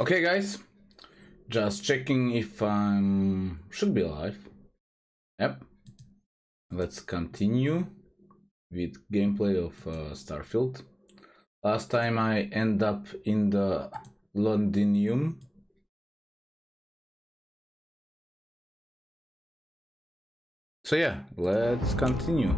Okay, guys, just checking if I'm should be live. Yep. Let's continue with gameplay of Starfield. Last time I end up in the Londinium. So yeah, let's continue.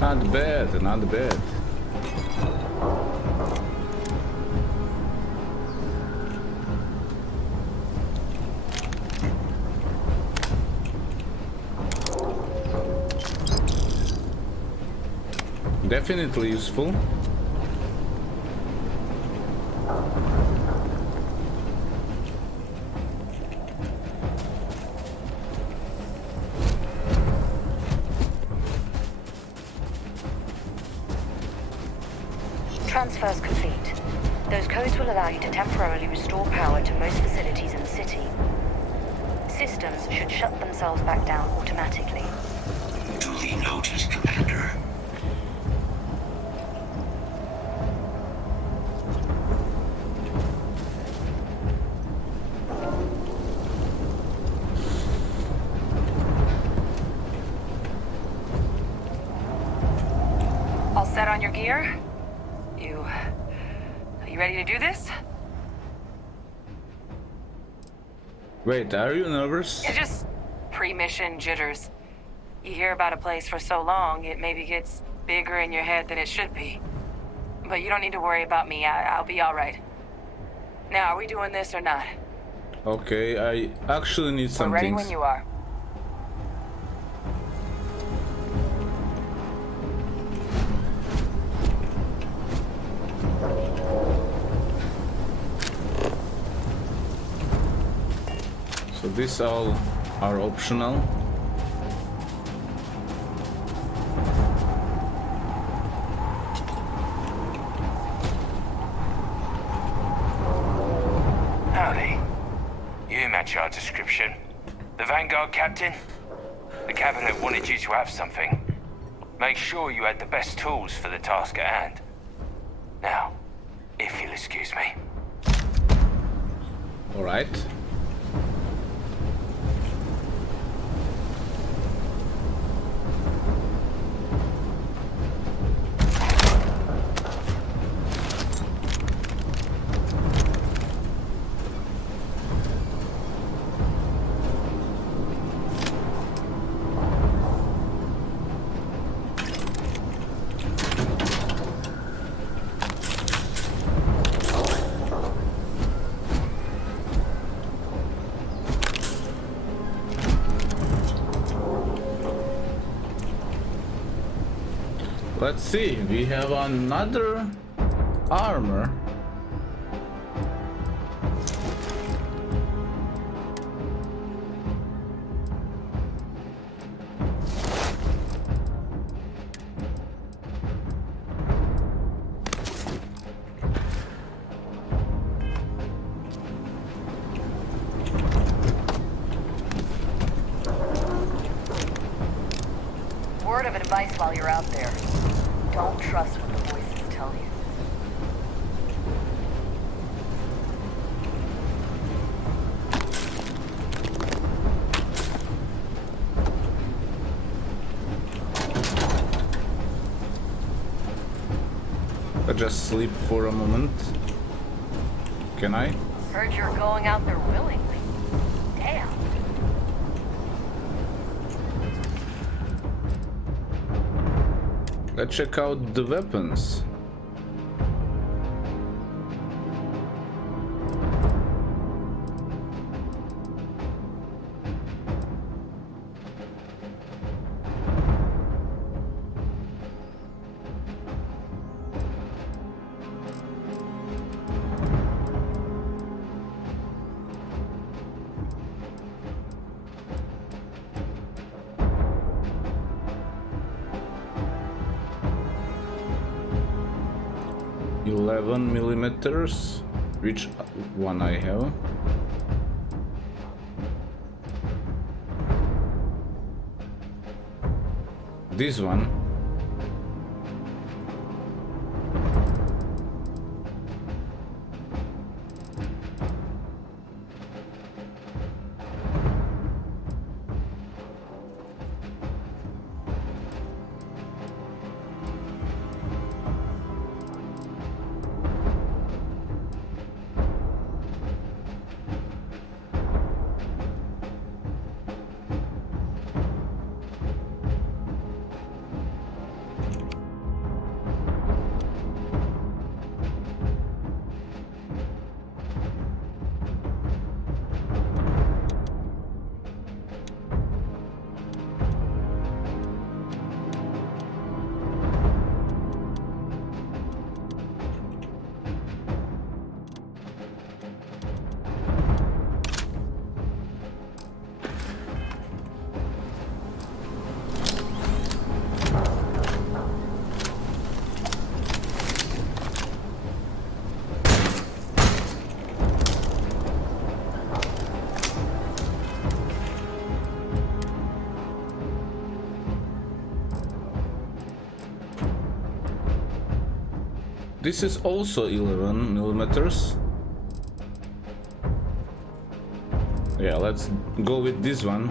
Not bad, not bad. Definitely useful. Transfers complete. Those codes will allow you to temporarily restore power to most facilities in the city. Systems should shut themselves back down automatically. Duly noted, Commander. All set on your gear? Are you ready to do this? Wait, are you nervous? Yeah, just pre-mission jitters. You hear about a place for so long, it maybe gets bigger in your head than it should be. But you don't need to worry about me. I'll be all right. Now, are we doing this or not? Okay, I actually need some We're ready things. when you are. So these all are optional. Howdy. You match our description. The Vanguard captain? The cabinet wanted you to have something. Make sure you had the best tools for the task at hand. Now, if you'll excuse me. All right. Let's see, we have another armor. Word of advice while you're out there. Don't trust what the voices tell you. I'll just sleep for a moment. Can I? Heard you're going out there willingly. Damn. Let's check out the weapons. 11 millimeters. Which one I have? This one. This is also 11 millimeters. Yeah, let's go with this one.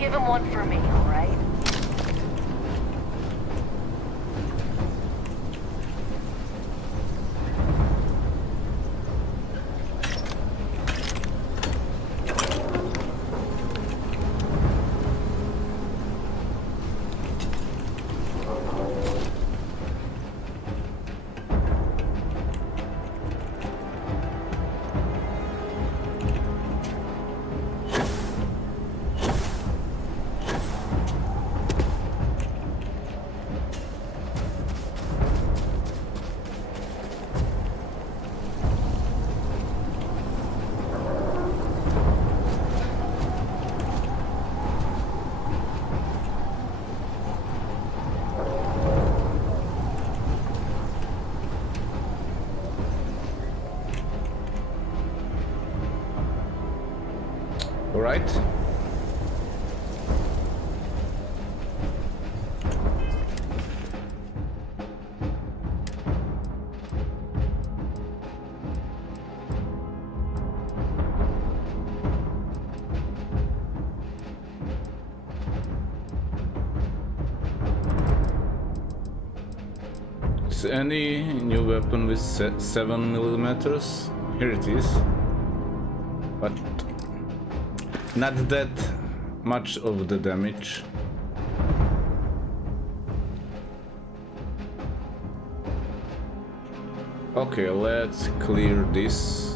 Give him one for me, all right? All right. Is any new weapon with 7 millimeters? Here it is. But not that much of the damage. Okay, let's clear this.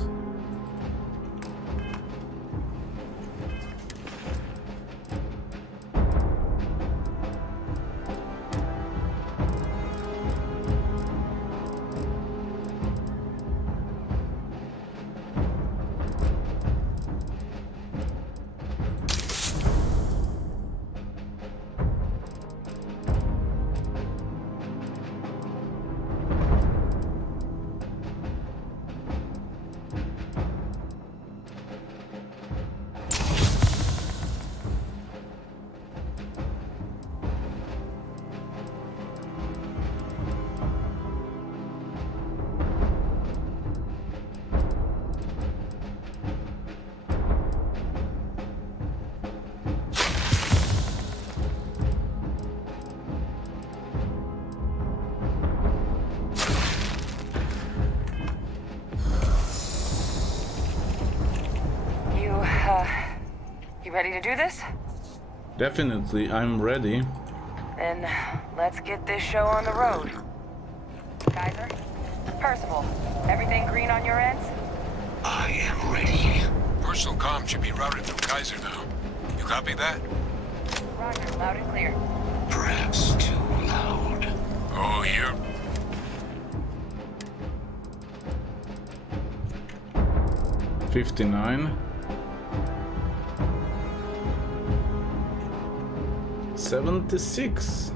ready to do this? Definitely, I'm ready. Then let's get this show on the road. Kaiser? Percival, everything green on your ends? I am ready. Personal comm should be routed through Kaiser now. You copy that? Roger, loud and clear. Perhaps too loud. Oh, here. 59. 76.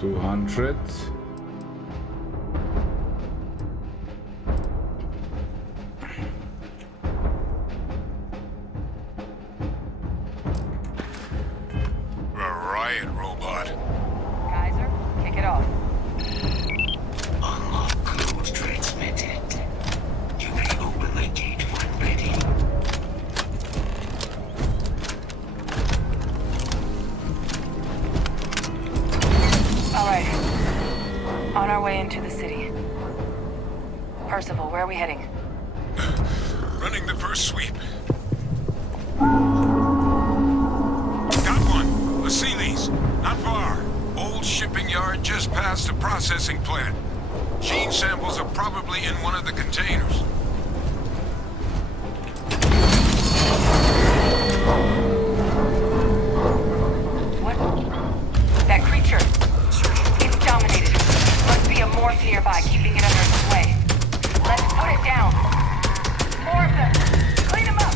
$200. A riot robot. Kaiser, kick it off. Unlock code transmitted. You may open the gate when ready. All right. On our way into the city. Percival, where are we heading? Running the first sweep. Got one. Let's see these. Not far. Old shipping yard just past the processing plant. Gene samples are probably in one of the containers. What? That creature. It's dominated. Must be a morph nearby, keeping it under its sway. Let's put it down. More of them. Clean them up.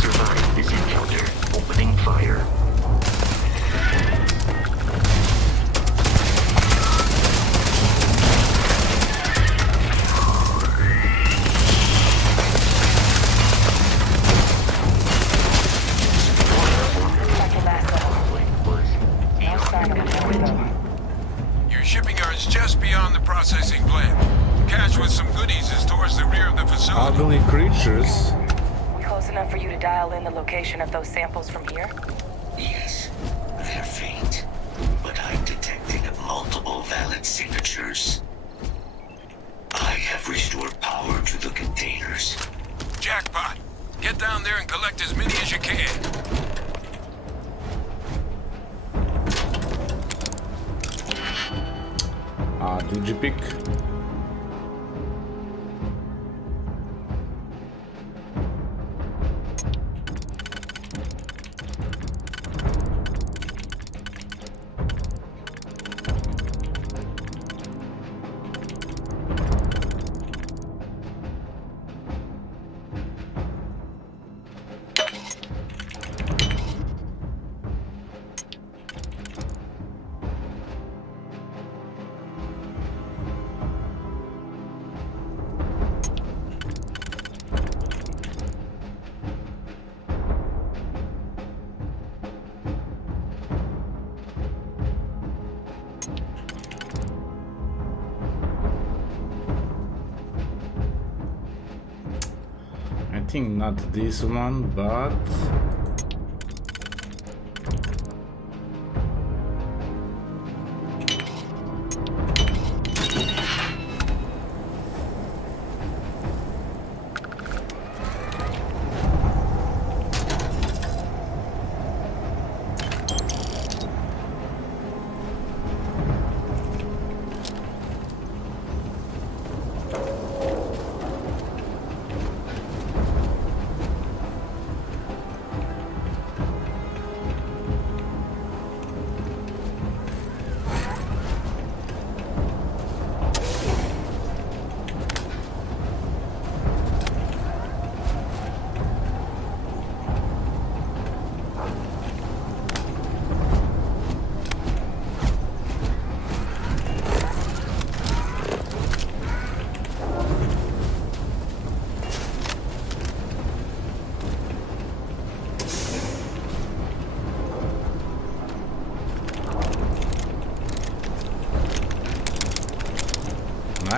Survive this encounter. Opening fire. Like the last level. No sign of a window. Your shipping yard's just beyond the processing plant. Cache with some goodies is towards the rear of the facility. Ugly creatures. We close enough for you to dial in the location of those samples from here? Yes, they're faint, but I'm detecting multiple valid signatures. I have restored power to the containers. Jackpot. Get down there and collect as many as you can. Digipic. I think not this one, but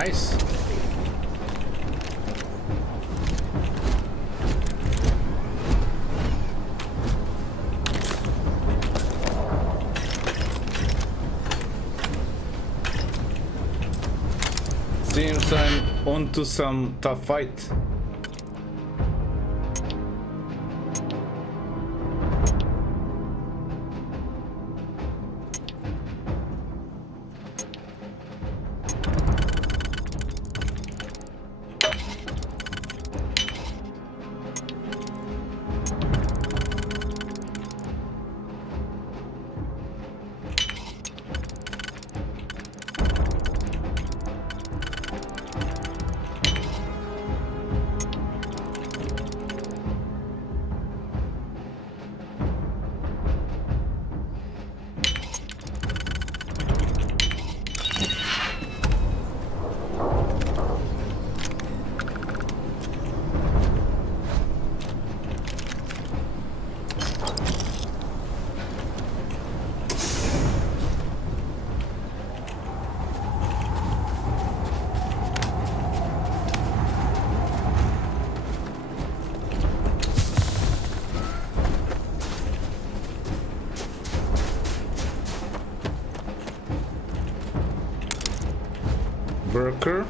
Nice. Seems I'm onto some tough fight. Worker.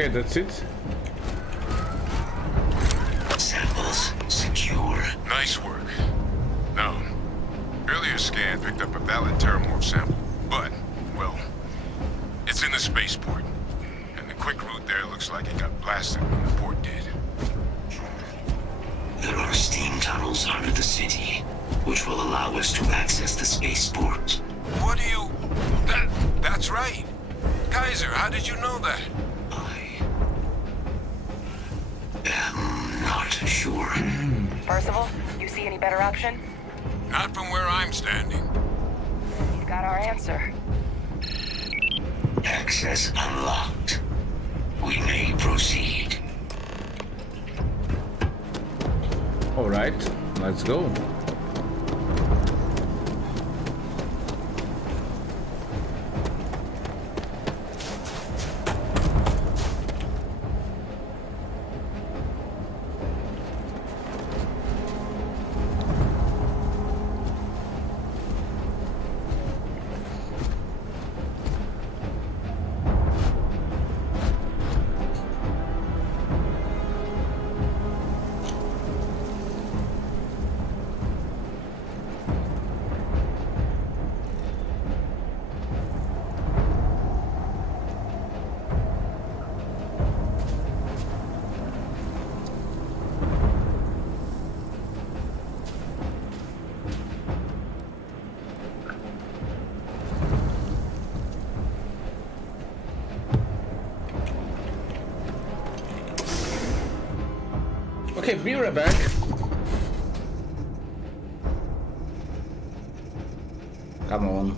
Okay, that's it. Samples secure. Nice work. Now, earlier scan picked up a valid terramorph sample, but, well, it's in the spaceport. And the quick route there looks like it got blasted when the port did. There are steam tunnels under the city, which will allow us to access the spaceport. What do you... That's right. Kaiser, how did you know that? I am not sure. Percival, you see any better option? Not from where I'm standing. You've got our answer. Access unlocked. We may proceed. Alright, let's go. Okay, be right back. Come on.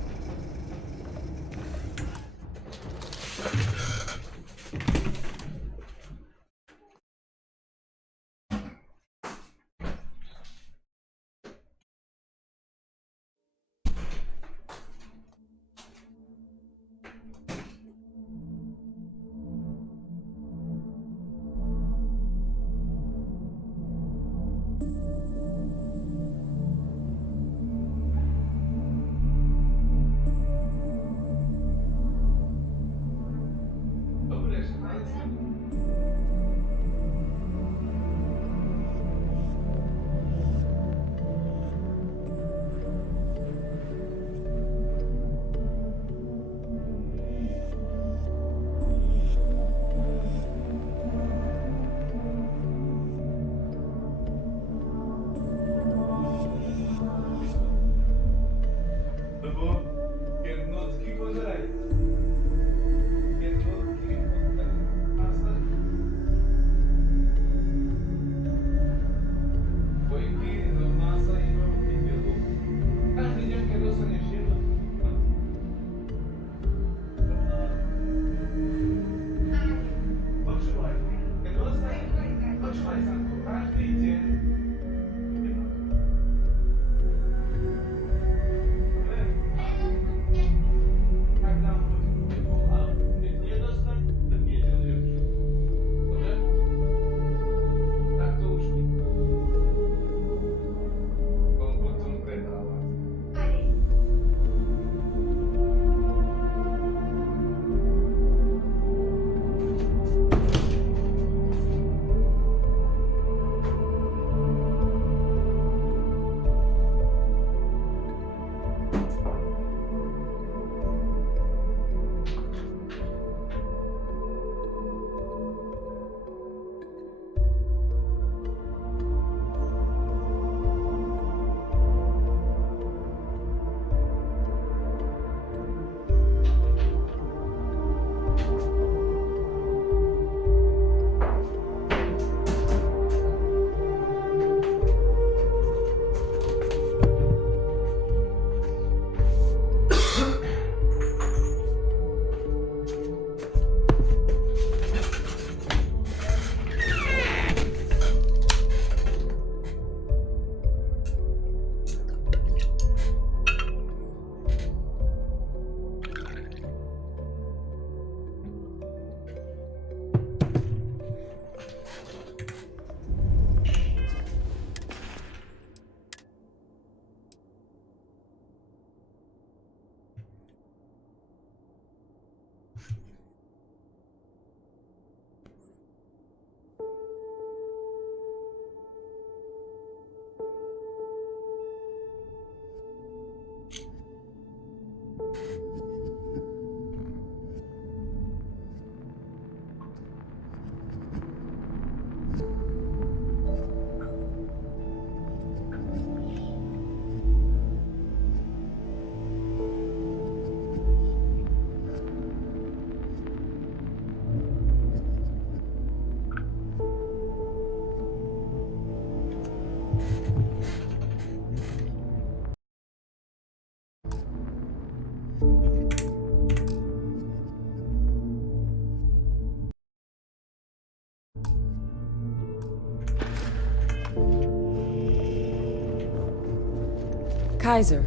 Kaiser,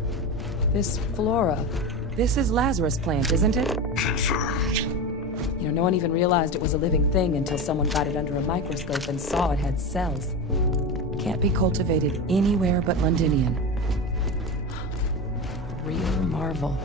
this flora, this is Lazarus plant, isn't it? Confirmed. You know, no one even realized it was a living thing until someone got it under a microscope and saw it had cells. Can't be cultivated anywhere but Londinian. A real marvel.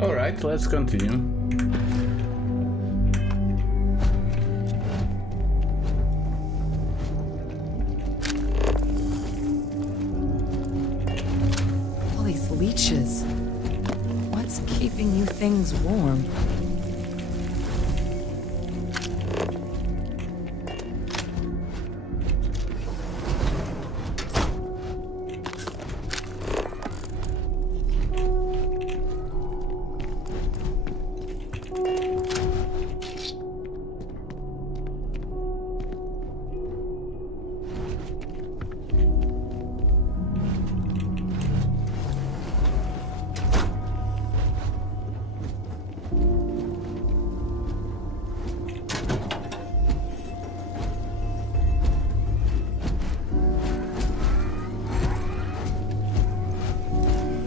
Alright, let's continue. All these leeches. What's keeping you things warm?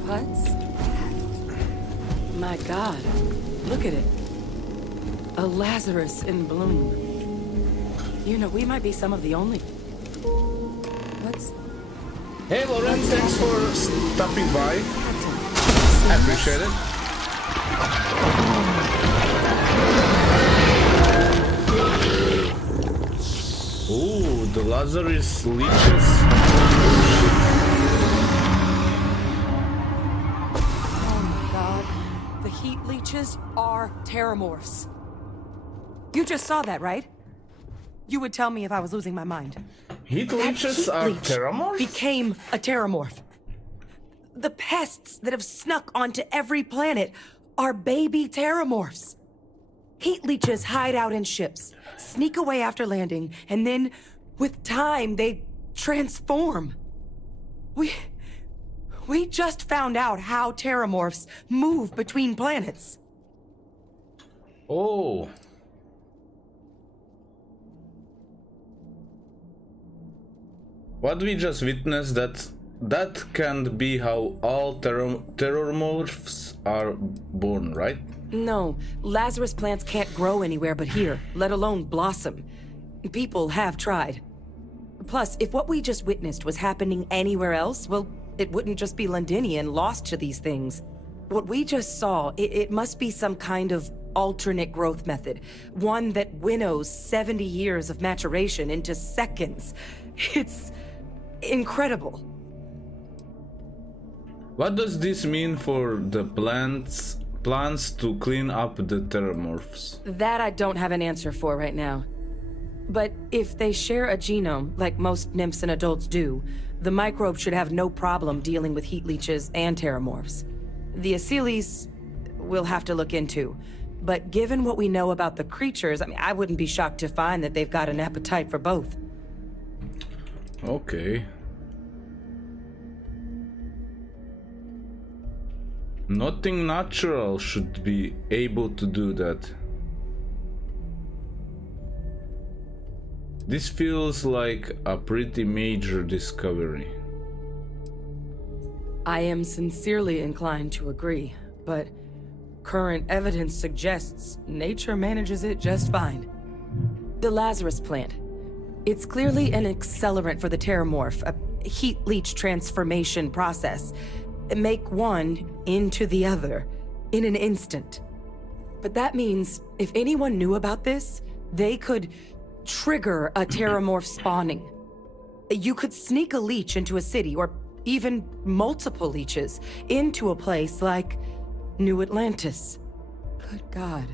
What's that? My God, look at it. A Lazarus in bloom. You know, we might be some of the only... What's... Hey Lauren, thanks for stopping by. I appreciate it. Oh, the Lazarus leeches. Oh my God. The heat leeches are terramorphs. You just saw that, right? You would tell me if I was losing my mind. Heat That leeches heat are leech terramorphs? became a terramorph. The pests that have snuck onto every planet are baby terramorphs. Heat leeches hide out in ships, sneak away after landing, and then, with time, they transform. We just found out how terramorphs move between planets. Oh. What we just witnessed, that can't be how all terramorphs are born, right? No, Lazarus plants can't grow anywhere but here, let alone blossom. People have tried. Plus, if what we just witnessed was happening anywhere else, well, it wouldn't just be Londinian lost to these things. What we just saw, it must be some kind of alternate growth method. One that winnows 70 years of maturation into seconds. It's incredible. What does this mean for the plans to clean up the Terramorphs? That I don't have an answer for right now. But if they share a genome, like most nymphs and adults do, the microbe should have no problem dealing with heat leeches and Terramorphs. The Asylees, we'll have to look into. But given what we know about the creatures, I wouldn't be shocked to find that they've got an appetite for both. Okay. Nothing natural should be able to do that. This feels like a pretty major discovery. I am sincerely inclined to agree, but current evidence suggests nature manages it just fine. The Lazarus plant. It's clearly an accelerant for the Terramorph, a heat leech transformation process. Make one into the other in an instant. But that means if anyone knew about this, they could trigger a Terramorph spawning. You could sneak a leech into a city, or even multiple leeches, into a place like New Atlantis. Good God.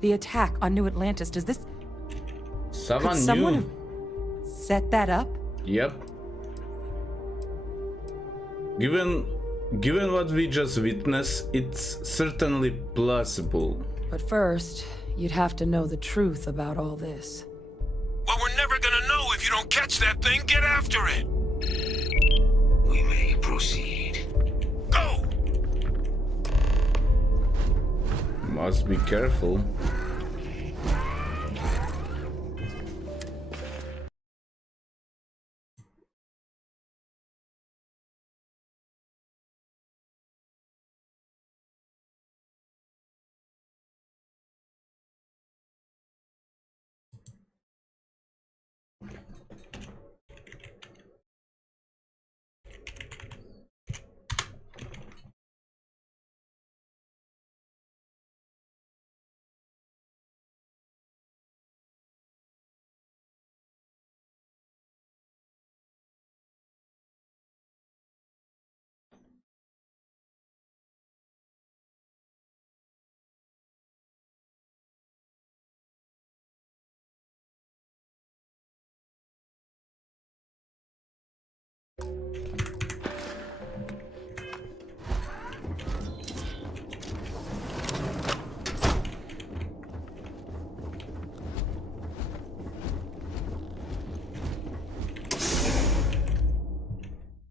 The attack on New Atlantis, does this... Someone someone new. have set that up? Yep. Given what we just witnessed, it's certainly plausible. But first, you'd have to know the truth about all this. Well, we're never gonna know if you don't catch that thing. Get after it. We may proceed. Go! Must be careful.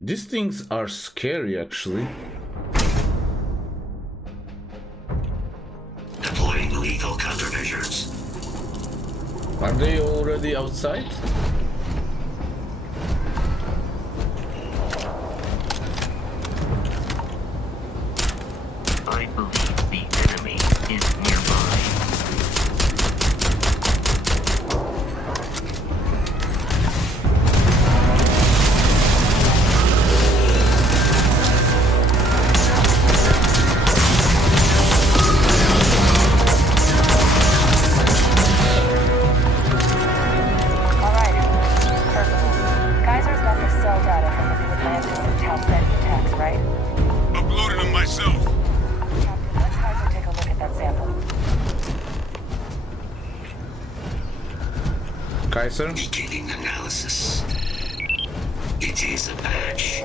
These things are scary, actually. Deploying lethal countermeasures. Are they already outside? I believe the enemy is nearby. Kaiser? Beginning analysis. It is a match.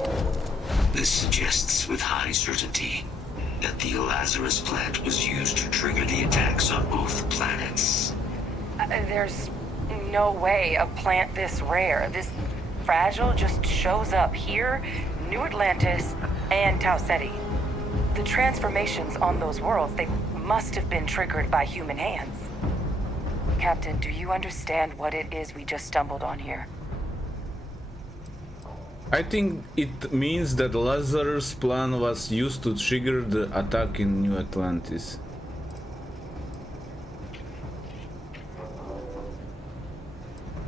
This suggests with high certainty that the Lazarus plant was used to trigger the attacks on both planets. There's no way a plant this rare, this fragile, just shows up here, New Atlantis, and Tau Ceti. The transformations on those worlds, they must have been triggered by human hands. Captain, do you understand what it is we just stumbled on here? I think it means that Lazarus' plan was used to trigger the attack in New Atlantis.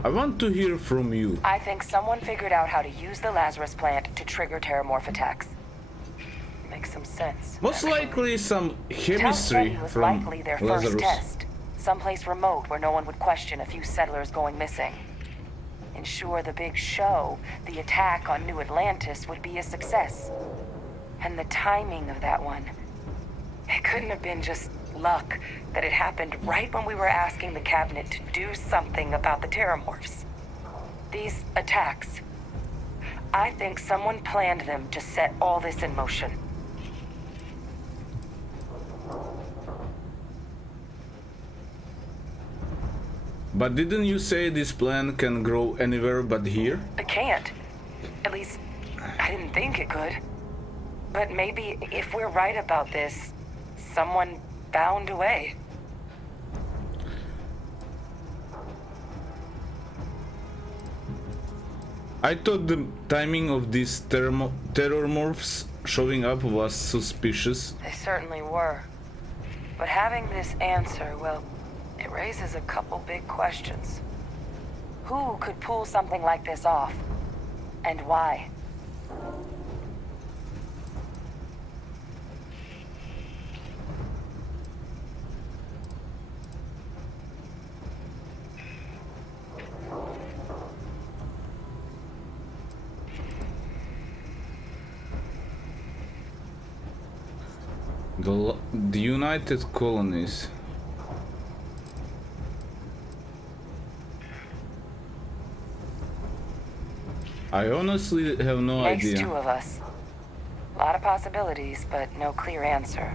I want to hear from you. I think someone figured out how to use the Lazarus plant to trigger terramorph attacks. Makes some sense. Most actually. likely some Town chemistry City was from likely their first Lazarus. test. Someplace remote where no one would question a few settlers going missing. Ensure the big show, the attack on New Atlantis, would be a success. And the timing of that one. It couldn't have been just luck that it happened right when we were asking the cabinet to do something about the terramorphs. These attacks. I think someone planned them to set all this in motion. But didn't you say this plant can grow anywhere but here? It can't. At least, I didn't think it could. But maybe if we're right about this, someone found a way. I thought the timing of these terrormorphs showing up was suspicious. They certainly were. But having this answer, well, it raises a couple big questions. Who could pull something like this off? And why? The United Colonies. I honestly have no Makes idea. two of us. A lot of possibilities, but no clear answer.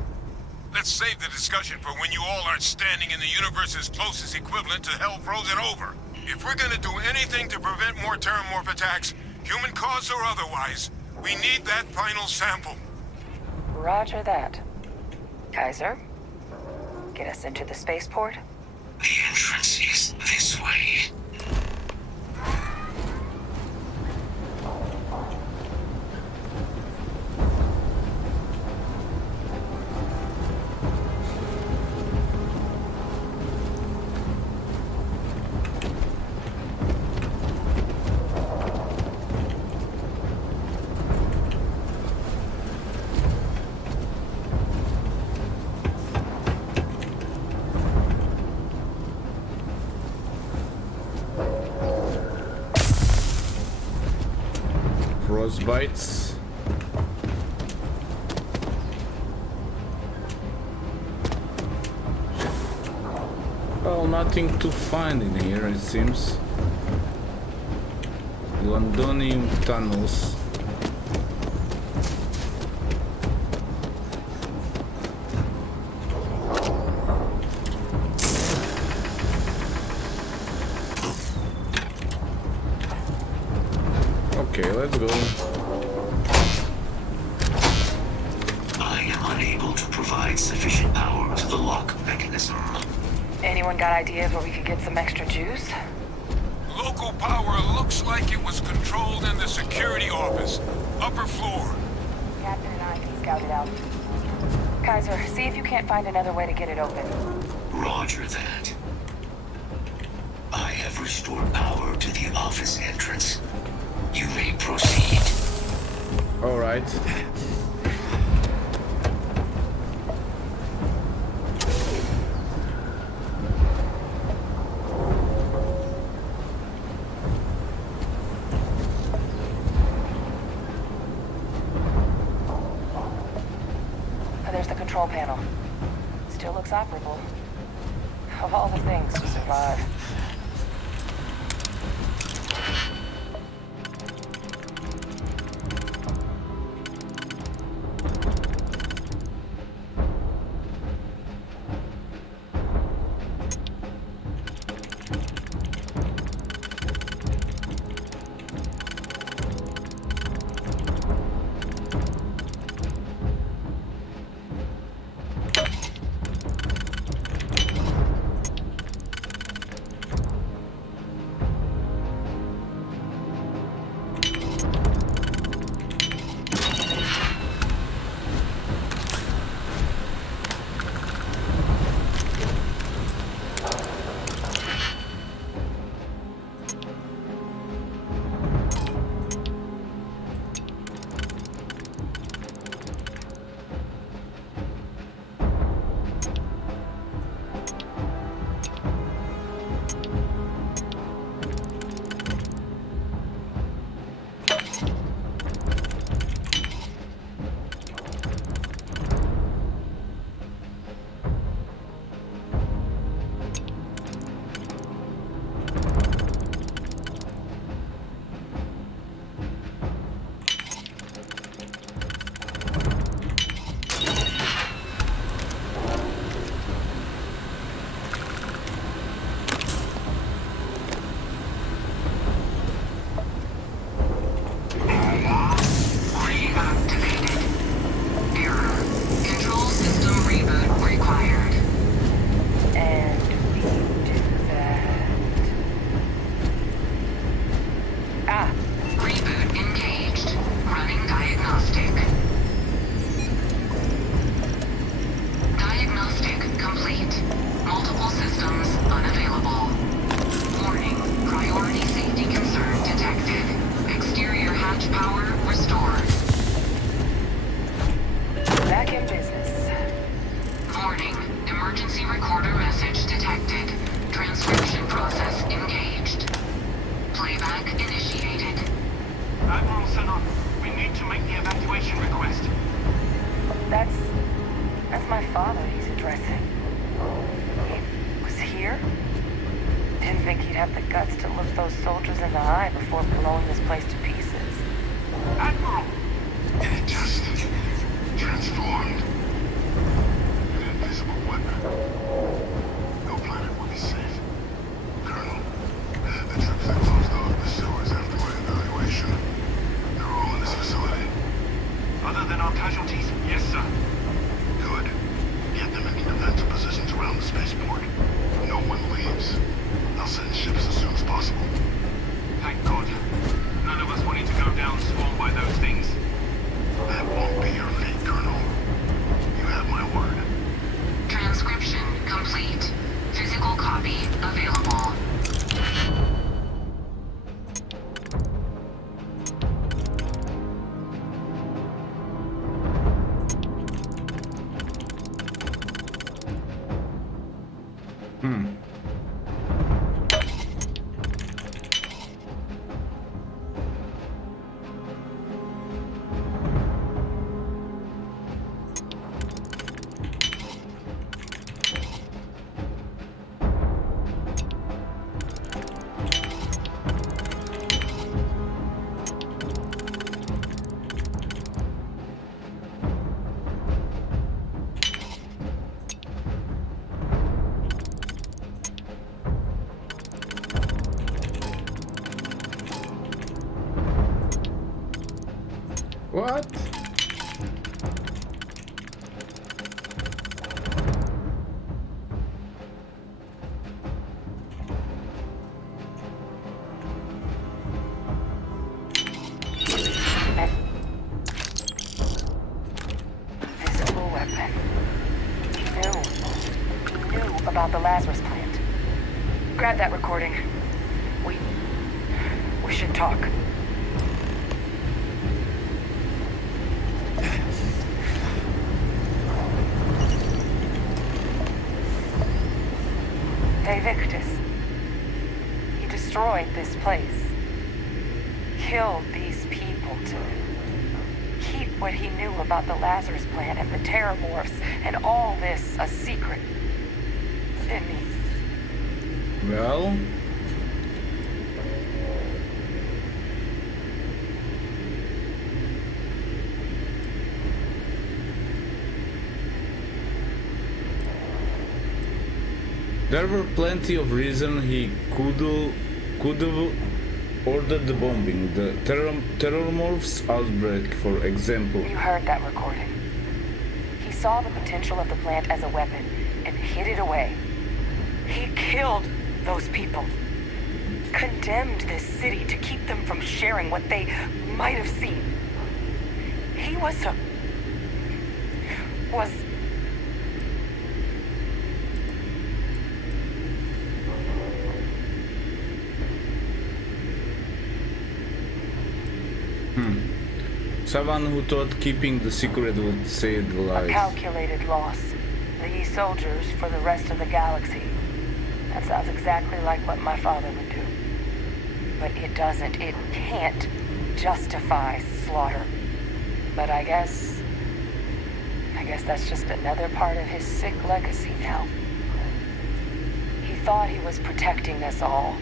Let's save the discussion for when you all aren't standing in the universe's closest equivalent to hell frozen over. If we're gonna do anything to prevent more terramorph attacks, human cause or otherwise, we need that final sample. Roger that. Kaiser, get us into the spaceport? The entrance is this way. Frostbites. Well, nothing to find in here, it seems. Londonium tunnels. Okay, let's go. I am unable to provide sufficient power to the lock mechanism. Anyone got ideas where we could get some extra juice? Local power looks like it was controlled in the security office, upper floor. Captain and I can scout it out. Kaiser, see if you can't find another way to get it open. Roger that. I have restored power to the office entrance. You may proceed. All right. There's the control panel. Still looks operable. Of all the things to survive. recorder message detected. Transcription process engaged. Playback initiated. Admiral Sinon, we need to make the evacuation request. That's my father he's addressing. He was here? Didn't think he'd have the guts to look those soldiers in the eye before blowing this place to pieces. Admiral! It just transformed. An invisible weapon. No planet would be safe. Colonel, the troops that closed off the sewers after my evaluation, they're all in this facility. Other than our casualties? Yes, sir. Good. Get them into defensive positions around the spaceport. No one leaves. I'll send ships as soon as possible. Thank God. None of us wanted to go down swarmed by those things. That won't be your fate, Colonel. You have my word. Transcription complete. Physical copy available. What? Physical weapon. He knew about the Lazarus plant. Grab that recording. We should talk. Hey, Victus. He destroyed this place. Killed these people to keep what he knew about the Lazarus plant and the Terramorphs and all this a secret. Didn't he? Well... There were plenty of reasons he could have ordered the bombing. The Terramorphs outbreak, for example. You heard that recording. He saw the potential of the plant as a weapon and hid it away. He killed those people. Condemned this city to keep them from sharing what they might have seen. He was Someone who thought keeping the secret would save lives. a calculated loss. These soldiers for the rest of the galaxy. That sounds exactly like what my father would do. But it doesn't. It can't justify slaughter. But I guess that's just another part of his sick legacy now. He thought he was protecting us all,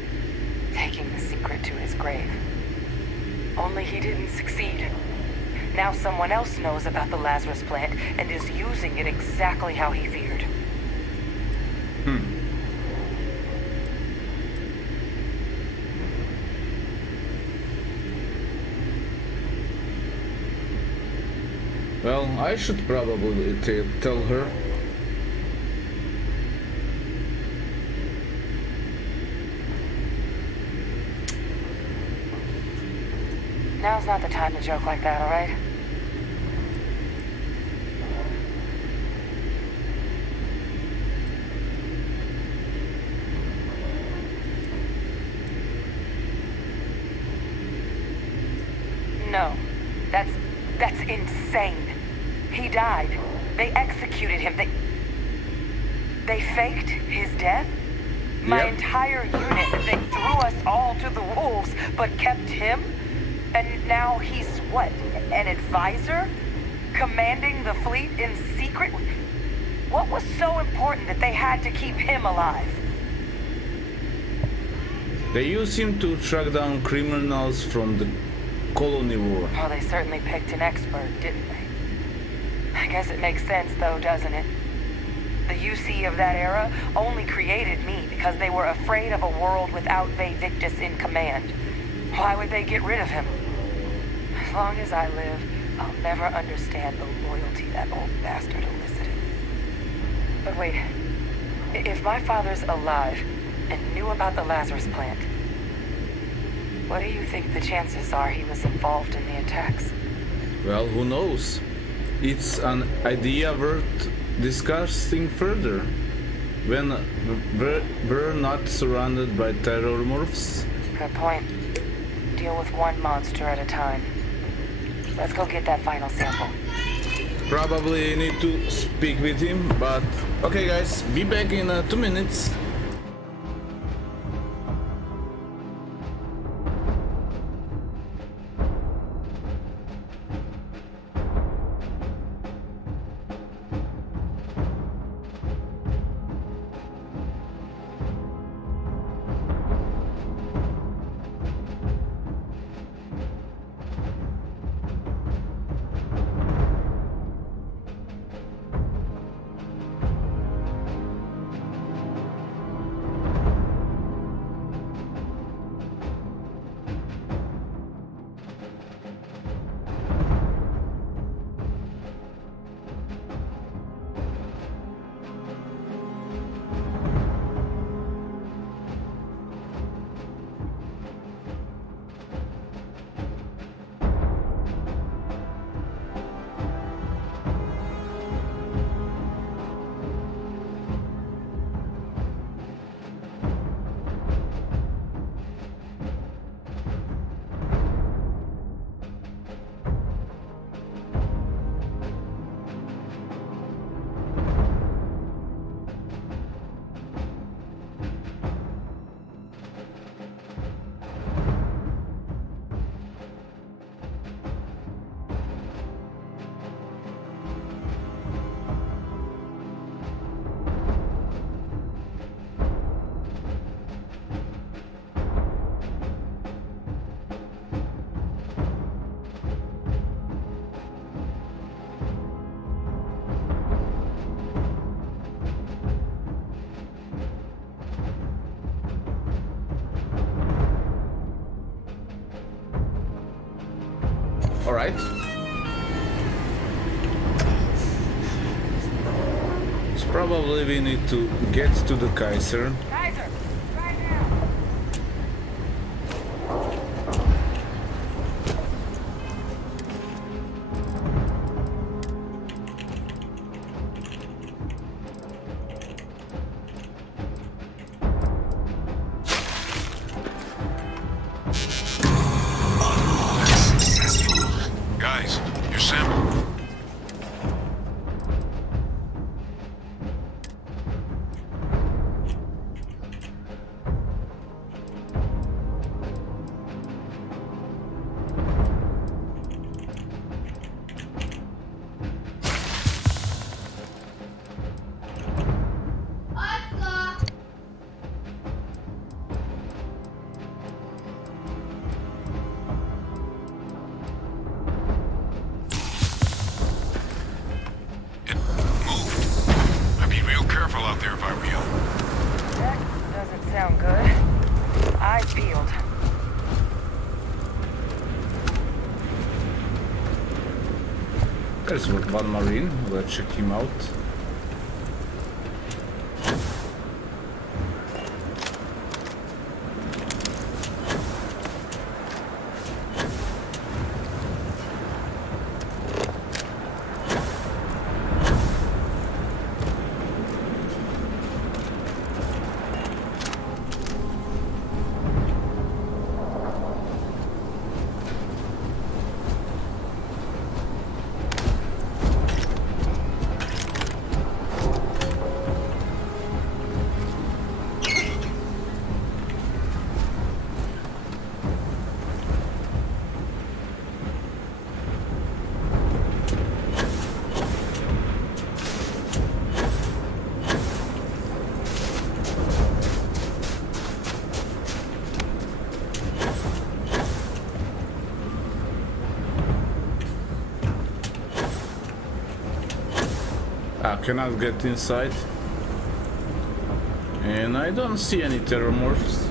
taking the secret to his grave. Only he didn't succeed. Now someone else knows about the Lazarus plant and is using it exactly how he feared. Well, I should probably tell her. Now's not the time to joke like that, all right? No, that's insane. He died. They executed him. They faked his death? My Yep. entire unit, they threw us all to the wolves, but kept him? And now he's what? An advisor? Commanding the fleet in secret? What was so important that they had to keep him alive? They use him to track down criminals from the colony war. Well, they certainly picked an expert, didn't they? I guess it makes sense, though, doesn't it? The UC of that era only created me because they were afraid of a world without Victus in command. Why would they get rid of him? As long as I live, I'll never understand the loyalty that old bastard elicited. But wait, if my father's alive and knew about the Lazarus plant, what do you think the chances are he was involved in the attacks? Well, who knows? It's an idea worth discussing further. When we're not surrounded by terror morphs. Good point. Deal with one monster at a time. Let's go get that final sample. Probably need to speak with him, but okay guys, be back in 2 minutes. Alright. So probably we need to get to the Kaiser. Kaiser, right now! Guys, your sample. It moved. I'd be real careful out there if I were you. That doesn't sound good. Eyes peeled. There's one marine. Let's check him out. cannot get inside. And I don't see any terramorphs.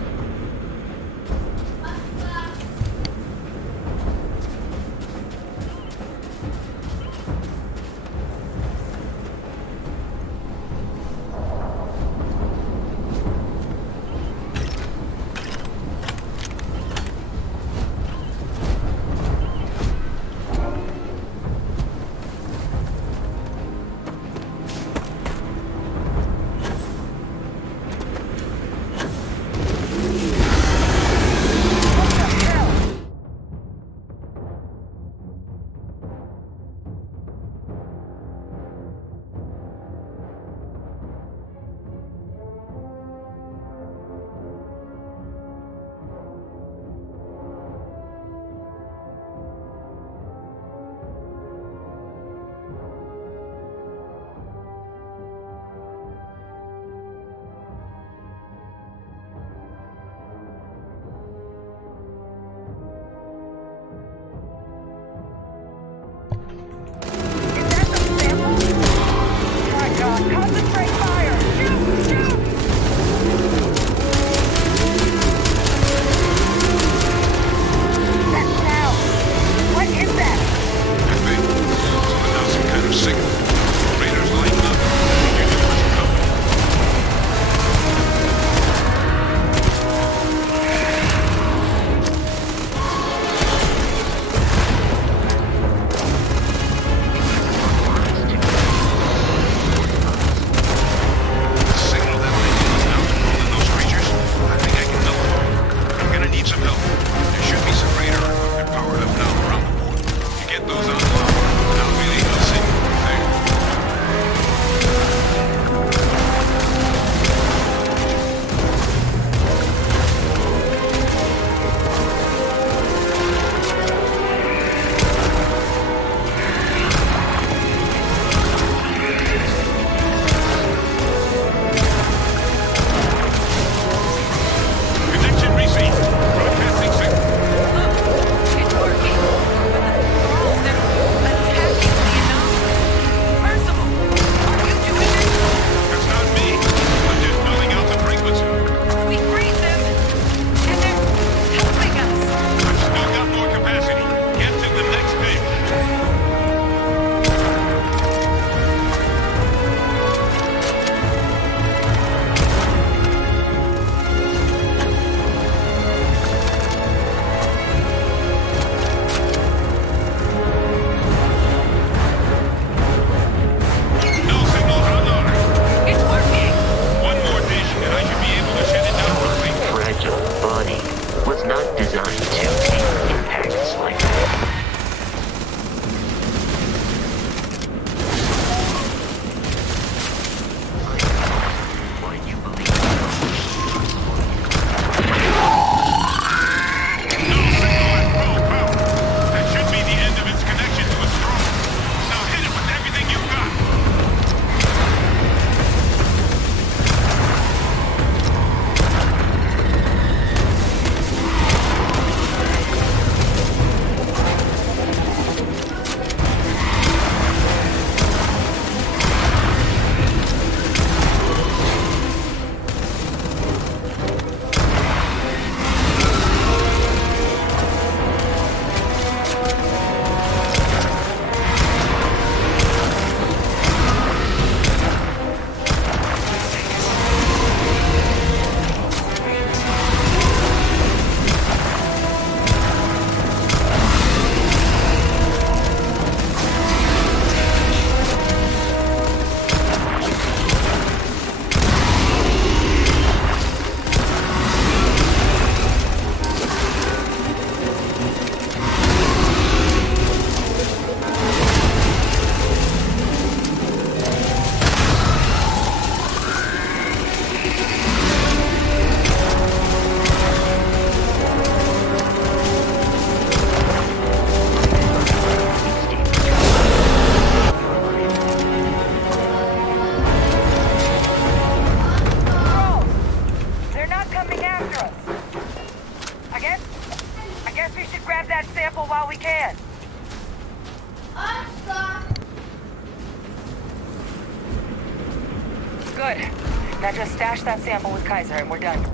Now just stash that sample with Kaiser and we're done.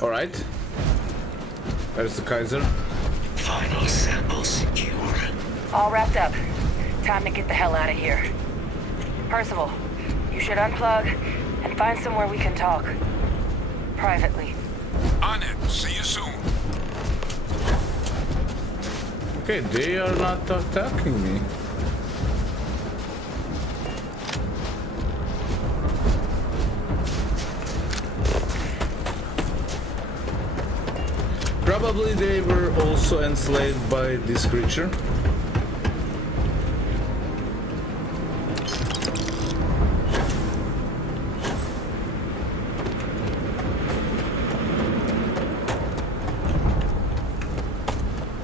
All right. There's the Kaiser. Final sample secured. All wrapped up. Time to get the hell out of here. Percival, you should unplug and find somewhere we can talk. Privately. On it. See you soon. Okay, they are not attacking me. Probably they were also enslaved by this creature.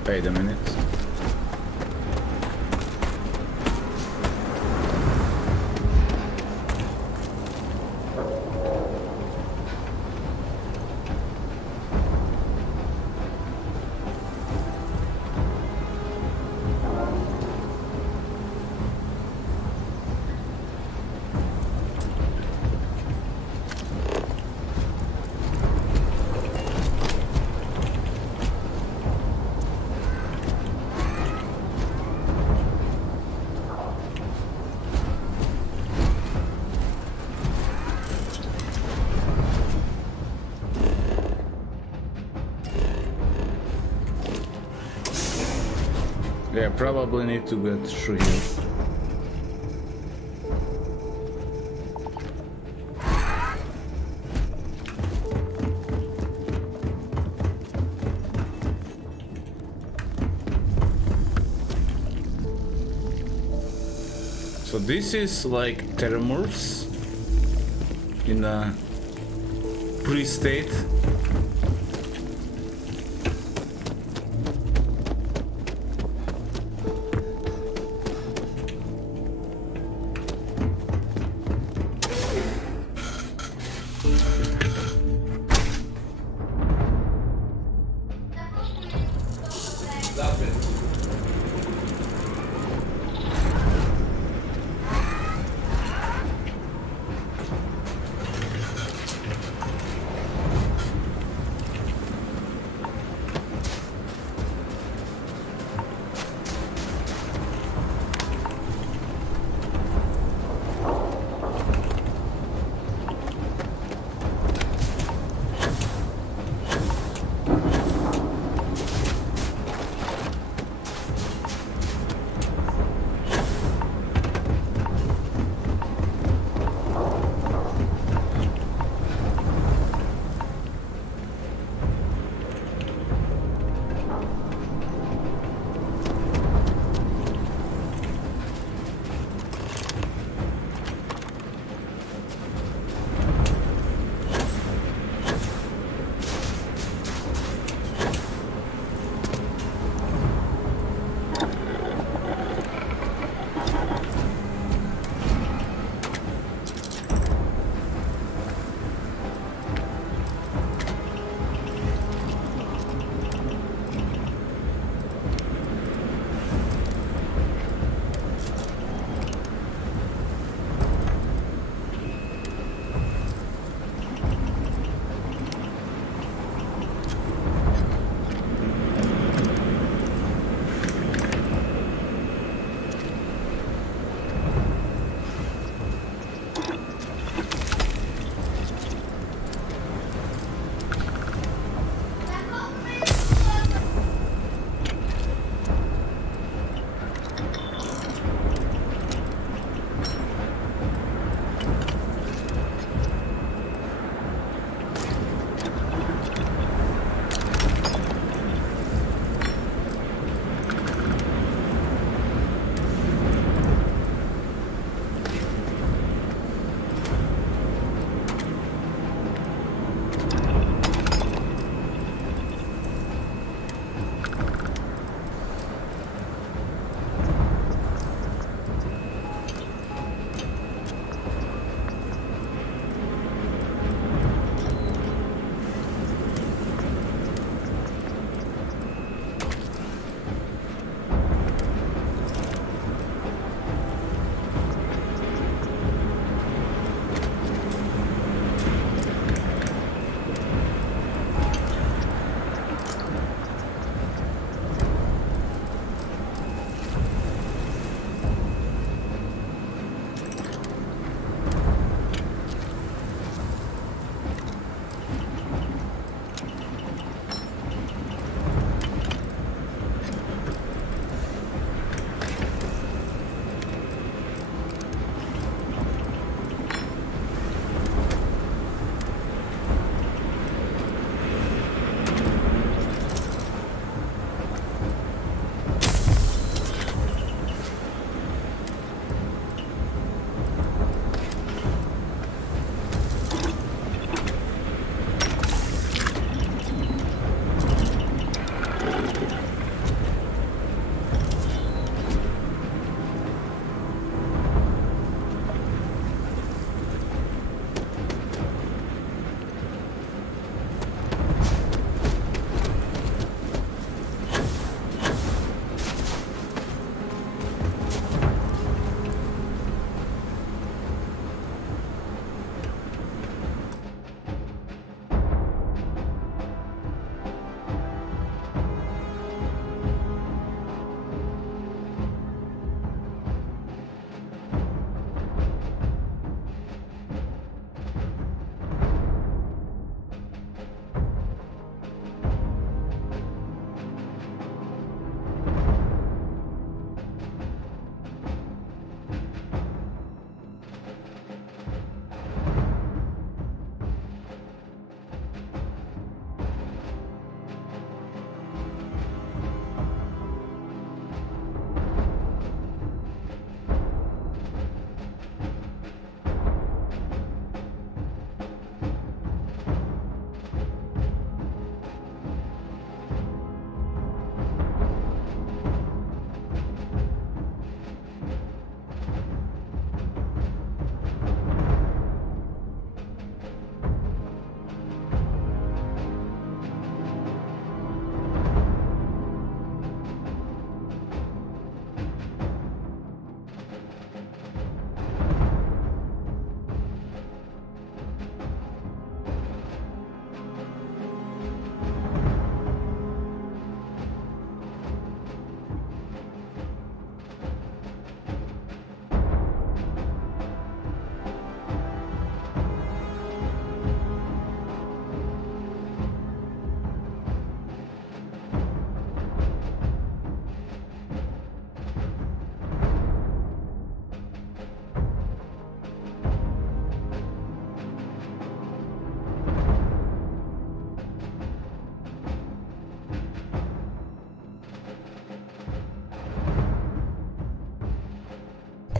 Wait a minute. Yeah, probably need to get through here. So this is like Terramorphs in a pre-state.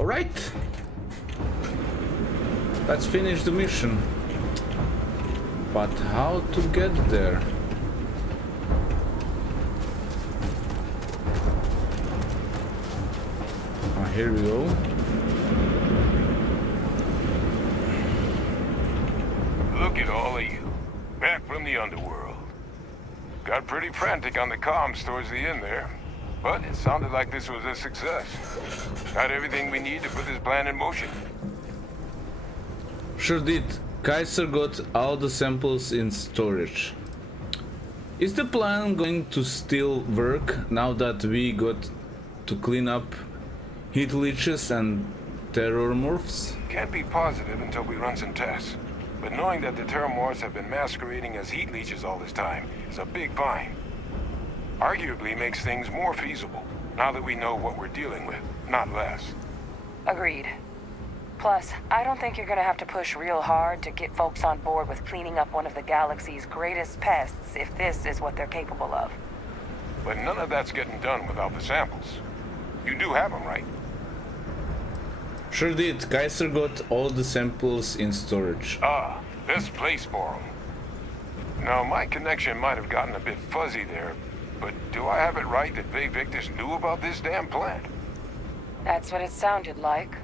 Alright. Let's finish the mission. But how to get there? Here we go. Look at all of you. Back from the underworld. Got pretty frantic on the comms towards the end there. But it sounded like this was a success. Got everything we need to put this plan in motion. Sure did. Kaiser got all the samples in storage. Is the plan going to still work now that we got to clean up heat leeches and terror morphs? Can't be positive until we run some tests. But knowing that the terrormorphs have been masquerading as heat leeches all this time is a big find. Arguably makes things more feasible, now that we know what we're dealing with, not less. Agreed. Plus, I don't think you're gonna have to push real hard to get folks on board with cleaning up one of the galaxy's greatest pests if this is what they're capable of. But none of that's getting done without the samples. You do have them, right? Sure did. Kaiser got all the samples in storage. Ah, best place for them. Now, my connection might have gotten a bit fuzzy there, but do I have it right that Bay Victus knew about this damn plant? That's what it sounded like.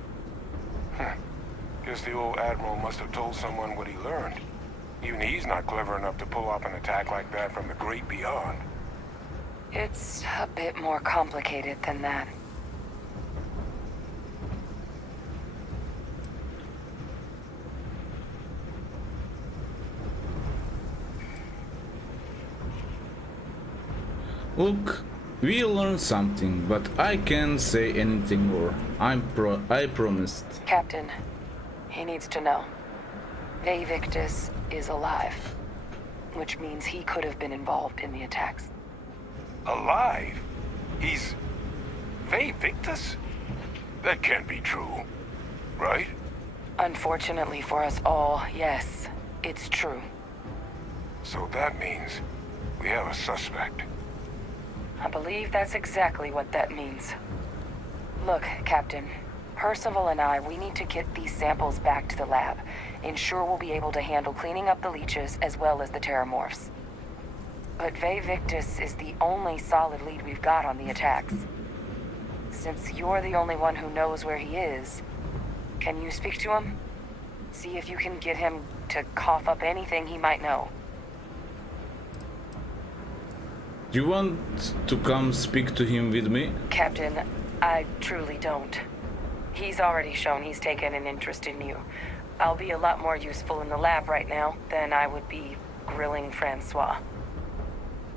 Guess the old Admiral must have told someone what he learned. Even he's not clever enough to pull off an attack like that from the great beyond. It's a bit more complicated than that. Look, we learned something, but I can't say anything more. I promised. Captain, he needs to know. Bay Victus is alive, which means he could have been involved in the attacks. Alive? He's... Bay Victus? That can't be true, right? Unfortunately for us all, yes, it's true. So that means we have a suspect. I believe that's exactly what that means. Look, Captain, Percival and I, we need to get these samples back to the lab. Ensure we'll be able to handle cleaning up the leeches as well as the terrormorphs. But Bay Victus is the only solid lead we've got on the attacks. Since you're the only one who knows where he is, can you speak to him? See if you can get him to cough up anything he might know. Do you want to come speak to him with me? Captain, I truly don't. He's already shown he's taken an interest in you. I'll be a lot more useful in the lab right now than I would be grilling Francois.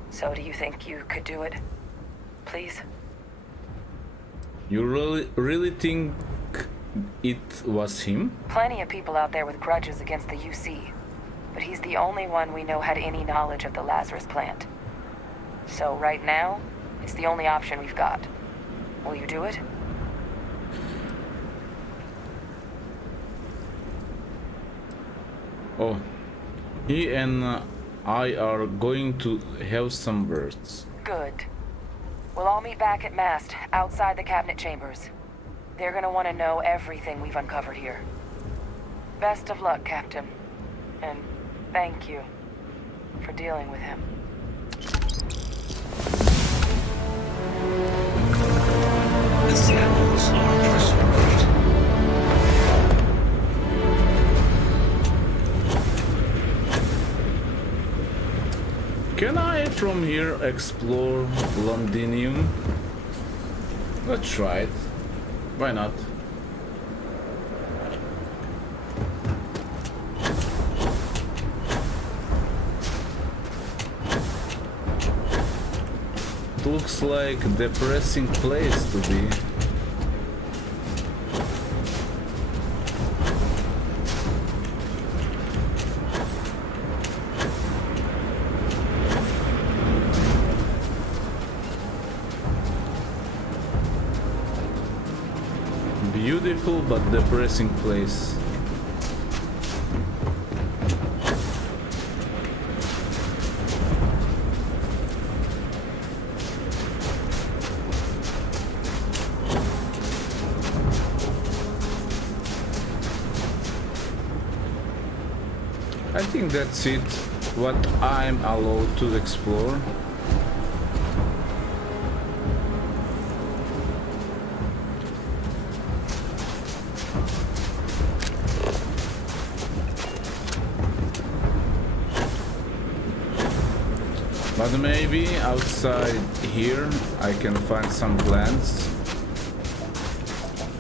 So do you think you could do it? Please? You really think it was him? Plenty of people out there with grudges against the UC. But he's the only one we know had any knowledge of the Lazarus plant. So right now, it's the only option we've got. Will you do it? Oh, he and I are going to have some words. Good. We'll all meet back at Mast, outside the cabinet chambers. They're gonna want to know everything we've uncovered here. Best of luck, Captain. And thank you for dealing with him. The samples are preserved. Can I from here explore Londinium? Let's try it. Why not? It looks like a depressing place to be. Beautiful but depressing place. I think that's it. What I'm allowed to explore. But maybe outside here I can find some plants.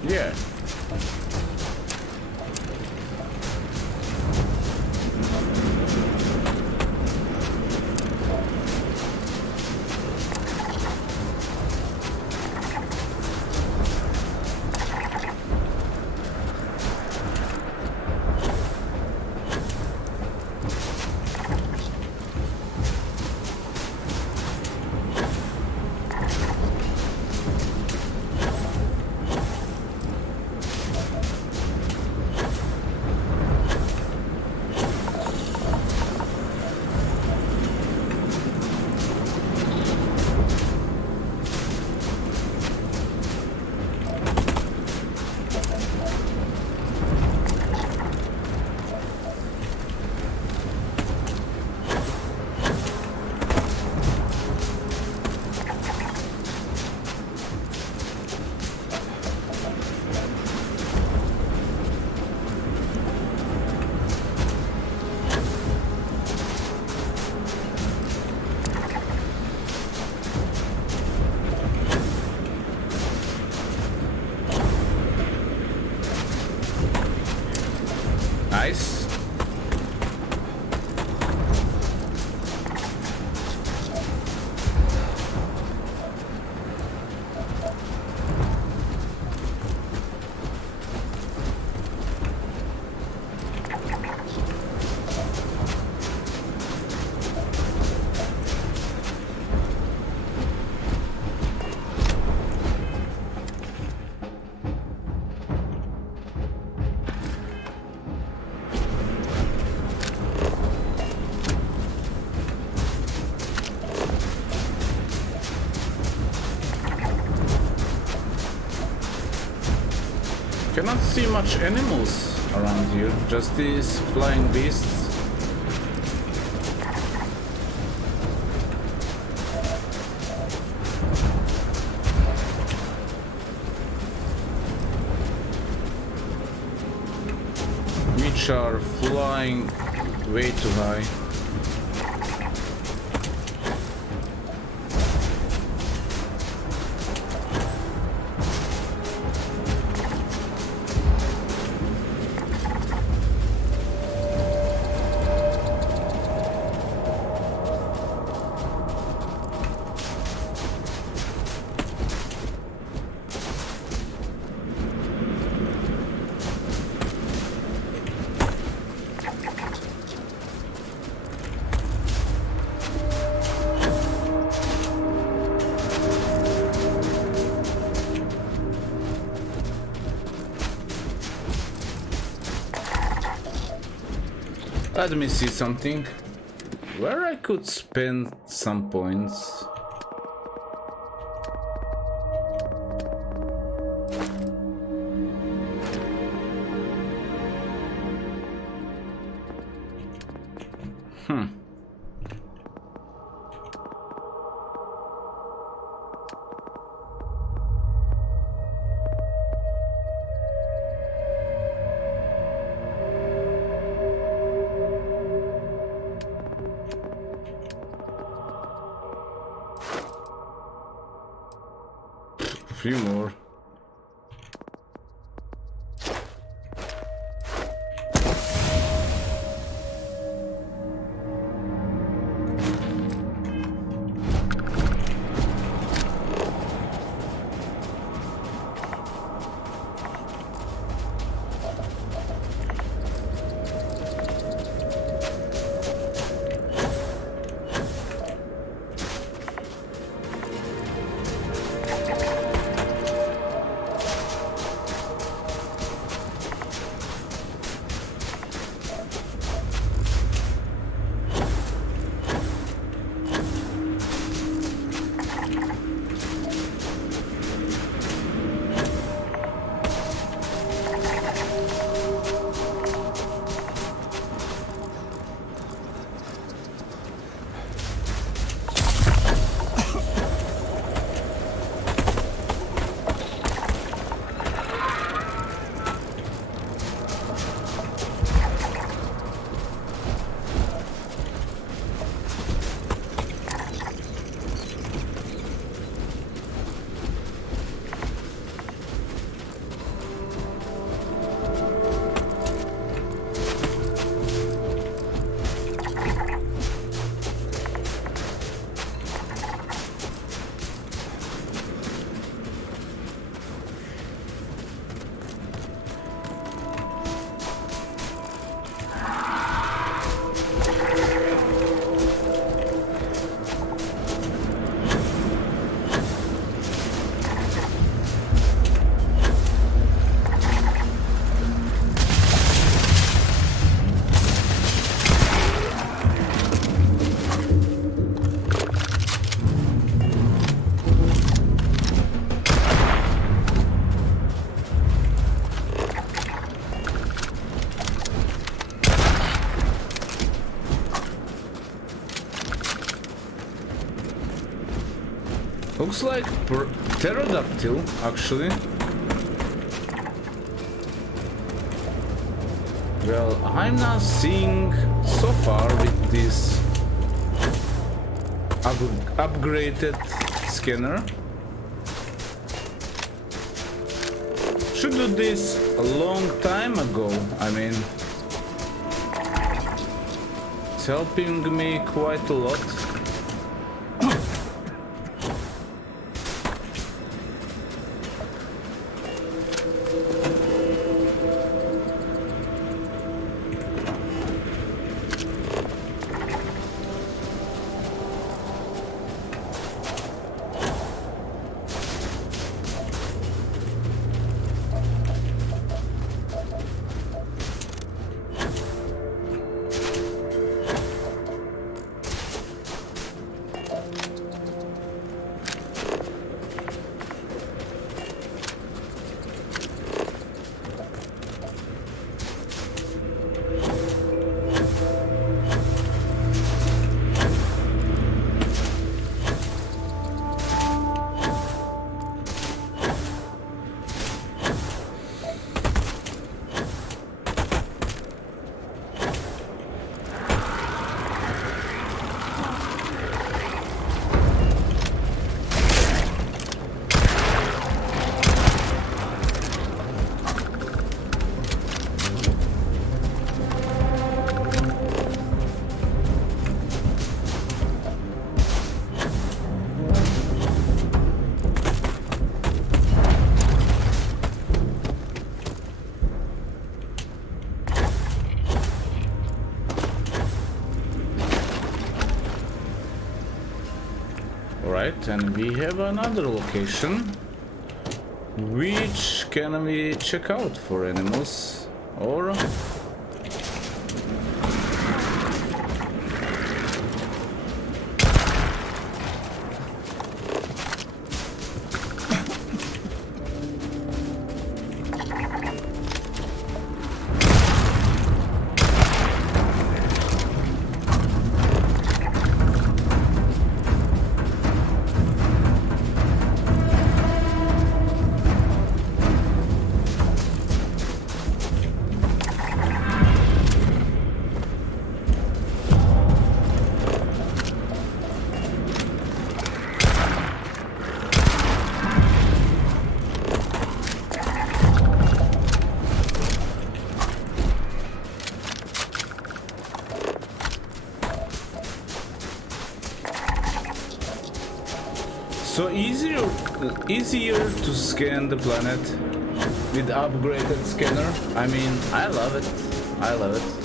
Yeah. Nice. Cannot see much animals around here, just these flying beasts. Which are flying way too high. Let me see something where I could spend some points. Few more. Looks like pterodactyl, actually. Well, I'm not seeing so far with this upgraded scanner. Should do this a long time ago. I mean, it's helping me quite a lot. Right, and we have another location. Which can we check out for animals? Or so easier to scan the planet with upgraded scanner. I mean, I love it. I love it.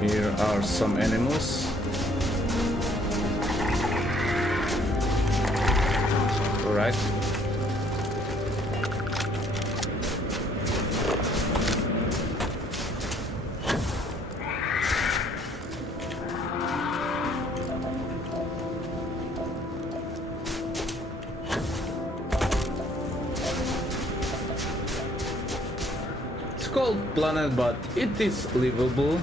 Here are some animals. All right. It's called planet, but it is livable.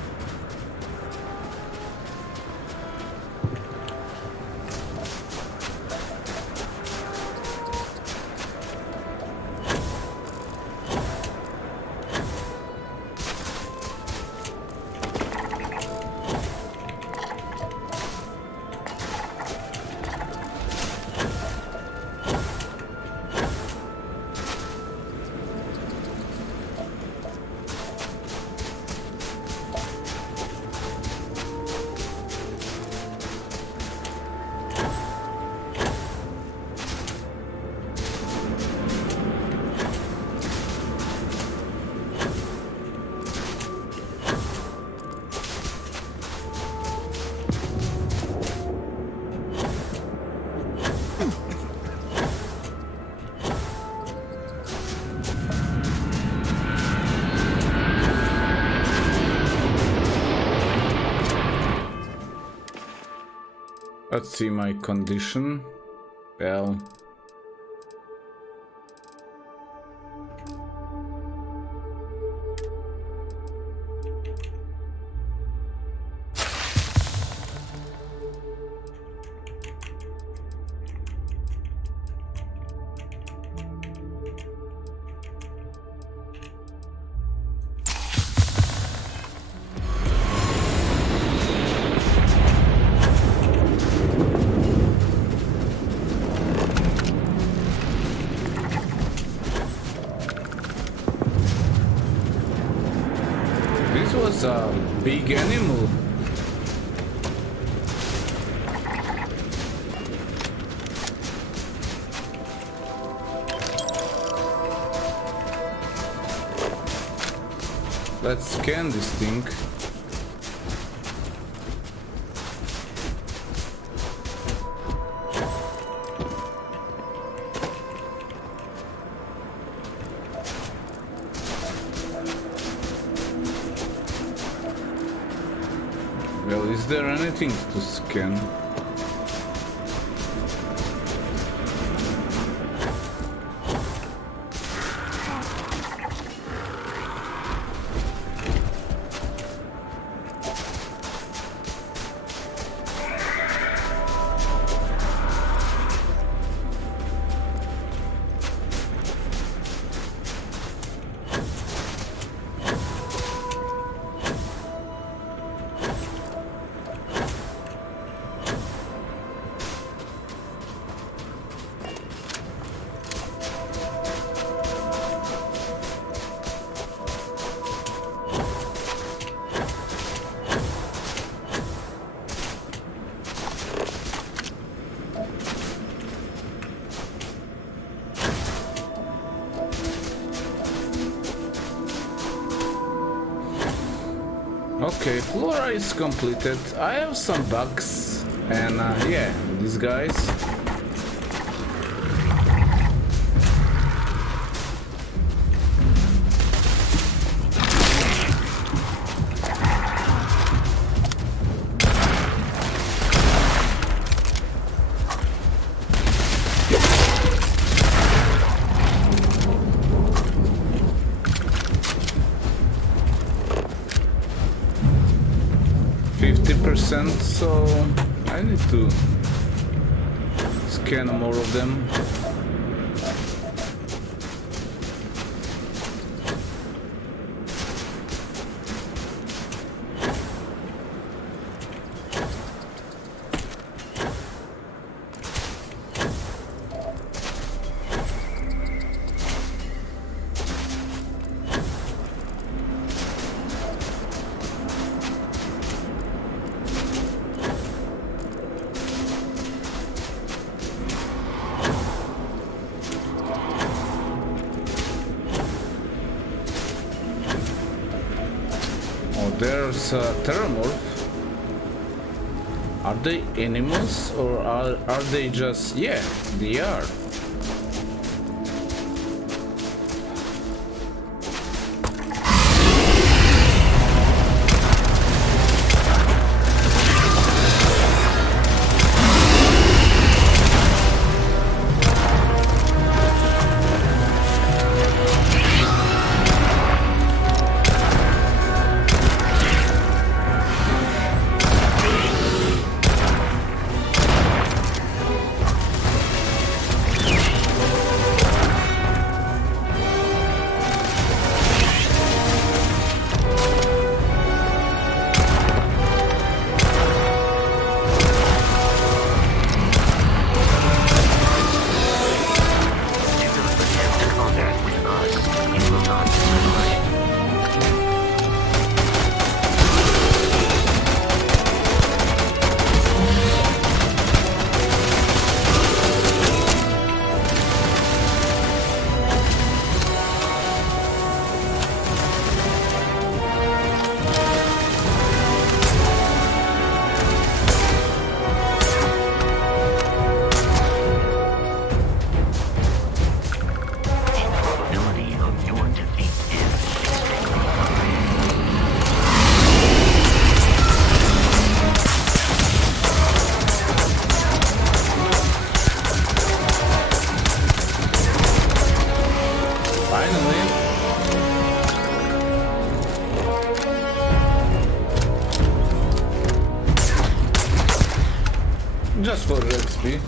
Let's see my condition. Well, this was a big animal. Let's scan this thing. Well, is there anything to scan? Okay, Flora is completed. I have some bugs, and yeah, these guys. So I need to scan more of them. There's a Terramorph. Are they animals or are they just... Yeah, they are. Finally. Just for XP.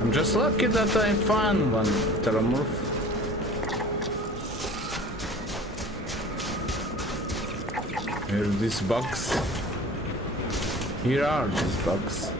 I'm just lucky that I found one Terramorph. Here are these bugs. Here are these bugs.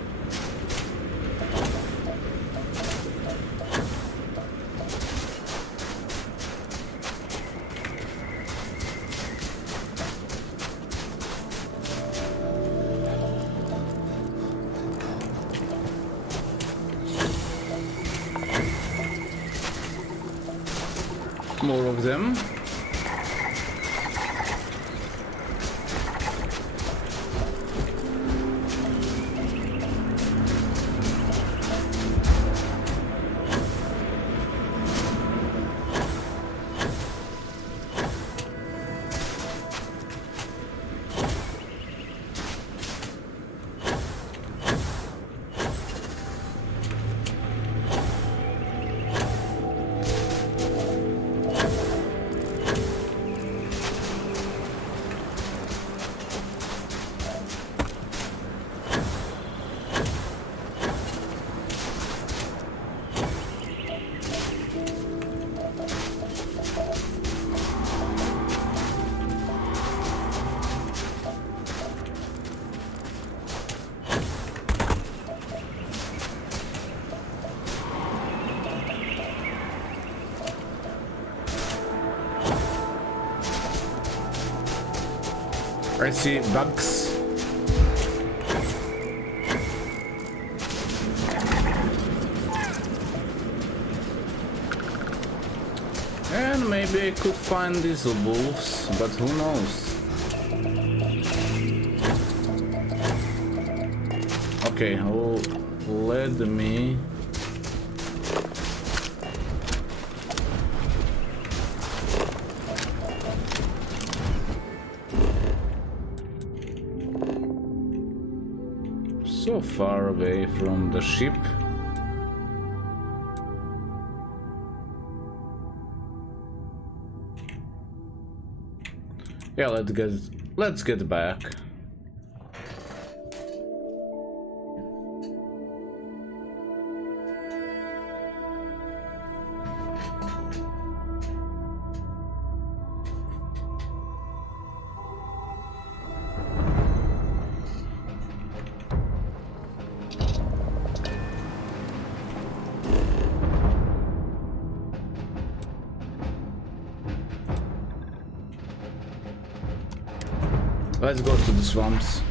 More of them. I see bugs. And maybe I could find these wolves, but who knows? Okay, let me... So far away from the ship. Yeah, let's get back. Let's go to the swamps.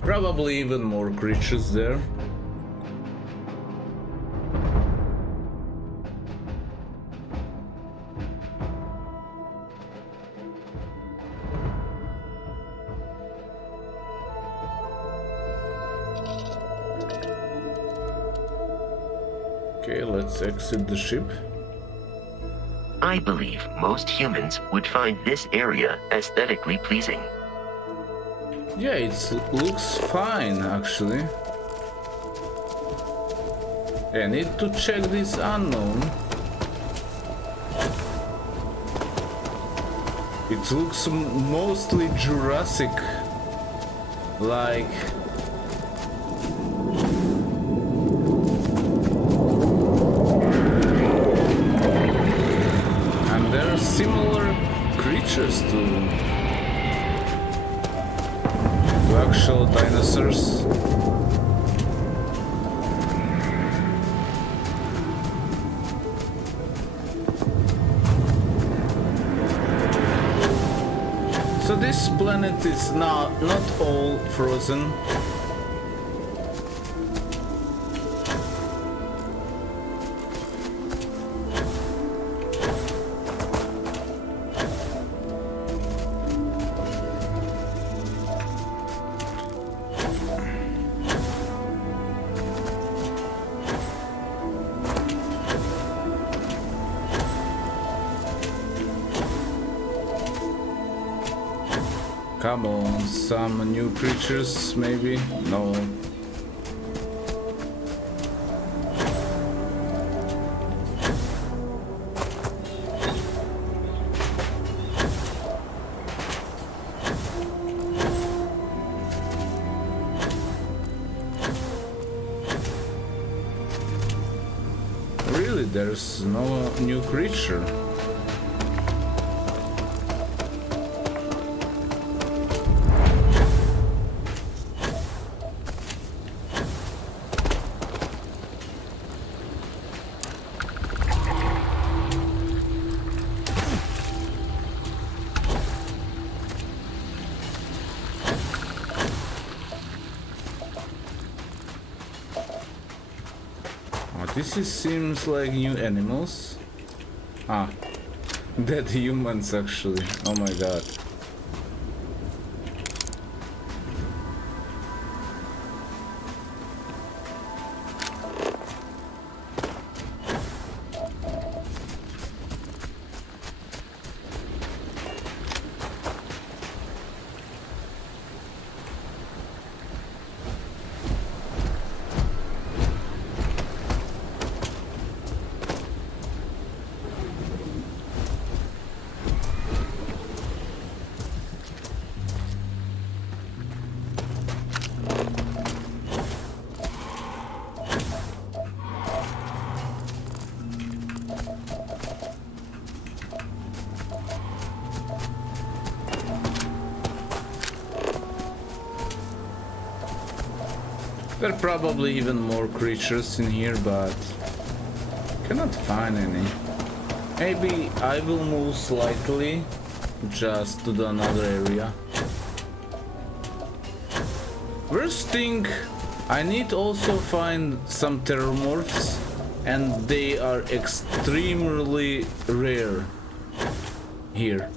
Probably even more creatures there. Okay, let's exit the ship. I believe most humans would find this area aesthetically pleasing. Yeah, it looks fine, actually. I need to check this unknown. It looks mostly Jurassic, like... similar creatures to actual dinosaurs. So this planet is not all frozen. Come on, some new creatures maybe? No. Really, there's no new creature. Seems like new animals. Ah, dead humans actually. Oh my god. There are probably even more creatures in here, but cannot find any. Maybe I will move slightly just to the another area. First thing, I need also find some terramorphs, and they are extremely rare here.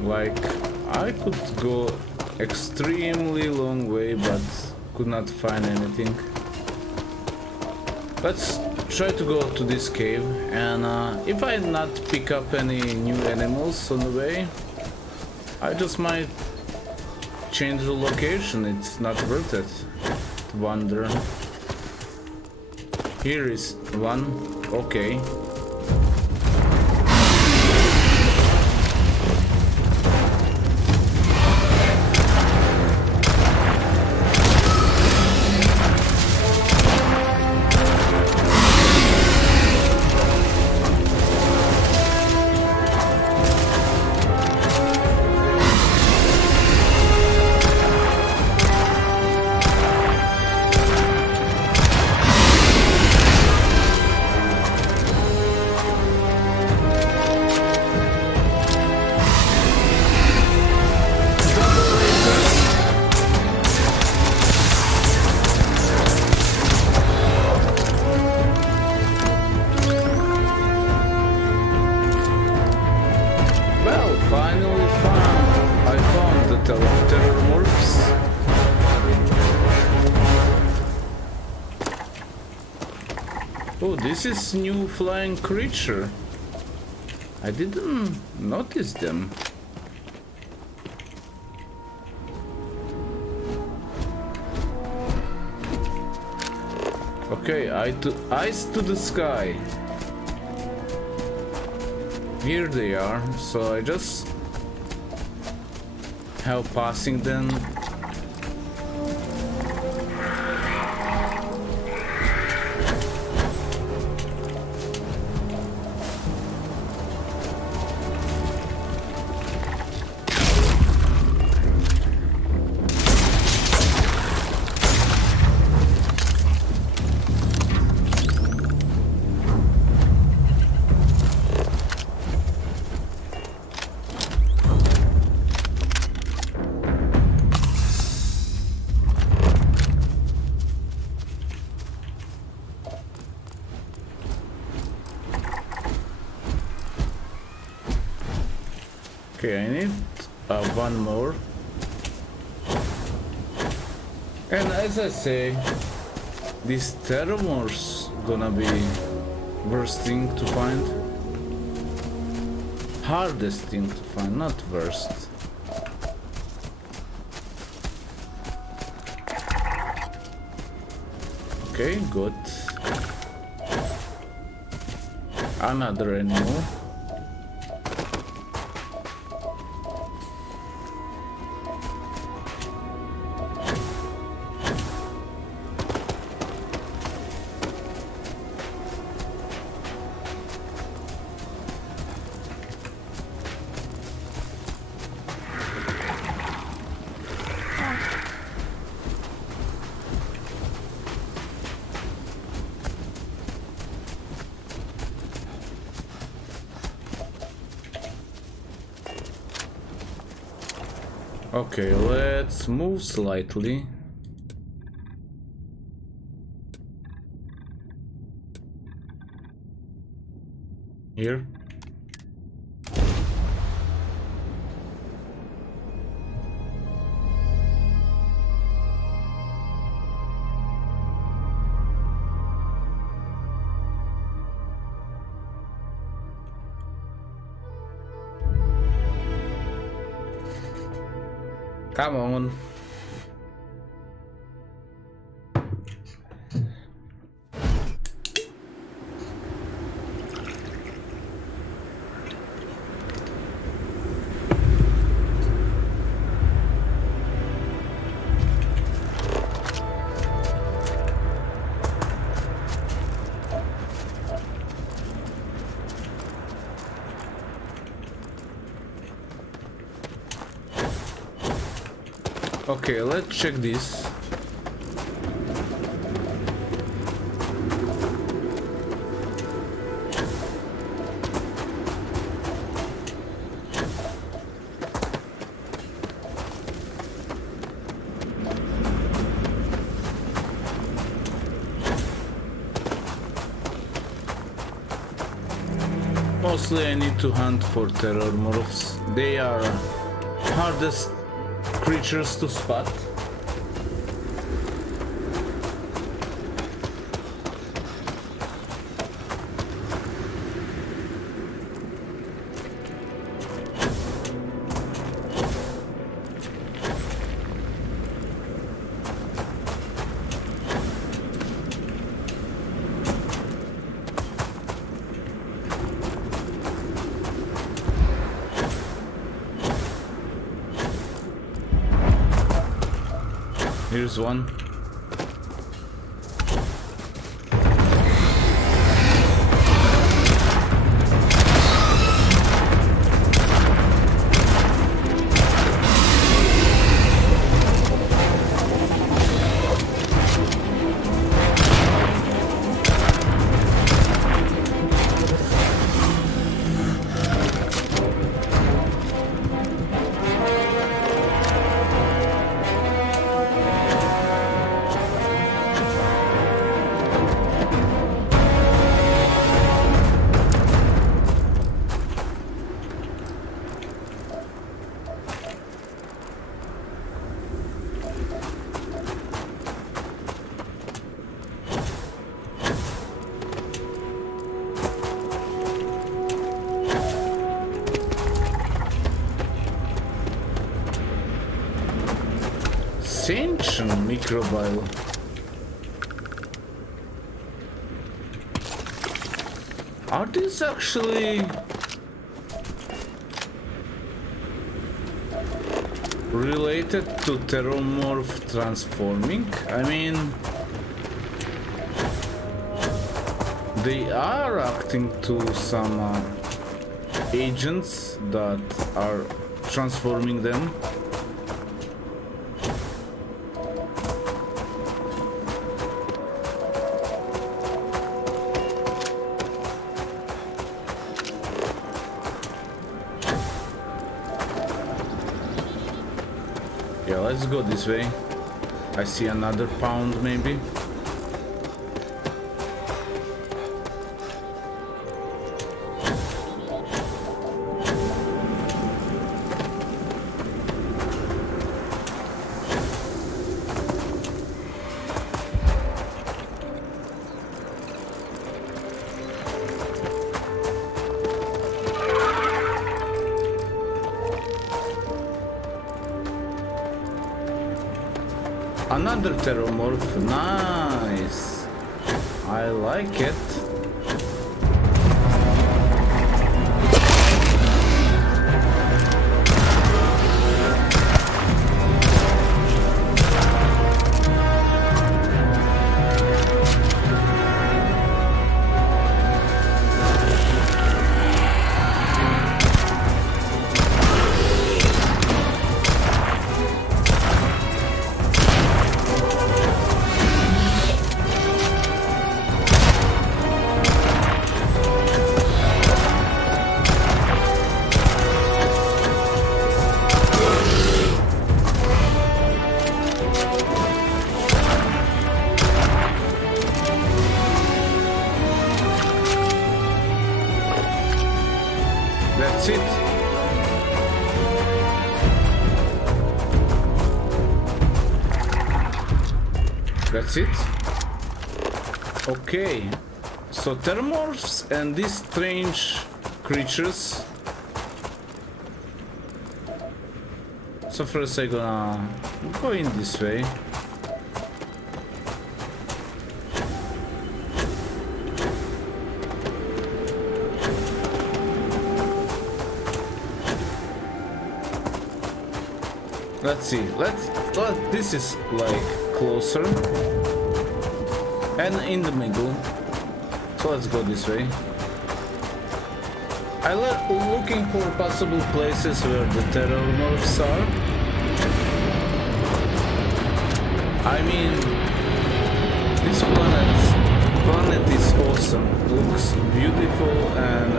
Like, I could go extremely long way, but could not find anything. Let's try to go to this cave, and if I not pick up any new animals on the way, I just might change the location. It's not worth it to wander. Here is one. Okay. Oh, this is new flying creature. I didn't notice them. Okay, eyes to the sky. Here they are, so I just have passing them. Okay, I need one more. And as I say, these terramorphs gonna be Worst thing to find? Hardest thing to find, not worst. Okay, good. Another animal. Okay, let's move slightly. Here. Come on. Okay, let's check this. Mostly I need to hunt for terror morphs. They are hardest creatures to spot. Here's one. Ancient microbial. Are these actually related to Terromorph transforming? I mean, they are acting to some agents that are transforming them. Yeah, let's go this way. I see another pound maybe. Another Terramorph. Nice. I like it. That's it. That's it. Okay. So Terramorphs and these strange creatures. So first I'm gonna go in this way. Let's see. This is like closer and in the middle. So let's go this way. I'm looking for possible places where the Terramorphs are. I mean, this planet is awesome. Looks beautiful and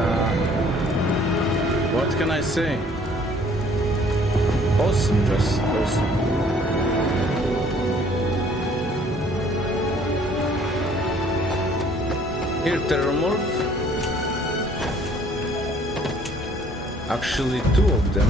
what can I say? Awesome, just awesome. Here, Terramorph. Actually, two of them.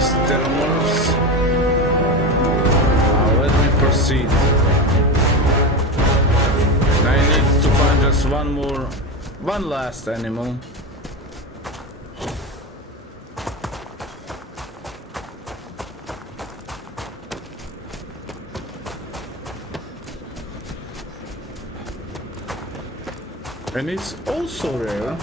these thermorphs. Let me proceed. I need to find just one last animal. And it's also rare.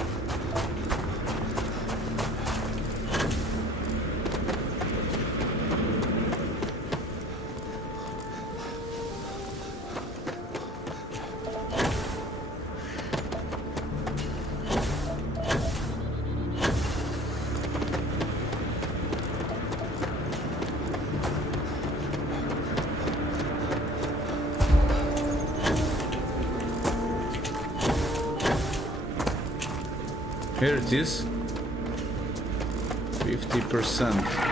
Here it is. 50%.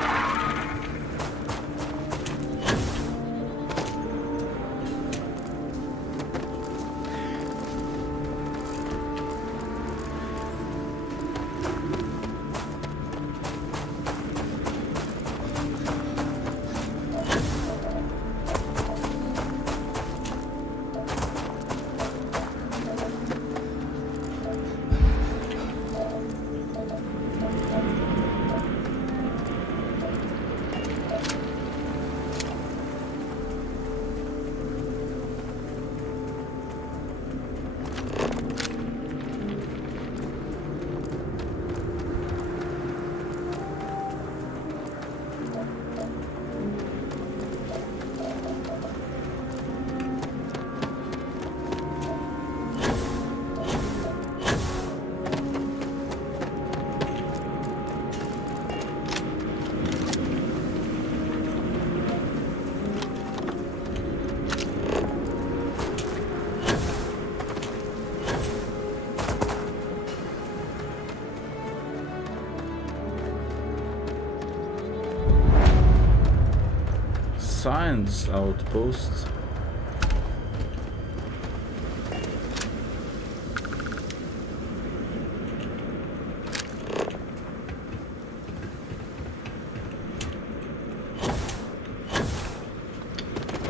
Science outpost.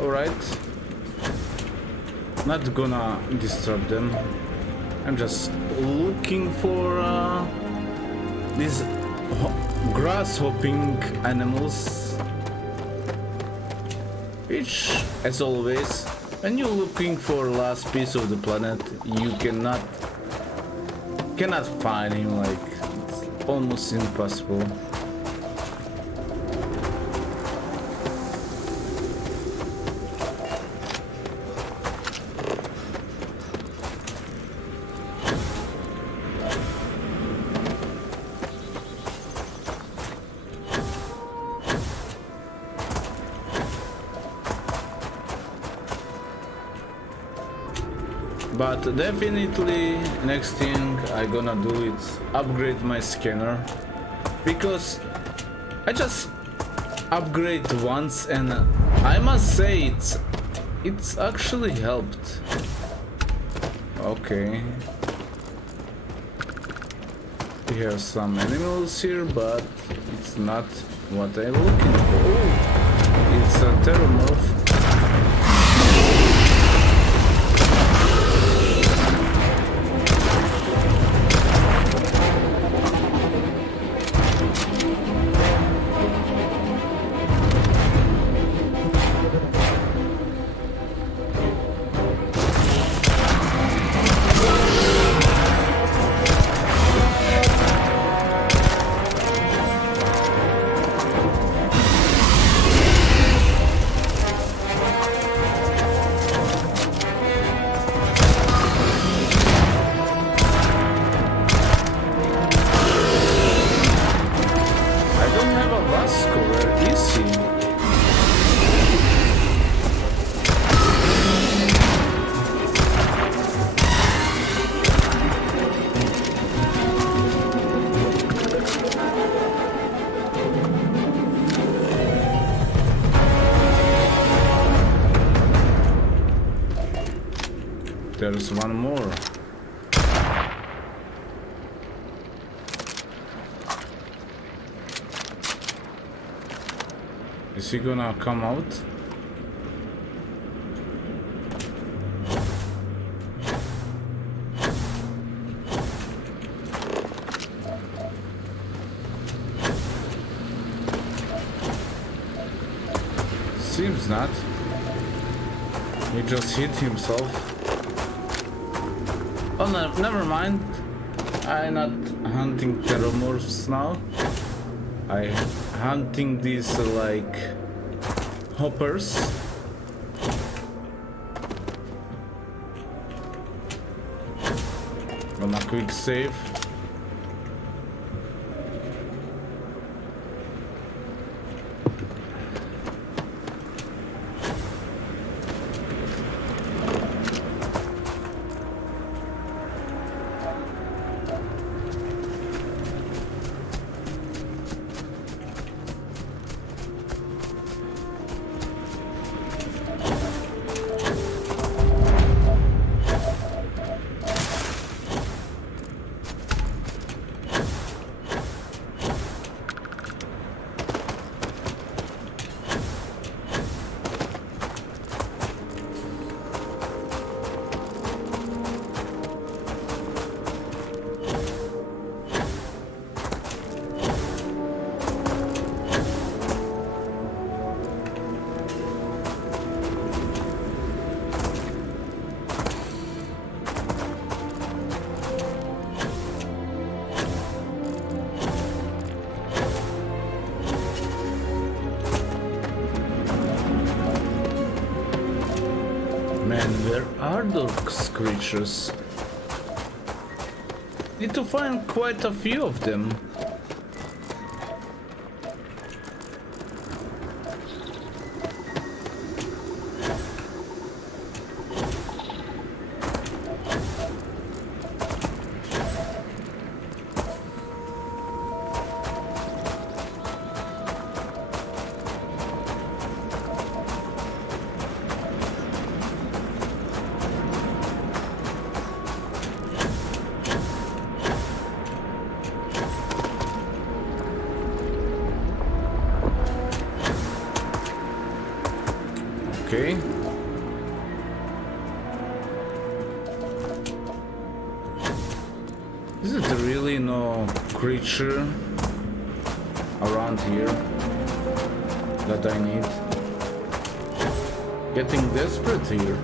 All right. Not gonna disturb them. I'm just looking for these grass-hopping animals. Which, as always, when you're looking for last piece of the planet, you cannot find him. Like, it's almost impossible. But definitely next thing I gonna do is upgrade my scanner, because I just upgrade once and I must say it's actually helped. Okay, we have some animals here, but it's not what I'm looking for. Oh, it's a thermorph. There's one more. Is he gonna come out? Seems not. He just hit himself. Oh no, never mind. I'm not hunting pheromorphs now. I hunting these like hoppers. Gonna quick save. Man, where are those creatures? Need to find quite a few of them. Okay. Is it really no creature around here that I need? Getting desperate here.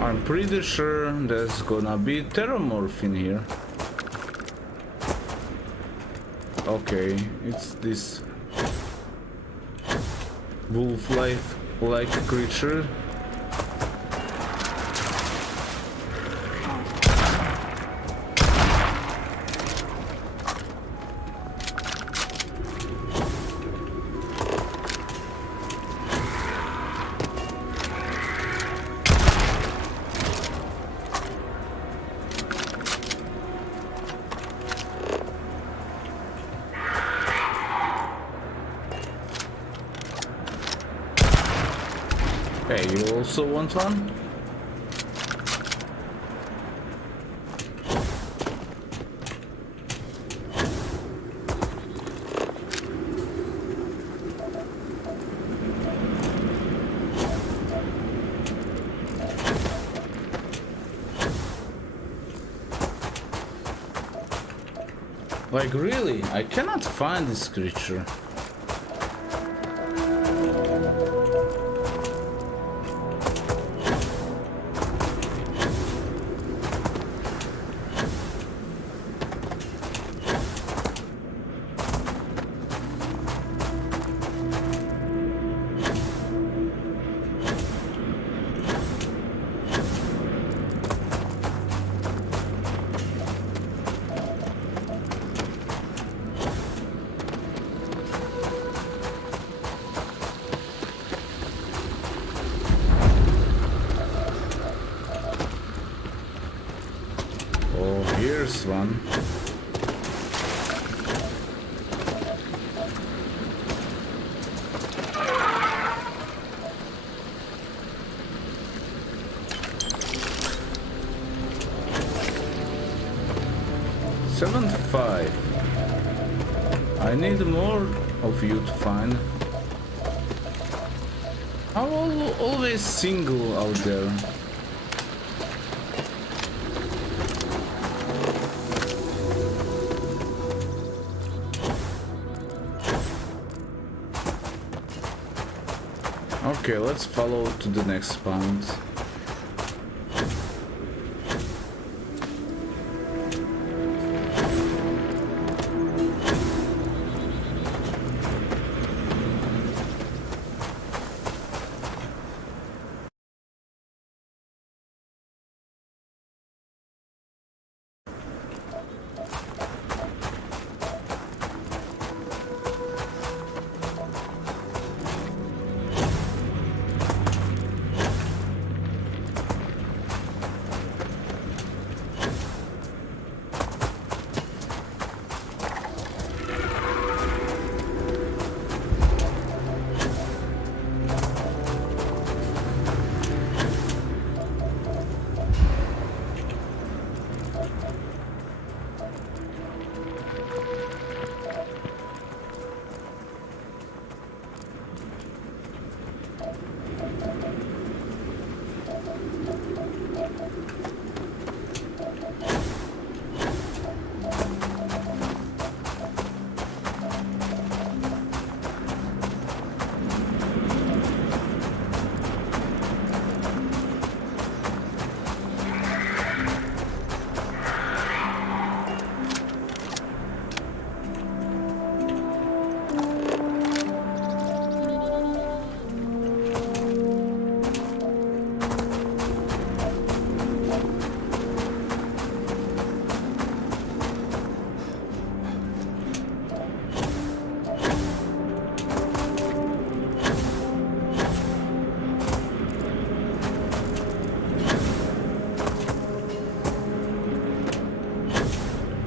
I'm pretty sure there's gonna be Terramorph in here. Okay, it's this wolf-like creature. Hey, you also want one? Like really, I cannot find this creature. here's one. Seven five. I need more of you to find. I'm always single out there. Okay, let's follow to the next point.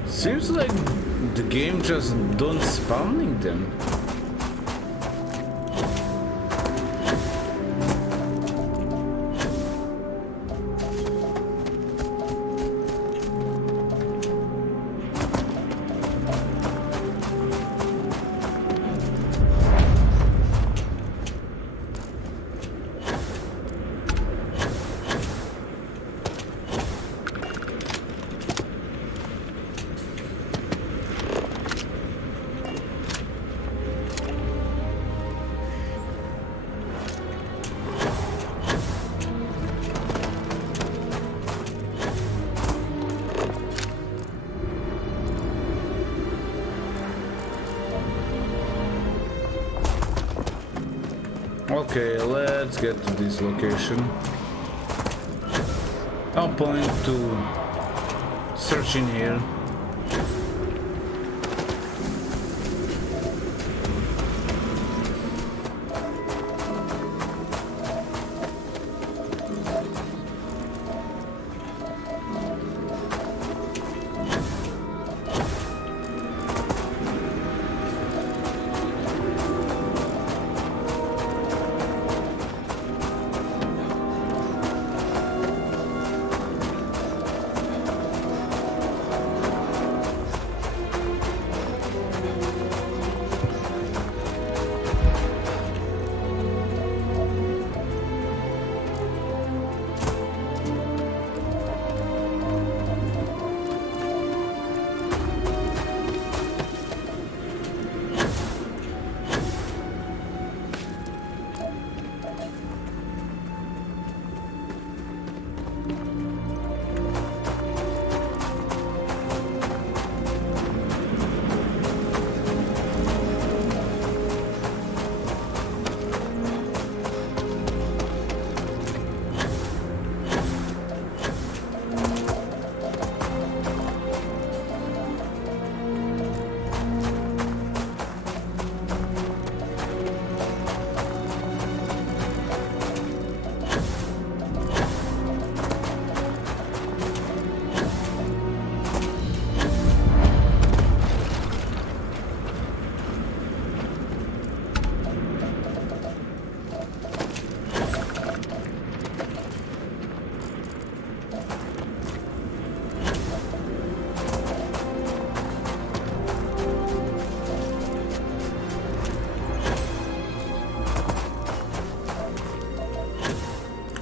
Seems like the game just don't spawning them. Okay, let's get to this location. No point to search in here.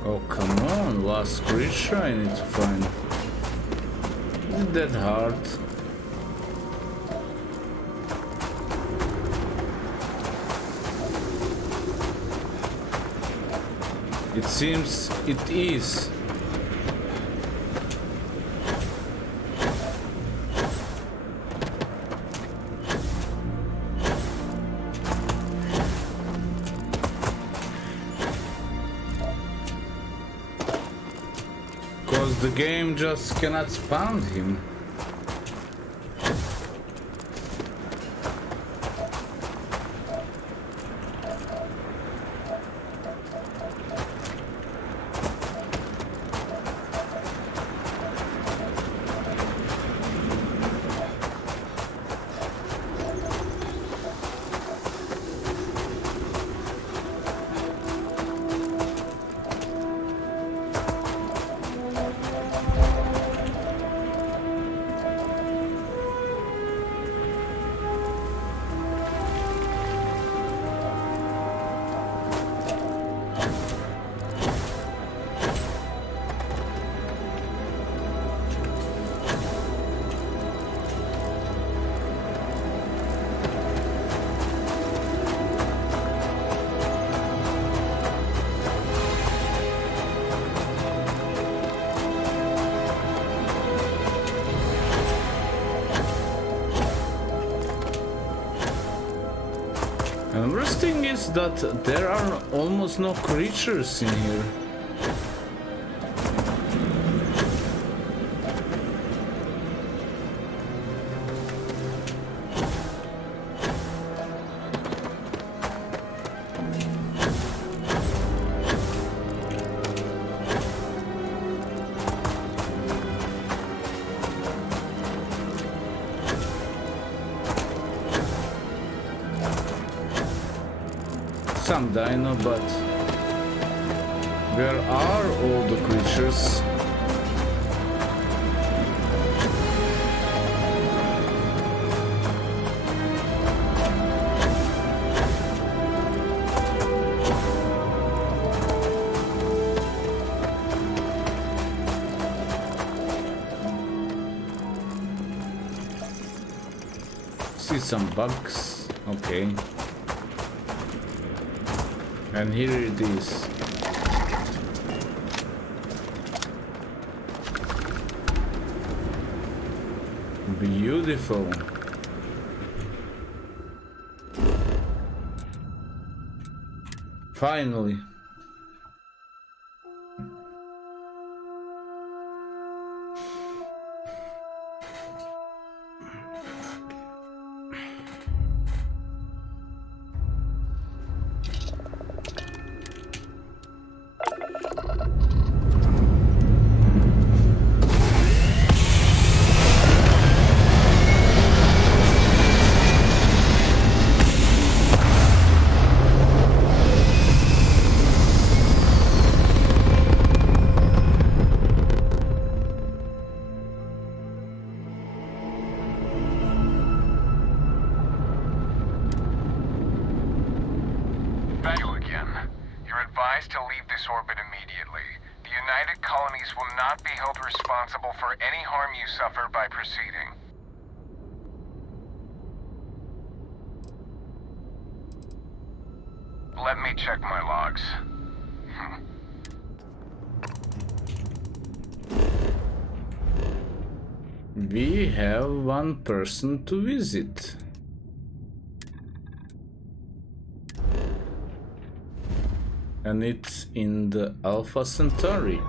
Oh, come on, last creature I need to find. Is it that hard? It seems it is. Because the game just cannot spawn him. And the worst thing is that there are almost no creatures in here. Some dino, but where are all the creatures? See some bugs. Okay. And here it is. Beautiful. Finally. To leave this orbit immediately. The United Colonies will not be held responsible for any harm you suffer by proceeding. Let me check my logs. We have one person to visit. And it's in the Alpha Centauri.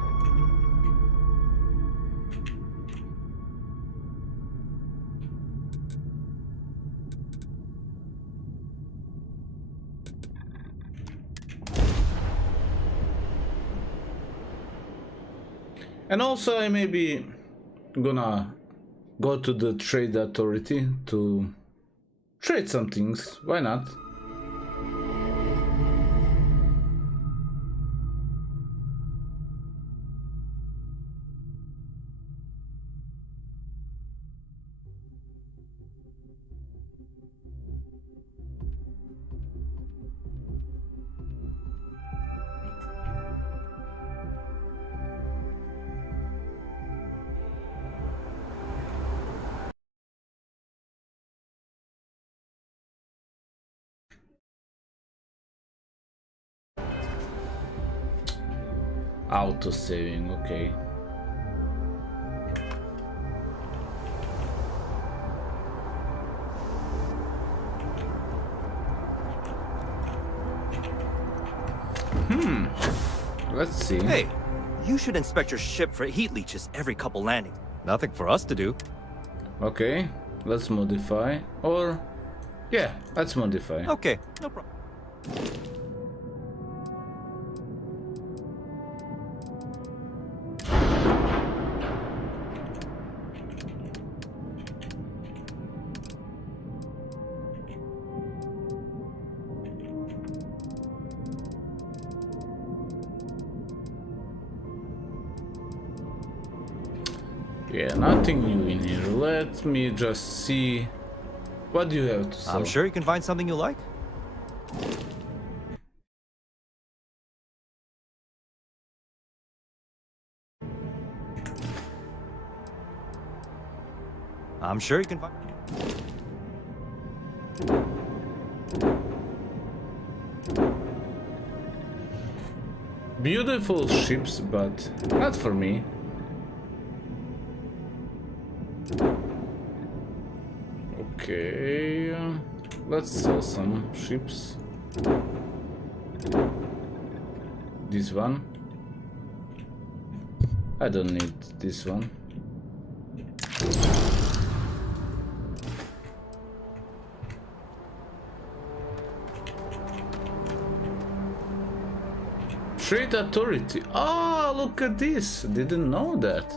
And also I may be gonna go to the trade authority to trade some things. Why not? Auto saving, okay. Let's see. Hey, you should inspect your ship for heat leeches every couple landings. Nothing for us to do. Okay, let's modify. Or, yeah, let's modify. Okay, no problem. Yeah, nothing new in here. Let me just see. What do you have to say? I'm sure you can find something you like. I'm sure you can find... Beautiful ships, but not for me. Okay, let's sell some ships. This one. I don't need this one. Trade Authority. Oh, look at this. Didn't know that.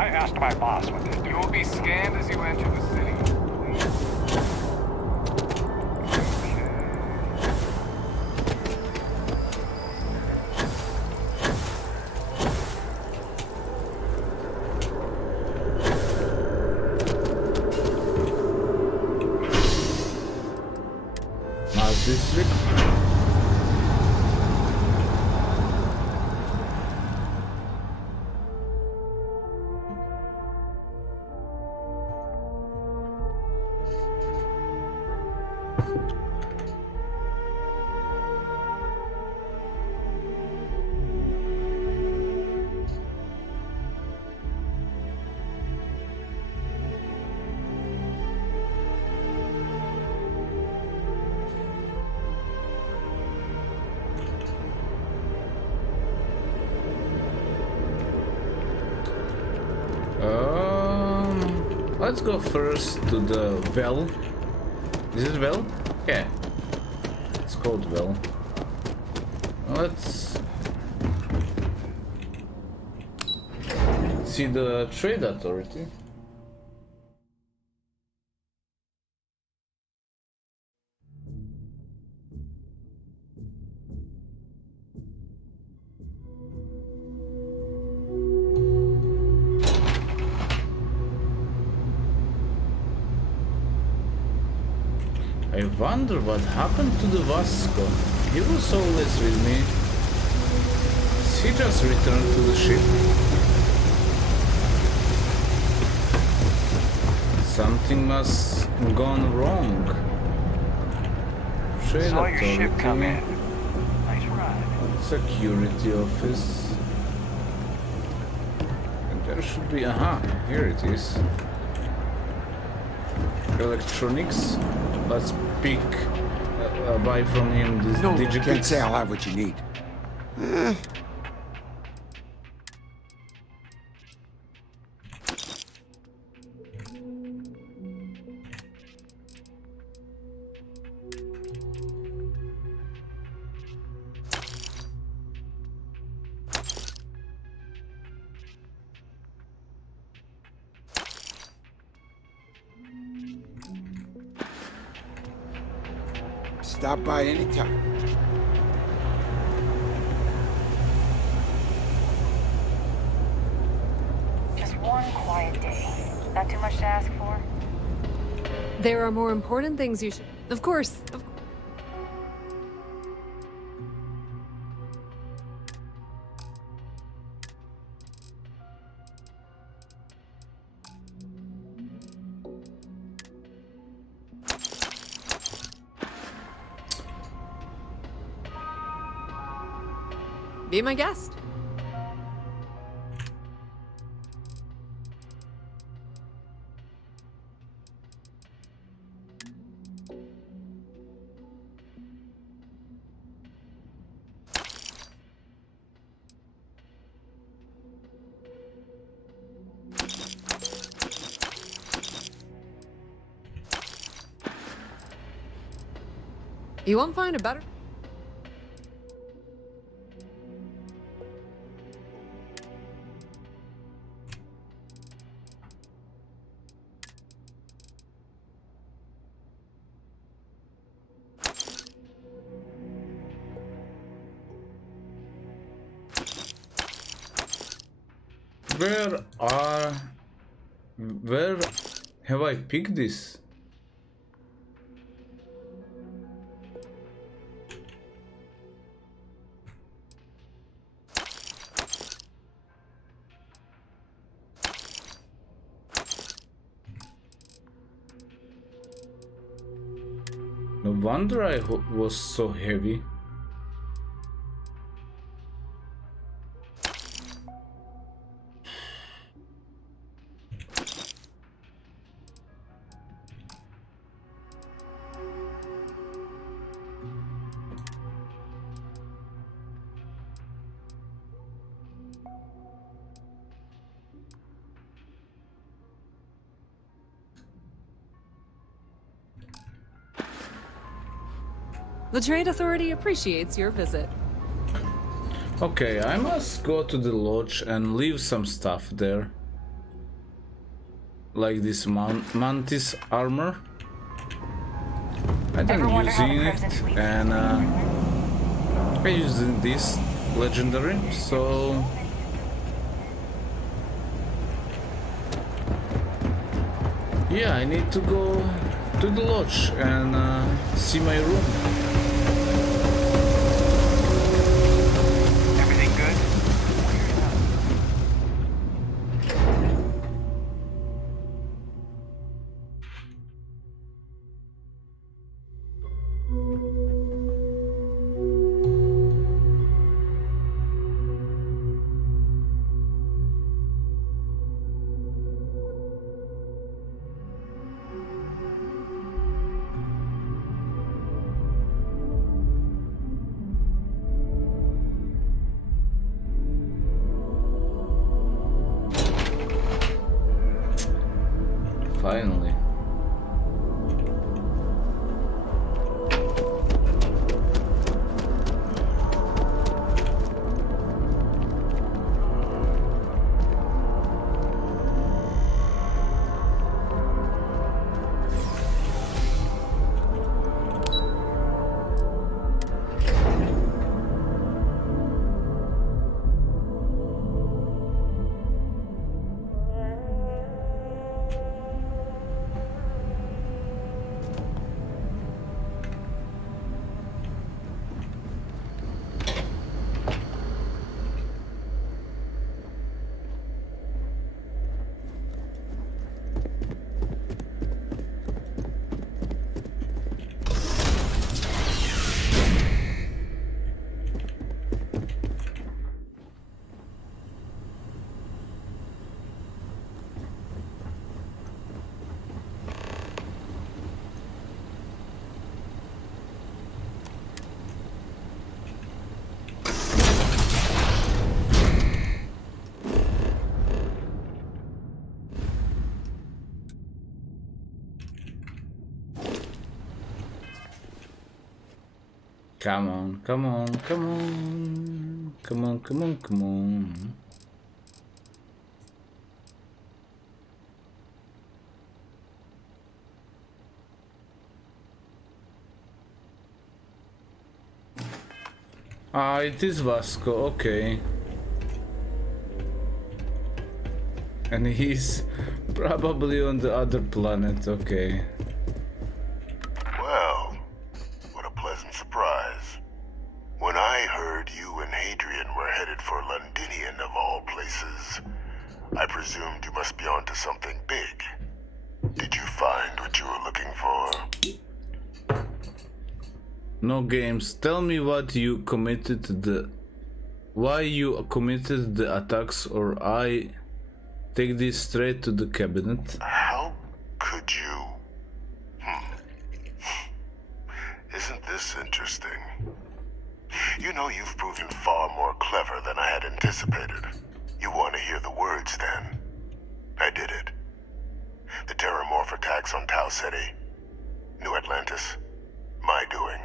I asked my boss what to do. You will be scanned as you enter the city. Mars District. Let's go first to the well. Is it well? Yeah. It's called well. Let's see the Trade Authority. I wonder what happened to the Vasco. He was always with me. He just returned to the ship. Something must gone wrong. Trade Saw your ship come in. Authority, Nice ride. Security office. And there should be, aha, here it is. Electronics. Let's pick, buy from him this Digipix. Can't say I'll have what you need. Stop by anytime. too much to ask for? There are more important things you should... Of course. Be my guest. You won't find a better... Where have I picked this? No wonder I was so heavy. The Trade Authority appreciates your visit. Okay, I must go to the lodge and leave some stuff there. Like this mantis armor. I don't using it, and I'm using this legendary, so yeah, I need to go to the lodge and see my room. Everything good? Finally. Come on, come on, come on. Come on, come on, come on. Ah, it is Vasco, okay. And he's Probably on the other planet, okay. Well, what a pleasant surprise. When I heard you and Hadrian were headed for Londinian of all places, I presumed you must be onto something big. Did you find what you were looking for? No games. Tell me what you committed why you committed the attacks, or I take this straight to the cabinet. How could you? Isn't this interesting? You know, you've proven far more clever than I had anticipated. You want to hear the words, then? I did it. The Terramorph attacks on Tau City, New Atlantis, my doing.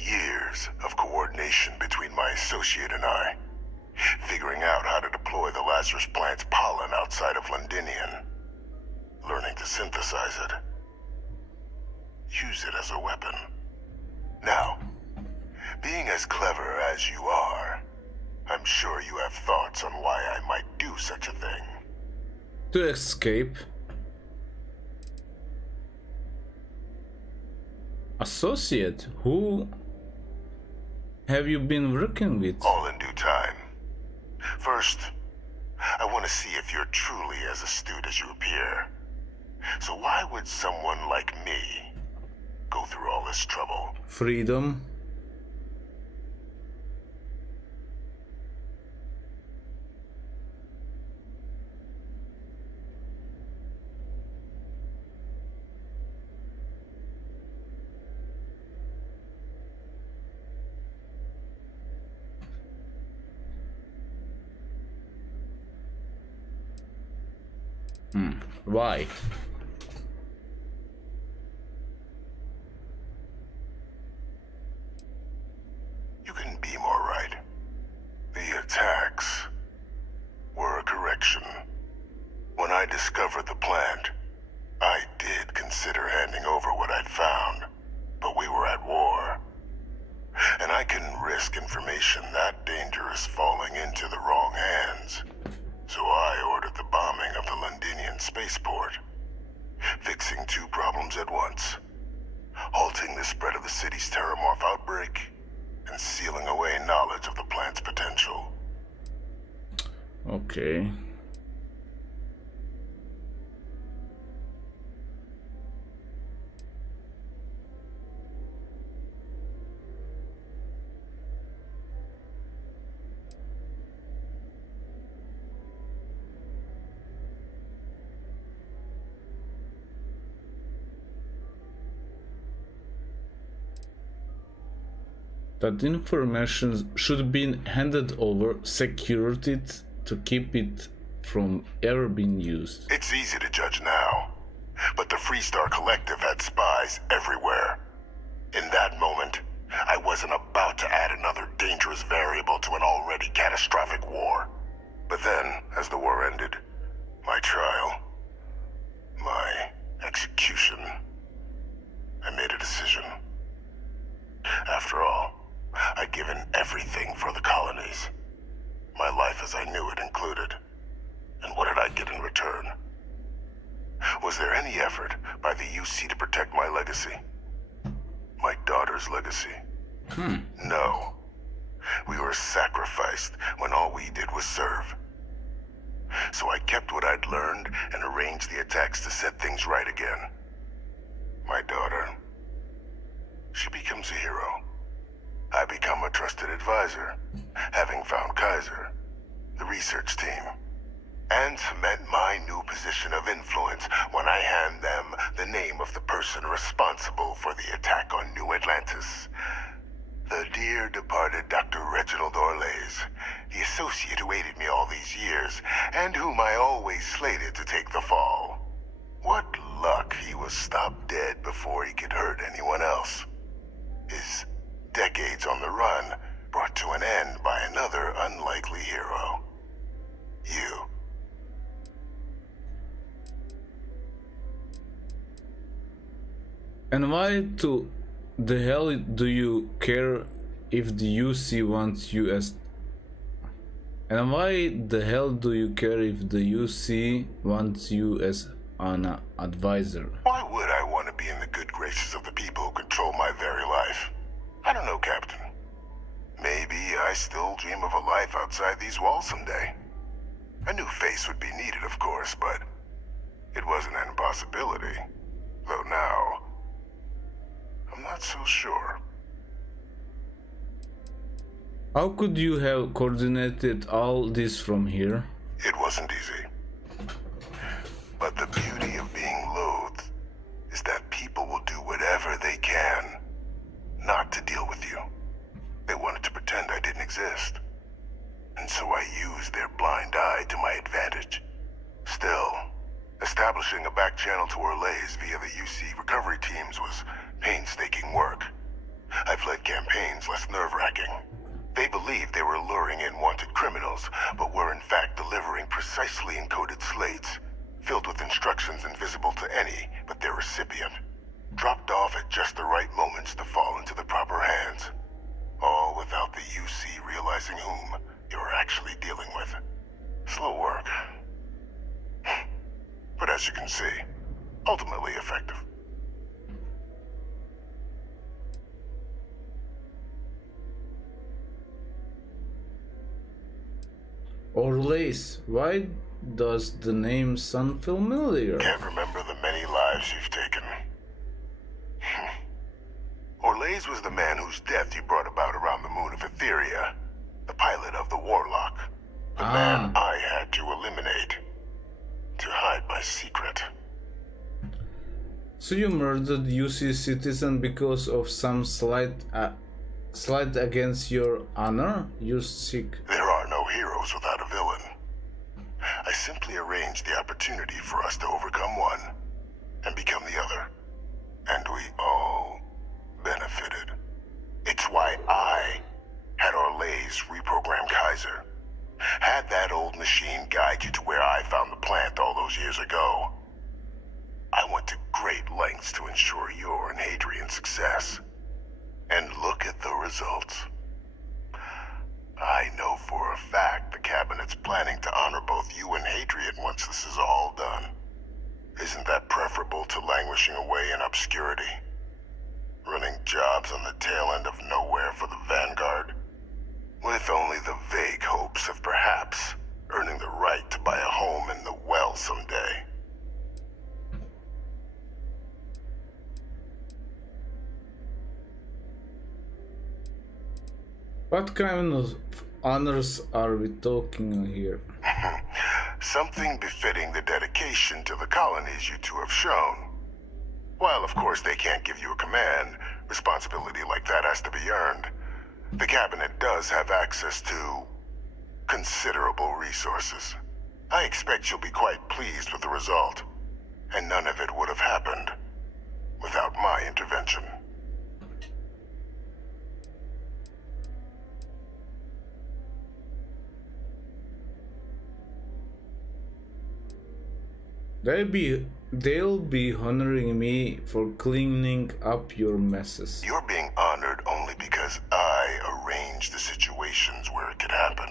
Years of coordination between my associate and I, figuring out how to deploy the Lazarus plant's pollen outside of Londinian, learning to synthesize it, use it as a weapon. Now, being as clever as you are, I'm sure you have thoughts on why I might do such a thing. To escape. Associate? Who have you been working with? All in due time. First, I want to see if you're truly as astute as you appear. So why would someone like me go through all this trouble? Freedom. Why? You couldn't be more right. The attacks were a correction. When I discovered the plant, I did consider handing over what I'd found, but we were at war. And I couldn't risk information that dangerous falling into the wrong hands. So I ordered the bombing of the Londinian spaceport, fixing two problems at once. Halting the spread of the city's Terramorph outbreak, and sealing away knowledge of the plant's potential. Okay. That information should be handed over, secured it to keep it from ever being used. It's easy to judge now, but the Freestar Collective had spies everywhere. In that moment, I wasn't about to add another dangerous variable to an already catastrophic war. But then, as the war ended, my trial, my execution, I made a decision. After all, I'd given everything for the colonies. My life as I knew it included. And what did I get in return? Was there any effort by the UC to protect my legacy? My daughter's legacy? No. We were sacrificed when all we did was serve. So I kept what I'd learned and arranged the attacks to set things right again. My daughter, she becomes a hero. I become a trusted advisor, having found Kaiser, the research team, and cement my new position of influence when I hand them the name of the person responsible for the attack on New Atlantis. The dear departed Dr. Reginald Orlays, the associate who aided me all these years, and whom I always slated to take the fall. What luck he was stopped dead before he could hurt anyone else. His decades on the run brought to an end by another unlikely hero. You. And why to the hell do you care if the UC wants you as... And why the hell do you care if the UC wants you as an advisor? Why would I want to be in the good graces of the people who control my very life? I don't know, Captain. Maybe I still dream of a life outside these walls someday. A new face would be needed, of course, but it wasn't an impossibility. Though now, I'm not so sure. How could you have coordinated all this from here? It wasn't easy. But the beauty of being loathed is that people will do whatever they can not to deal with you. They wanted to pretend I didn't exist. And so I used their blind eye to my advantage. Still, establishing a back channel to Orlays via the UC recovery teams was painstaking work. I've led campaigns less nerve-wracking. They believed they were luring in wanted criminals, but were in fact delivering precisely encoded slates, filled with instructions invisible to any but their recipient, dropped off at just the right moments to fall into the proper hands. All without the UC realizing whom you were actually dealing with. Slow work. But as you can see, ultimately effective. Orlays, why does the name sound familiar? Can't remember the many lives you've taken. Orlays was the man whose death you brought about around the moon of Etheria, the pilot of the Warlock. The man I had to eliminate, to hide my secret. So you murdered UC citizen because of some slight against your honor? You sick. There are no heroes without a villain. I simply arranged the opportunity for us to overcome one and become the other. And we all benefited. It's why I had Orlays reprogram Kaiser. Had that old machine guide you to where I found the plant all those years ago. I went to great lengths to ensure your and Hadrian's success. And look at the results. I know for a fact the Cabinet's planning to honor both you and Hadrian once this is all done. Isn't that preferable to languishing away in obscurity? Running jobs on the tail end of nowhere for the Vanguard? With only the vague hopes of perhaps earning the right to buy a home in the well someday. What kind of honors are we talking here? Something befitting the dedication to the colonies you two have shown. While of course they can't give you a command, responsibility like that has to be earned. The Cabinet does have access to considerable resources. I expect you'll be quite pleased with the result. And none of it would have happened without my intervention. They'll be honoring me for cleaning up your messes. You're being honored only because I arranged the situations where it could happen.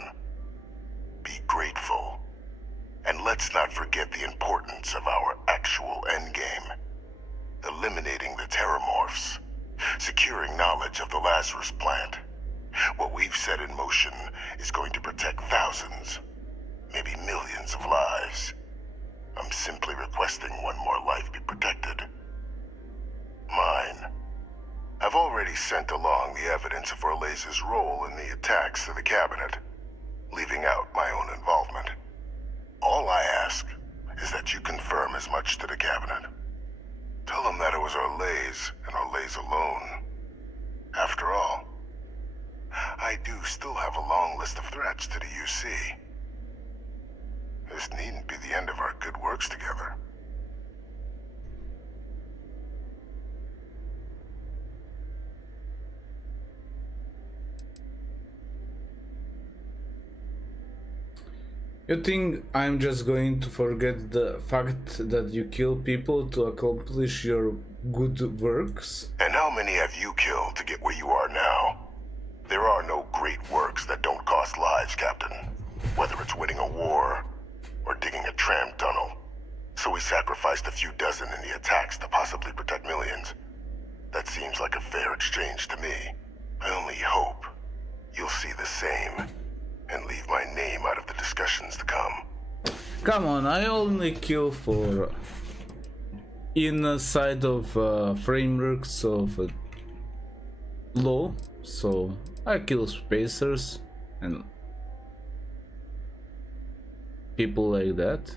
Be grateful. And let's not forget the importance of our actual endgame. Eliminating the Terramorphs. Securing knowledge of the Lazarus plant. What we've set in motion is going to protect thousands, maybe millions of lives. I'm simply requesting one more life be protected. Mine. I've already sent along the evidence of Orlays' role in the attacks to the Cabinet, leaving out my own involvement. All I ask is that you confirm as much to the Cabinet. Tell them that it was Orlays and Orlays alone. After all, I do still have a long list of threats to the UC. This needn't be the end of our good works together. You think I'm just going to forget the fact that you kill people to accomplish your good works? And how many have you killed to get where you are now? There are no great works that don't cost lives, Captain. sacrificed a few dozen in the attacks to possibly protect millions. That seems like a fair exchange to me. I only hope you'll see the same and leave my name out of the discussions to come. Come on, I only kill for inside of frameworks of law, so I kill spacers and people like that.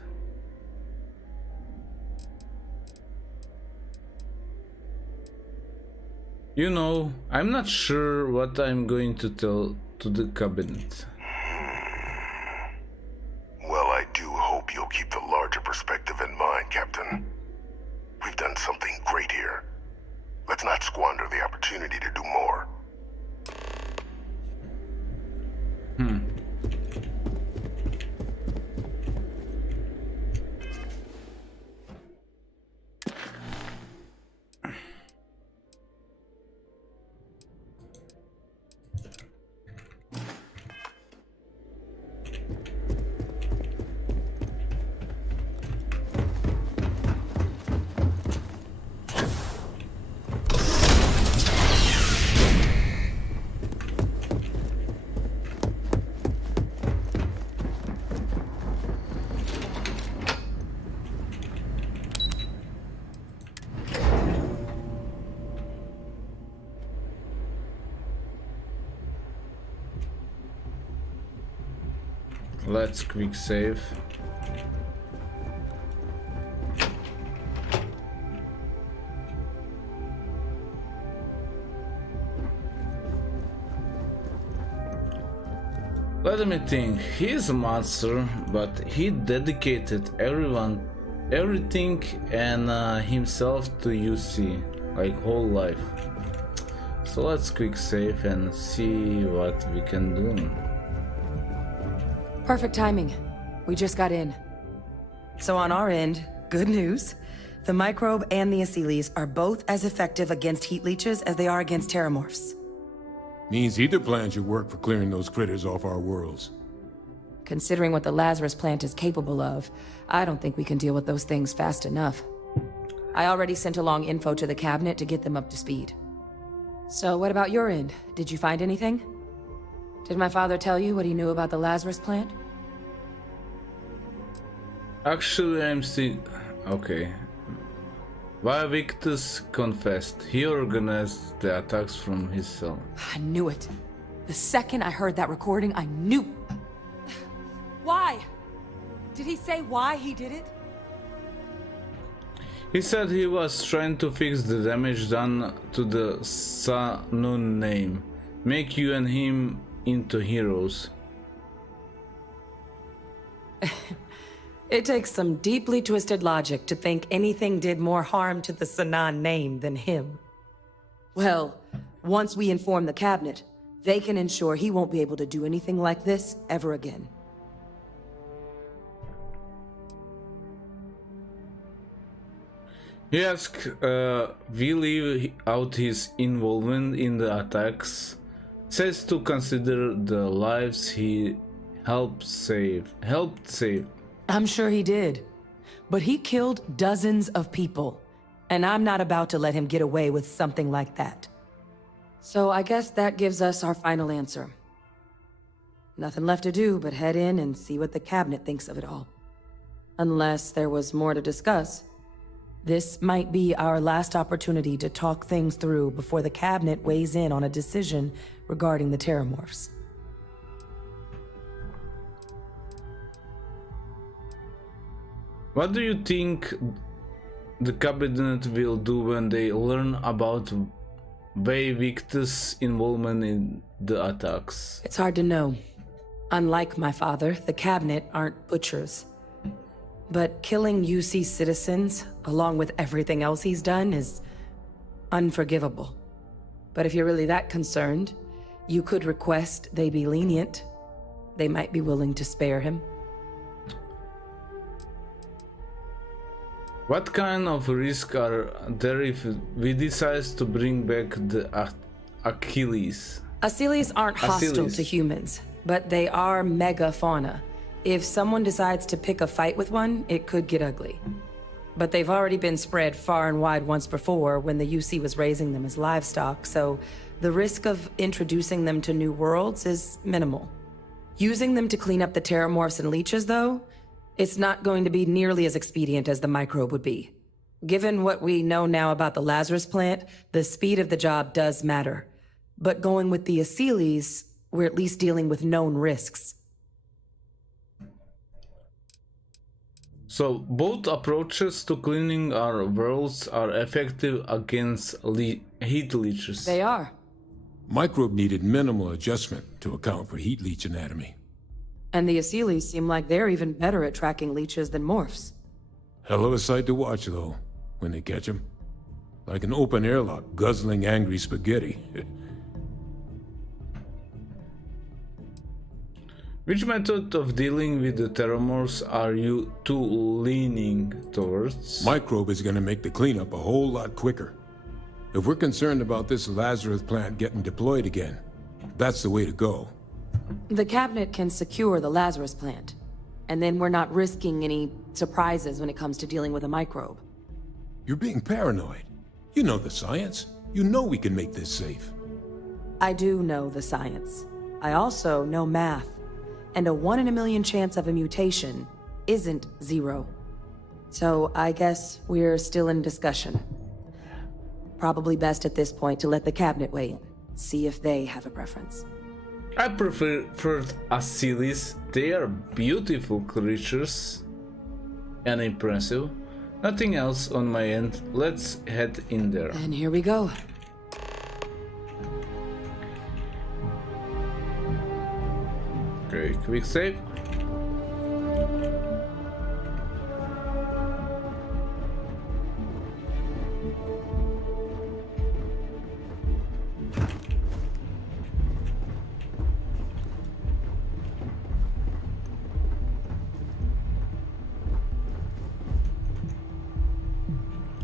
You know, I'm not sure what I'm going to tell to the cabinet. Well, I do hope you'll keep the larger perspective in mind, Captain. We've done something great here. Let's not squander the opportunity to do more. Let's quick save. Let me think. He's a monster, but he dedicated everything and himself to UC, like whole life. So let's quick save and see what we can do. Perfect timing. We just got in. So on our end, good news. The microbe and the acyles are both as effective against heat leeches as they are against terramorphs. Means either plan should work for clearing those critters off our worlds. Considering what the Lazarus plant is capable of, I don't think we can deal with those things fast enough. I already sent along info to the cabinet to get them up to speed. So what about your end? Did you find anything? Did my father tell you what he knew about the Lazarus plant? Actually, I'm still... Okay. Victus confessed. He organized the attacks from his cell. I knew it. The second I heard that recording, I knew. Why? Did he say why he did it? He said he was trying to fix the damage done to the Sanun name. Make you and him into heroes. It takes some deeply twisted logic to think anything did more harm to the Sanan name than him. Well, once we inform the cabinet, they can ensure he won't be able to do anything like this ever again. He asked, we leave out his involvement in the attacks. Says to consider the lives he helped save. I'm sure he did. But he killed dozens of people. And I'm not about to let him get away with something like that. So I guess that gives us our final answer. Nothing left to do but head in and see what the cabinet thinks of it all. Unless there was more to discuss. This might be our last opportunity to talk things through before the cabinet weighs in on a decision regarding the terramorphs. What do you think the cabinet will do when they learn about Victus' involvement in the attacks? It's hard to know. Unlike my father, the cabinet aren't butchers. But killing UC citizens, along with everything else he's done, is unforgivable. But if you're really that concerned, you could request they be lenient. They might be willing to spare him. What kind of risk are there if we decide to bring back the Achilles? Acyles aren't hostile Acyles. to humans, but they are megafauna. If someone decides to pick a fight with one, it could get ugly. But they've already been spread far and wide once before when the UC was raising them as livestock, so the risk of introducing them to new worlds is minimal. Using them to clean up the terramorphs and leeches, though, it's not going to be nearly as expedient as the microbe would be. Given what we know now about the Lazarus plant, the speed of the job does matter. But going with the Asylees, we're at least dealing with known risks. So both approaches to cleaning our worlds are effective against heat leeches. They are. Microbe needed minimal adjustment to account for heat leech anatomy. And the Asylees seem like they're even better at tracking leeches than morphs. Hell of a sight to watch, though, when they catch them. Like an open airlock guzzling angry spaghetti. Which method of dealing with the terramorphs are you two leaning towards? Microbe is gonna make the cleanup a whole lot quicker. If we're concerned about this Lazarus plant getting deployed again, that's the way to go. The cabinet can secure the Lazarus plant, and then we're not risking any surprises when it comes to dealing with a microbe. You're being paranoid. You know the science. You know we can make this safe. I do know the science. I also know math. And a 1 in a million chance of a mutation isn't 0. So I guess we're still in discussion. Probably best at this point to let the cabinet weigh in, see if they have a preference. I prefer Asylees. They are beautiful creatures and impressive. Nothing else on my end. Let's head in there. And here we go. Okay, quick save.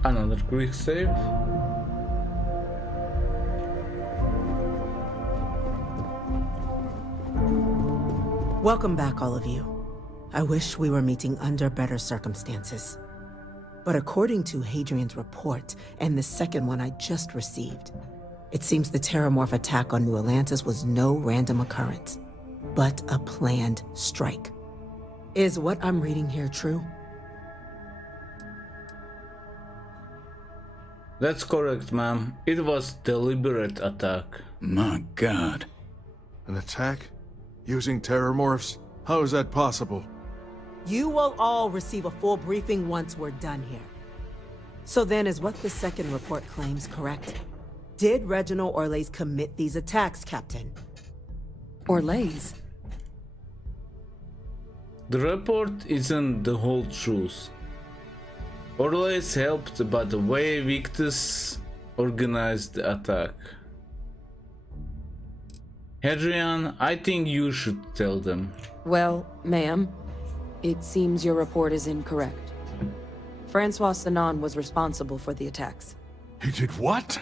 Another quick save. Welcome back, all of you. I wish we were meeting under better circumstances. But according to Hadrian's report, and the second one I just received, it seems the Terramorph attack on New Atlantis was no random occurrence, but a planned strike. Is what I'm reading here true? That's correct, ma'am. It was deliberate attack. My God. An attack? Using terramorphs? How is that possible? You will all receive a full briefing once we're done here. So then, is what the second report claims correct? Did Reginald Orlays commit these attacks, Captain? Orlays? The report isn't the whole truth. Orlays helped, but the way Victus organized the attack. Hadrian, I think you should tell them. Well, ma'am, it seems your report is incorrect. Francois Sanon was responsible for the attacks. He did what?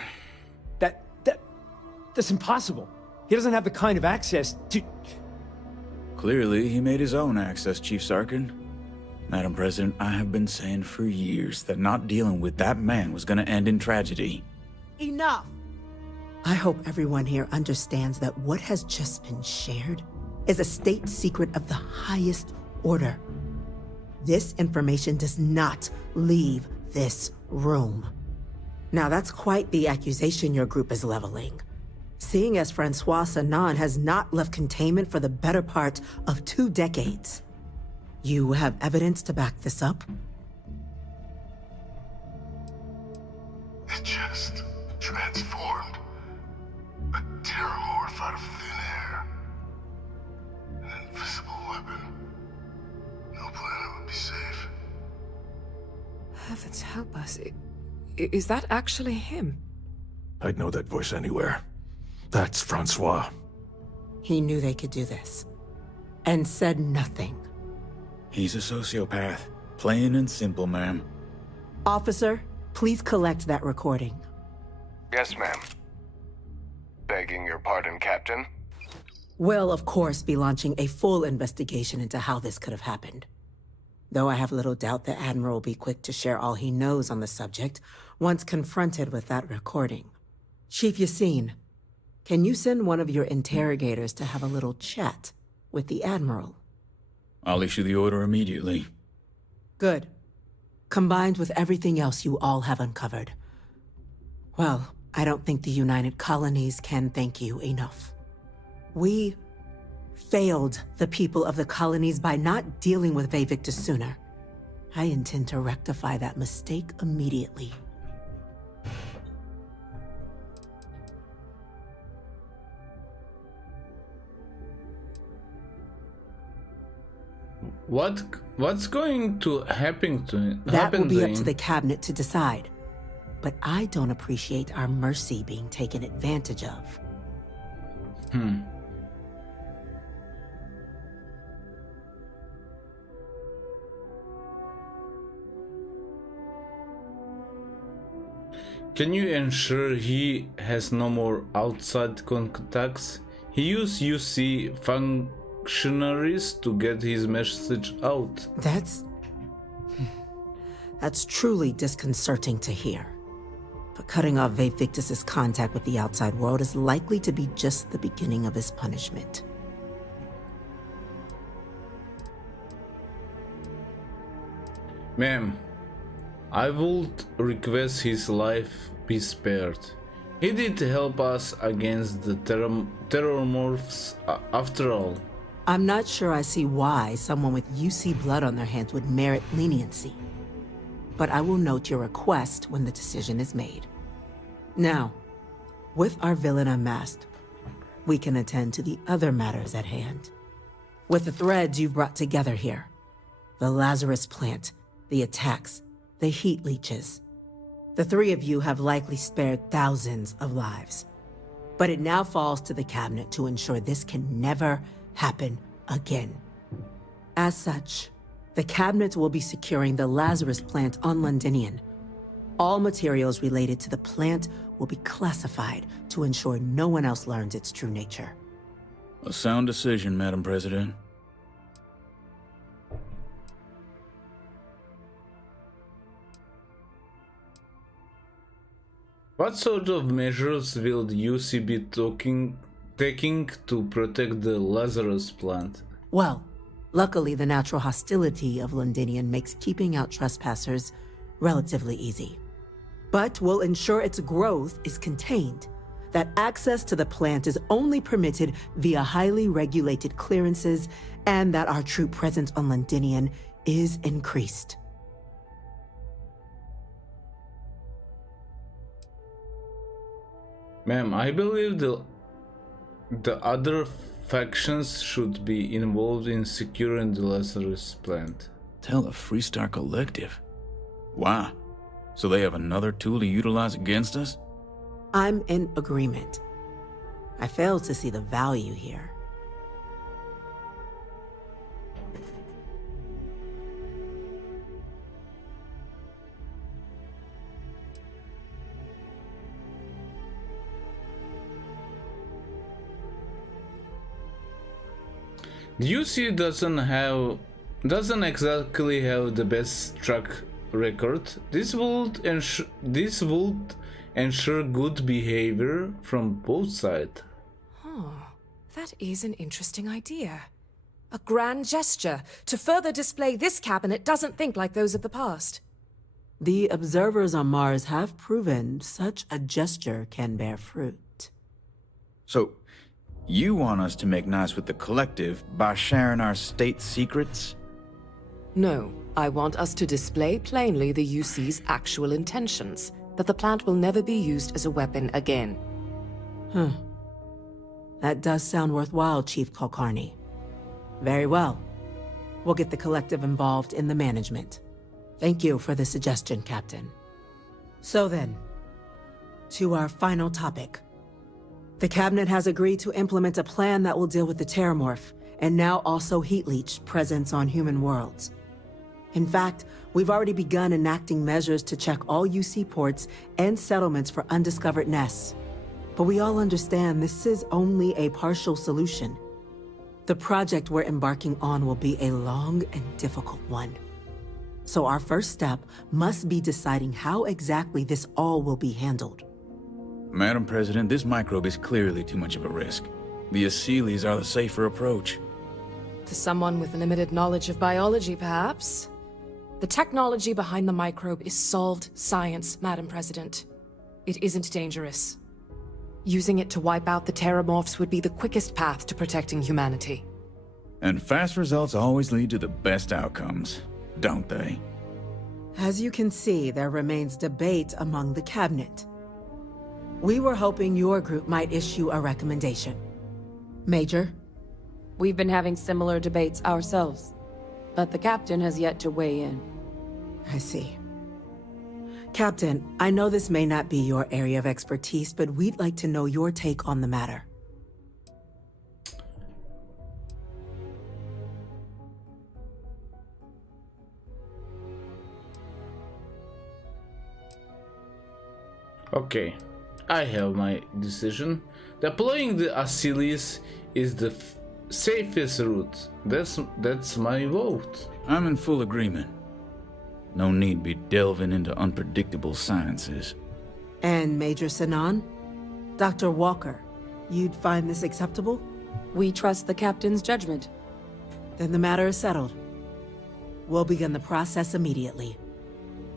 That's impossible. He doesn't have the kind of access to... Clearly, he made his own access, Chief Sarkin. Madam President, I have been saying for years that not dealing with that man was gonna end in tragedy. Enough! I hope everyone here understands that what has just been shared is a state secret of the highest order. This information does not leave this room. Now that's quite the accusation your group is leveling. Seeing as Francois Sanon has not left containment for the better part of 2 decades. You have evidence to back this up? It just transformed. A terramorph out of thin air. An invisible weapon. No planet would be safe. Heavens help us. Is that actually him? I'd know that voice anywhere. That's Francois. He knew they could do this. And said nothing. He's a sociopath. Plain and simple, ma'am. Officer, please collect that recording. Yes, ma'am. Begging your pardon, Captain. We'll, of course, be launching a full investigation into how this could have happened. though I have little doubt the Admiral will be quick to share all he knows on the subject once confronted with that recording. Chief Yassine, can you send one of your interrogators to have a little chat with the Admiral? I'll issue the order immediately. Good. Combined with everything else you all have uncovered. Well, I don't think the United Colonies can thank you enough. We failed the people of the colonies by not dealing with Vivictus sooner. I intend to rectify that mistake immediately. What's going to happen to That will be up to him? the cabinet to decide. But I don't appreciate our mercy being taken advantage of. Can you ensure he has no more outside contacts? He used UC functionaries to get his message out. That's truly disconcerting to hear. But cutting off Vivictus's contact with the outside world is likely to be just the beginning of his punishment. Ma'am, I would request his life be spared. He did help us against the terrormorphs after all. I'm not sure I see why someone with UC blood on their hands would merit leniency. But I will note your request when the decision is made. Now, with our villain unmasked, we can attend to the other matters at hand. With the threads you've brought together here, the Lazarus plant, the attacks, the heat leeches, the three of you have likely spared thousands of lives. But it now falls to the cabinet to ensure this can never happen again. As such, the cabinet will be securing the Lazarus plant on Londinian. All materials related to the plant will be classified to ensure no one else learns its true nature. A sound decision, Madam President. What sort of measures will the UC be taking to protect the Lazarus plant? Well, luckily the natural hostility of Londinian makes keeping out trespassers relatively easy. But we'll ensure its growth is contained, that access to the plant is only permitted via highly regulated clearances, and that our troop presence on Londinian is increased. Ma'am, I believe the other factions should be involved in securing the Lazarus plant. Tell the Freestar Collective? Wow. So they have another tool to utilize against us? I'm in agreement. I fail to see the value here. The UC doesn't exactly have the best track record. This would ensure good behavior from both sides. That is an interesting idea. A grand gesture to further display this cabinet doesn't think like those of the past. The observers on Mars have proven such a gesture can bear fruit. So, you want us to make nice with the Collective by sharing our state secrets? No, I want us to display plainly the UC's actual intentions, that the plant will never be used as a weapon again. That does sound worthwhile, Chief Kulkarni. Very well. We'll get the Collective involved in the management. Thank you for the suggestion, Captain. So then, to our final topic. The Cabinet has agreed to implement a plan that will deal with the Terramorph, and now also Heat Leech presence on human worlds. In fact, we've already begun enacting measures to check all UC ports and settlements for undiscovered nests. But we all understand this is only a partial solution. The project we're embarking on will be a long and difficult one. So our first step must be deciding how exactly this all will be handled. Madam President, this microbe is clearly too much of a risk. The Aseles are the safer approach. To someone with limited knowledge of biology, perhaps? The technology behind the microbe is solved science, Madam President. It isn't dangerous. Using it to wipe out the Terramorphs would be the quickest path to protecting humanity. And fast results always lead to the best outcomes, don't they? As you can see, there remains debate among the cabinet. We were hoping your group might issue a recommendation. Major? We've been having similar debates ourselves, but the captain has yet to weigh in. I see. Captain, I know this may not be your area of expertise, but we'd like to know your take on the matter. Okay, I have my decision. Deploying the Aseles is the safest route. That's my vote. I'm in full agreement. No need be delving into unpredictable sciences. And Major Sinan? Dr. Walker, you'd find this acceptable? We trust the captain's judgment. Then the matter is settled. We'll begin the process immediately.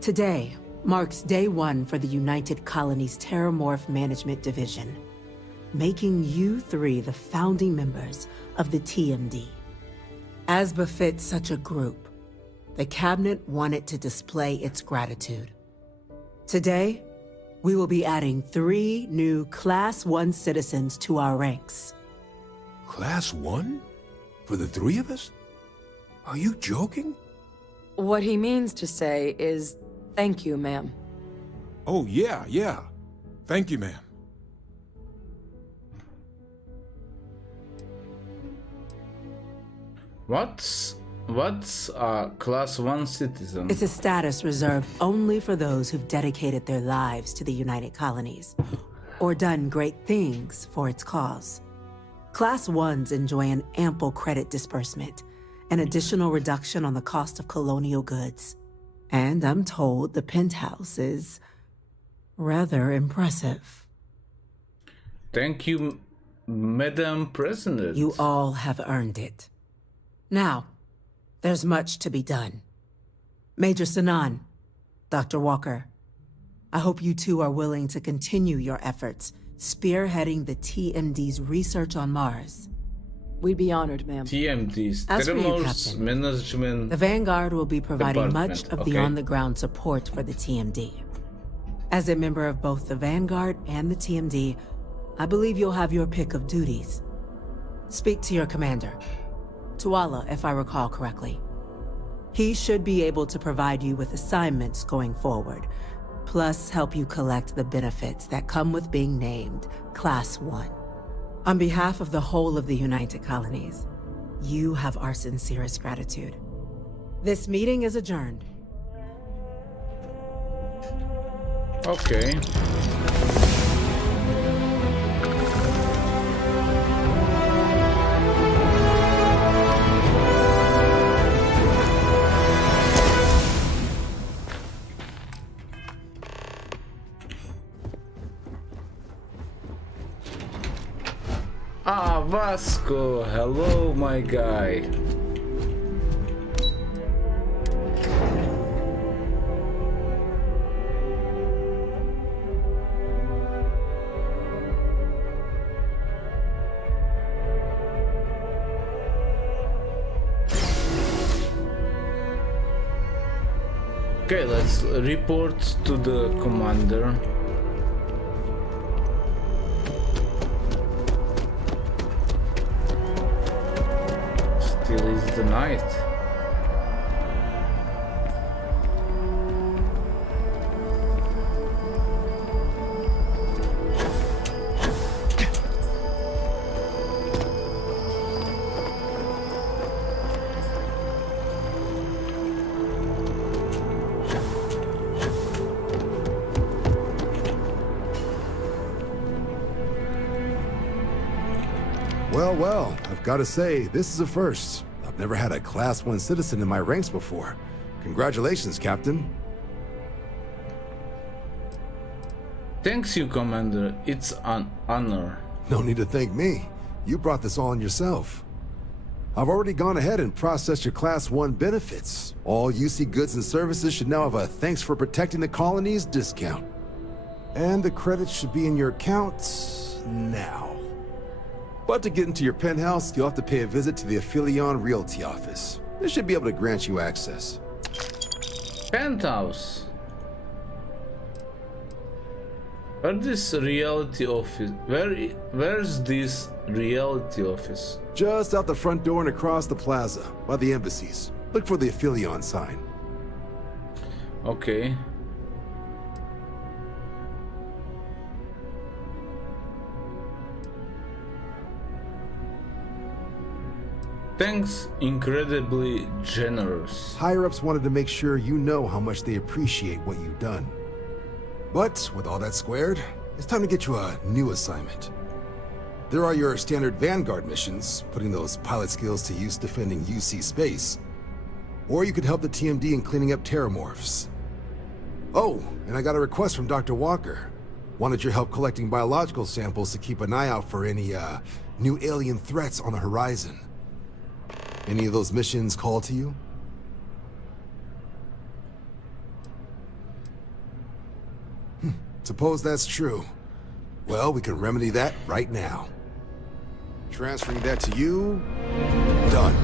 Today marks day one for the United Colonies Terramorph Management Division, making you three the founding members of the TMD. As befits such a group, the Cabinet wanted to display its gratitude. Today, we will be adding 3 new Class 1 citizens to our ranks. Class 1? For the 3 of us? Are you joking? What he means to say is, thank you, ma'am. Oh, yeah. Thank you, ma'am. What's a Class 1 citizen? It's a status reserved only for those who've dedicated their lives to the United Colonies, or done great things for its cause. Class 1s enjoy an ample credit disbursement, an additional reduction on the cost of colonial goods. And I'm told the penthouse is rather impressive. Thank you, Madam President. You all have earned it. Now, there's much to be done. Major Sinan, Dr. Walker, I hope you two are willing to continue your efforts spearheading the TMD's research on Mars. We'd be honored, ma'am. TMD's As for you, Terramorphs Captain, Management the Vanguard will be providing much Department, of the okay. on-the-ground support for the TMD. As a member of both the Vanguard and the TMD, I believe you'll have your pick of duties. Speak to your commander, Tuala, if I recall correctly. He should be able to provide you with assignments going forward, plus help you collect the benefits that come with being named Class 1. On behalf of the whole of the United Colonies, you have our sincerest gratitude. This meeting is adjourned. Okay. Ah, Vasco, hello, my guy. Okay, let's report to the commander. Still is the night. Well, I've got to say, this is a first. I've never had a Class 1 citizen in my ranks before. Congratulations, Captain. Thanks you, Commander. It's an honor. No need to thank me. You brought this all on yourself. I've already gone ahead and processed your Class 1 benefits. All UC goods and services should now have a thanks for protecting the colonies discount. And the credits should be in your account now. But to get into your penthouse, you'll have to pay a visit to the Aphelion Realty office. They should be able to grant you access. Penthouse. Where's this reality office? Where's this reality office? Just out the front door and across the plaza, by the embassies. Look for the Aphelion sign. Okay. Thanks, incredibly generous. Higher-ups wanted to make sure you know how much they appreciate what you've done. But with all that squared, it's time to get you a new assignment. There are your standard Vanguard missions, putting those pilot skills to use defending UC space. Or you could help the TMD in cleaning up terramorphs. Oh, and I got a request from Dr. Walker. Wanted your help collecting biological samples to keep an eye out for any, new alien threats on the horizon. Any of those missions call to you? Suppose that's true. Well, we can remedy that right now. Transferring that to you... Done.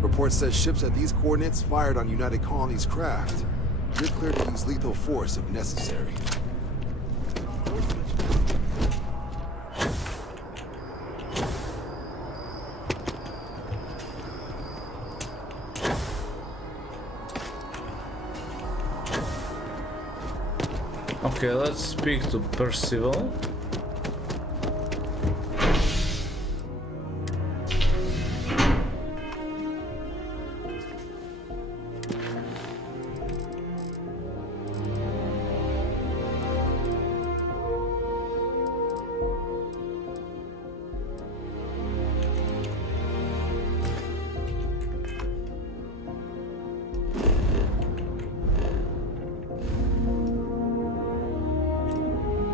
Report says ships at these coordinates fired on United Colonies craft. You're clear to use lethal force if necessary. Okay, let's speak to Percival.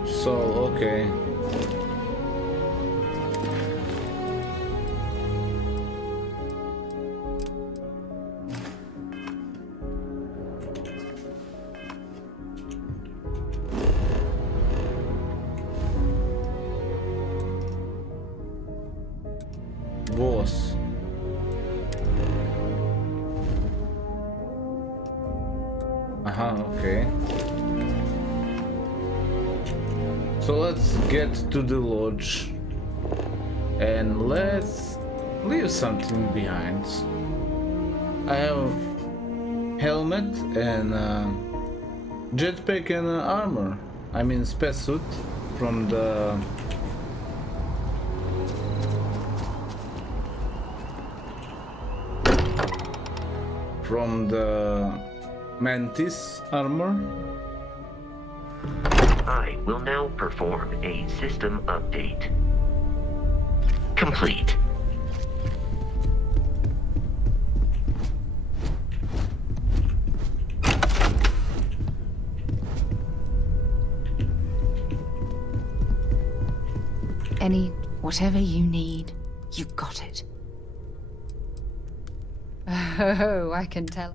So, okay. Boss. Okay. So let's get to the lodge and let's leave something behind. I have helmet and jetpack and armor. I mean spacesuit from the Mantis armor. I will now perform a system update. Complete. Whatever you need, you've got it. Oh, I can tell.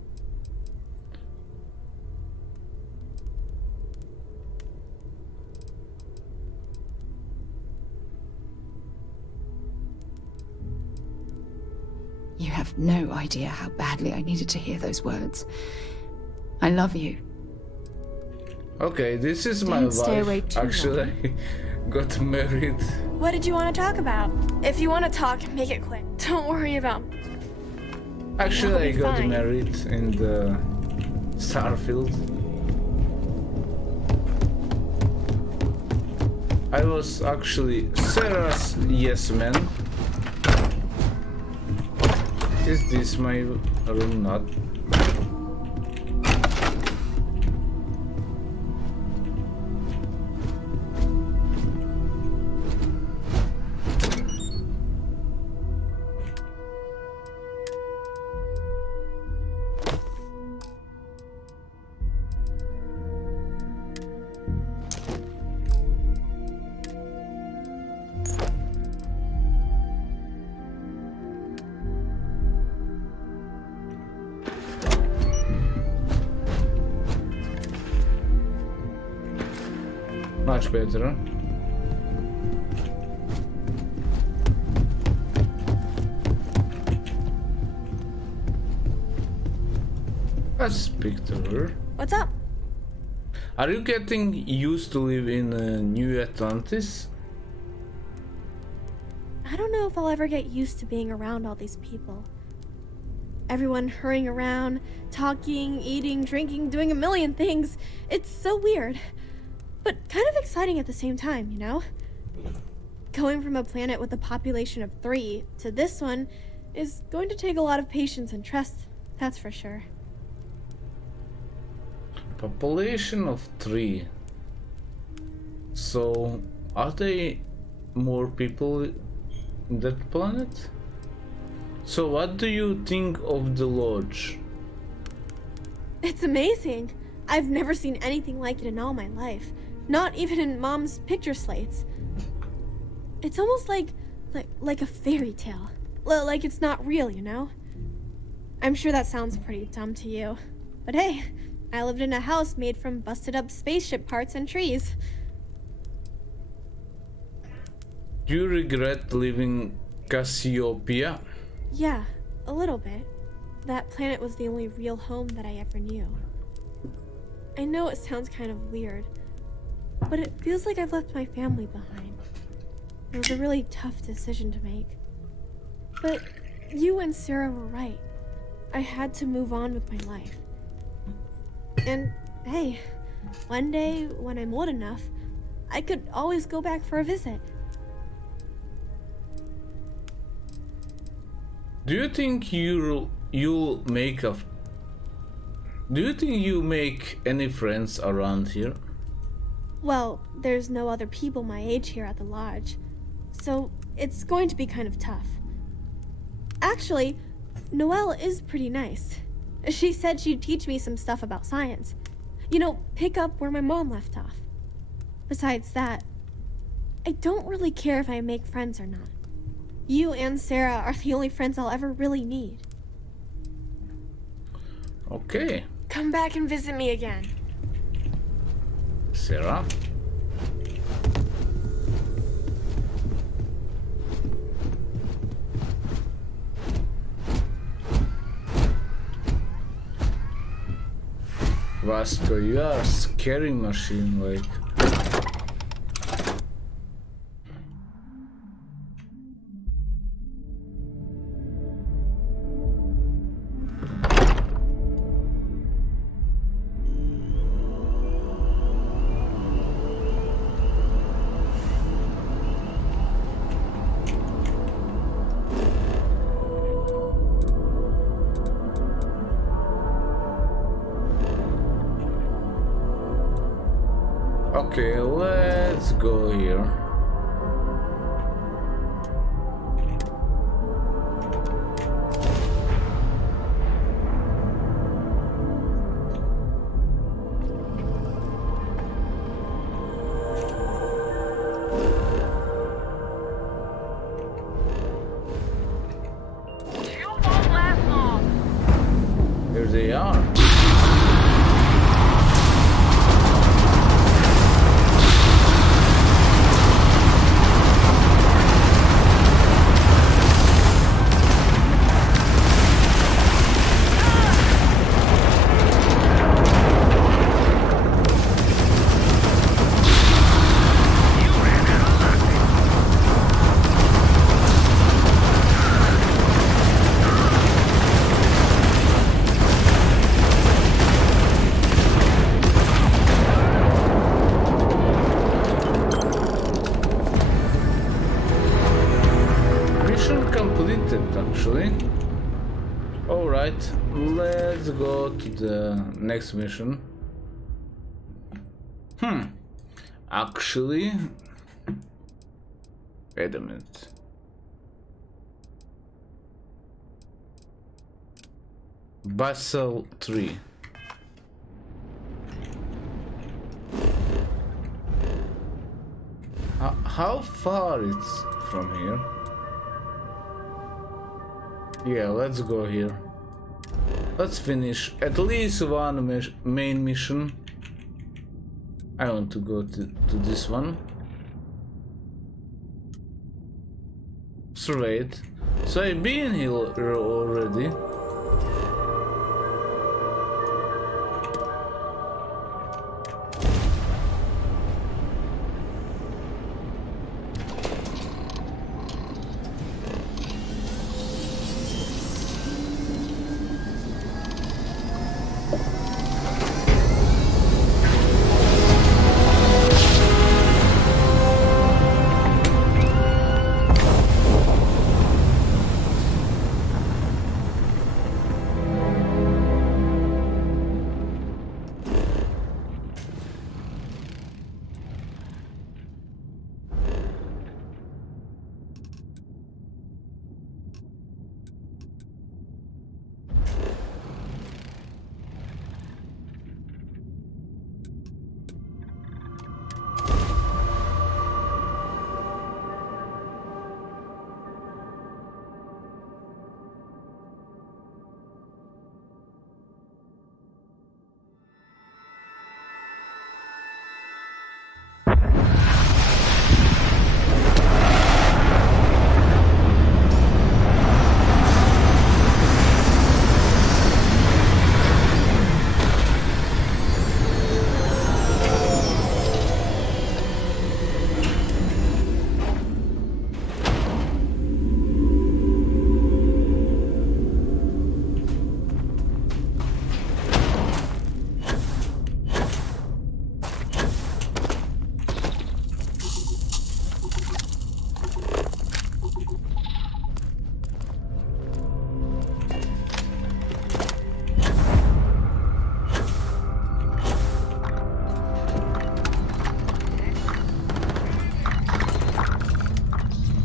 You have no idea how badly I needed to hear those words. I love you. Okay, this is my Don't stay away wife. too Actually, I got married. What did you want to talk about? If you want to talk, make it quick. Don't worry about me. Actually, I got fine. married in the Starfield. I was actually Sarah's yes man. Is this my room? Not. Much better. Let's speak to her. What's up? Are you getting used to live in New Atlantis? I don't know if I'll ever get used to being around all these people. Everyone hurrying around, talking, eating, drinking, doing a million things. It's so weird, but kind of exciting at the same time, you know? Going from a planet with a population of 3 to this one is going to take a lot of patience and trust, that's for sure. Population of 3. So, are there more people in that planet? So what do you think of the lodge? It's amazing. I've never seen anything like it in all my life. Not even in Mom's picture slates. It's almost like a fairy tale. Like it's not real, you know? I'm sure that sounds pretty dumb to you. But hey, I lived in a house made from busted up spaceship parts and trees. Do you regret leaving Cassiopeia? Yeah, a little bit. That planet was the only real home that I ever knew. I know it sounds kind of weird, but it feels like I've left my family behind. It was a really tough decision to make. But you and Sarah were right. I had to move on with my life. And hey, one day when I'm old enough, I could always go back for a visit. Do you think you'll make a... Do you think you make any friends around here? Well, there's no other people my age here at the lodge, so it's going to be kind of tough. Actually, Noelle is pretty nice. She said she'd teach me some stuff about science. You know, pick up where my mom left off. Besides that, I don't really care if I make friends or not. You and Sarah are the only friends I'll ever really need. Okay. Come back and visit me again. Sarah? Vasco, you are a scary machine, like... Okay, let's go here. You won't last long. Here they are. Actually. Alright, let's go to the next mission. Actually... Wait a minute. Basel 3. How far it's from here? Yeah, let's go here. Let's finish at least one main mission. I want to go to this one. Survey it. So I've been here already.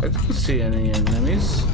I don't see any enemies.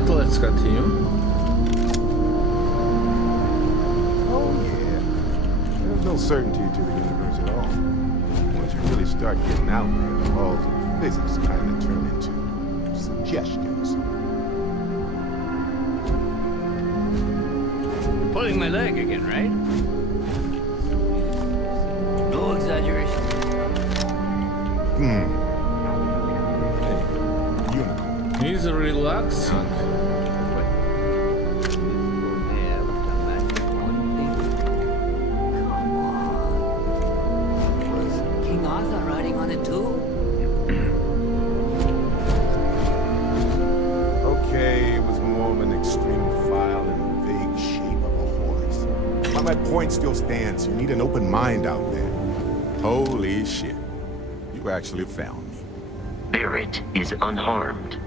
Alright, let's continue. Oh yeah. There's no certainty to the universe at all. Once you really start getting out there, the laws of physics kind of turn into suggestions. Pulling my leg again, right? No exaggeration. He's relaxing. Was King Arthur riding on it too? Okay, it was more of an extreme file and vague shape of a horse. But my point still stands. You need an open mind out there. Holy shit. You actually found me. Barrett is unharmed.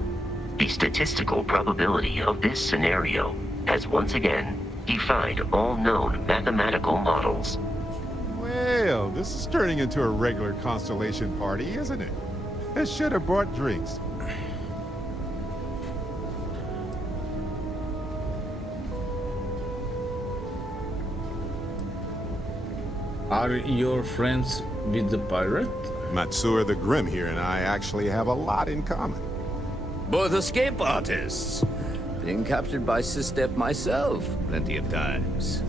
The statistical probability of this scenario has once again defied all known mathematical models. Well, this is turning into a regular constellation party, isn't it? I should have brought drinks. Are your friends with the pirate? Matsura the Grim here and I actually have a lot in common. Both escape artists. Being captured by Sistep myself plenty of times.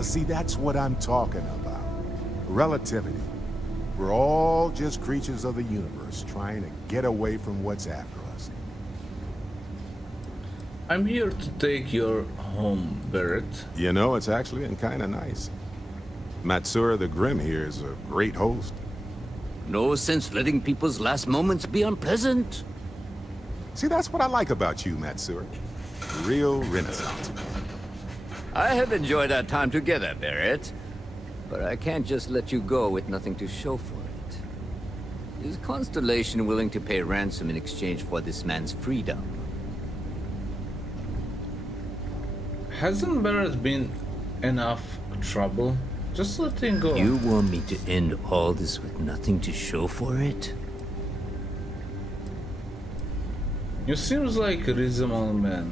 See, that's what I'm talking about. Relativity. We're all just creatures of the universe trying to get away from what's after us. I'm here to take your home, Barrett. You know, it's actually been kind of nice. Matsura the Grim here is a great host. No sense letting people's last moments be unpleasant. See, that's what I like about you, Matsura. Real Renaissance man. I have enjoyed our time together, Barrett. But I can't just let you go with nothing to show for it. Is Constellation willing to pay ransom in exchange for this man's freedom? Hasn't Barrett been enough trouble? Just let him go. You want me to end all this with nothing to show for it? You seems like a reasonable man.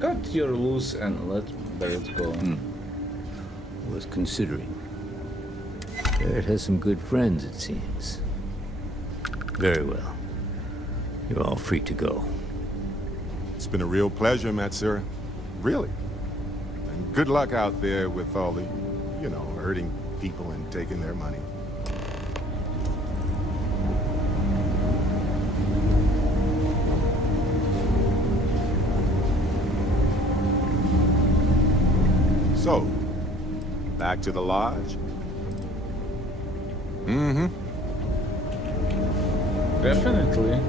Cut your loose and let Barrett go. Was considering. Barrett has some good friends, it seems. Very well. You're all free to go. It's been a real pleasure, Matsura. Really. And good luck out there with all the, you know, hurting people and taking their money. So, back to the lodge? Mm-hmm. Definitely.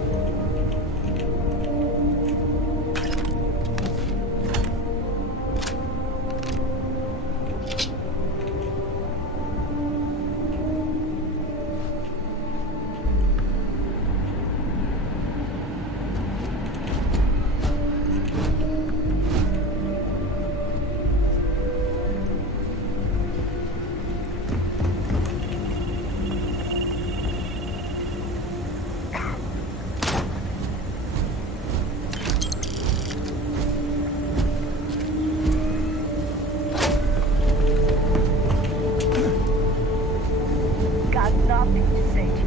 Nothing to say to you.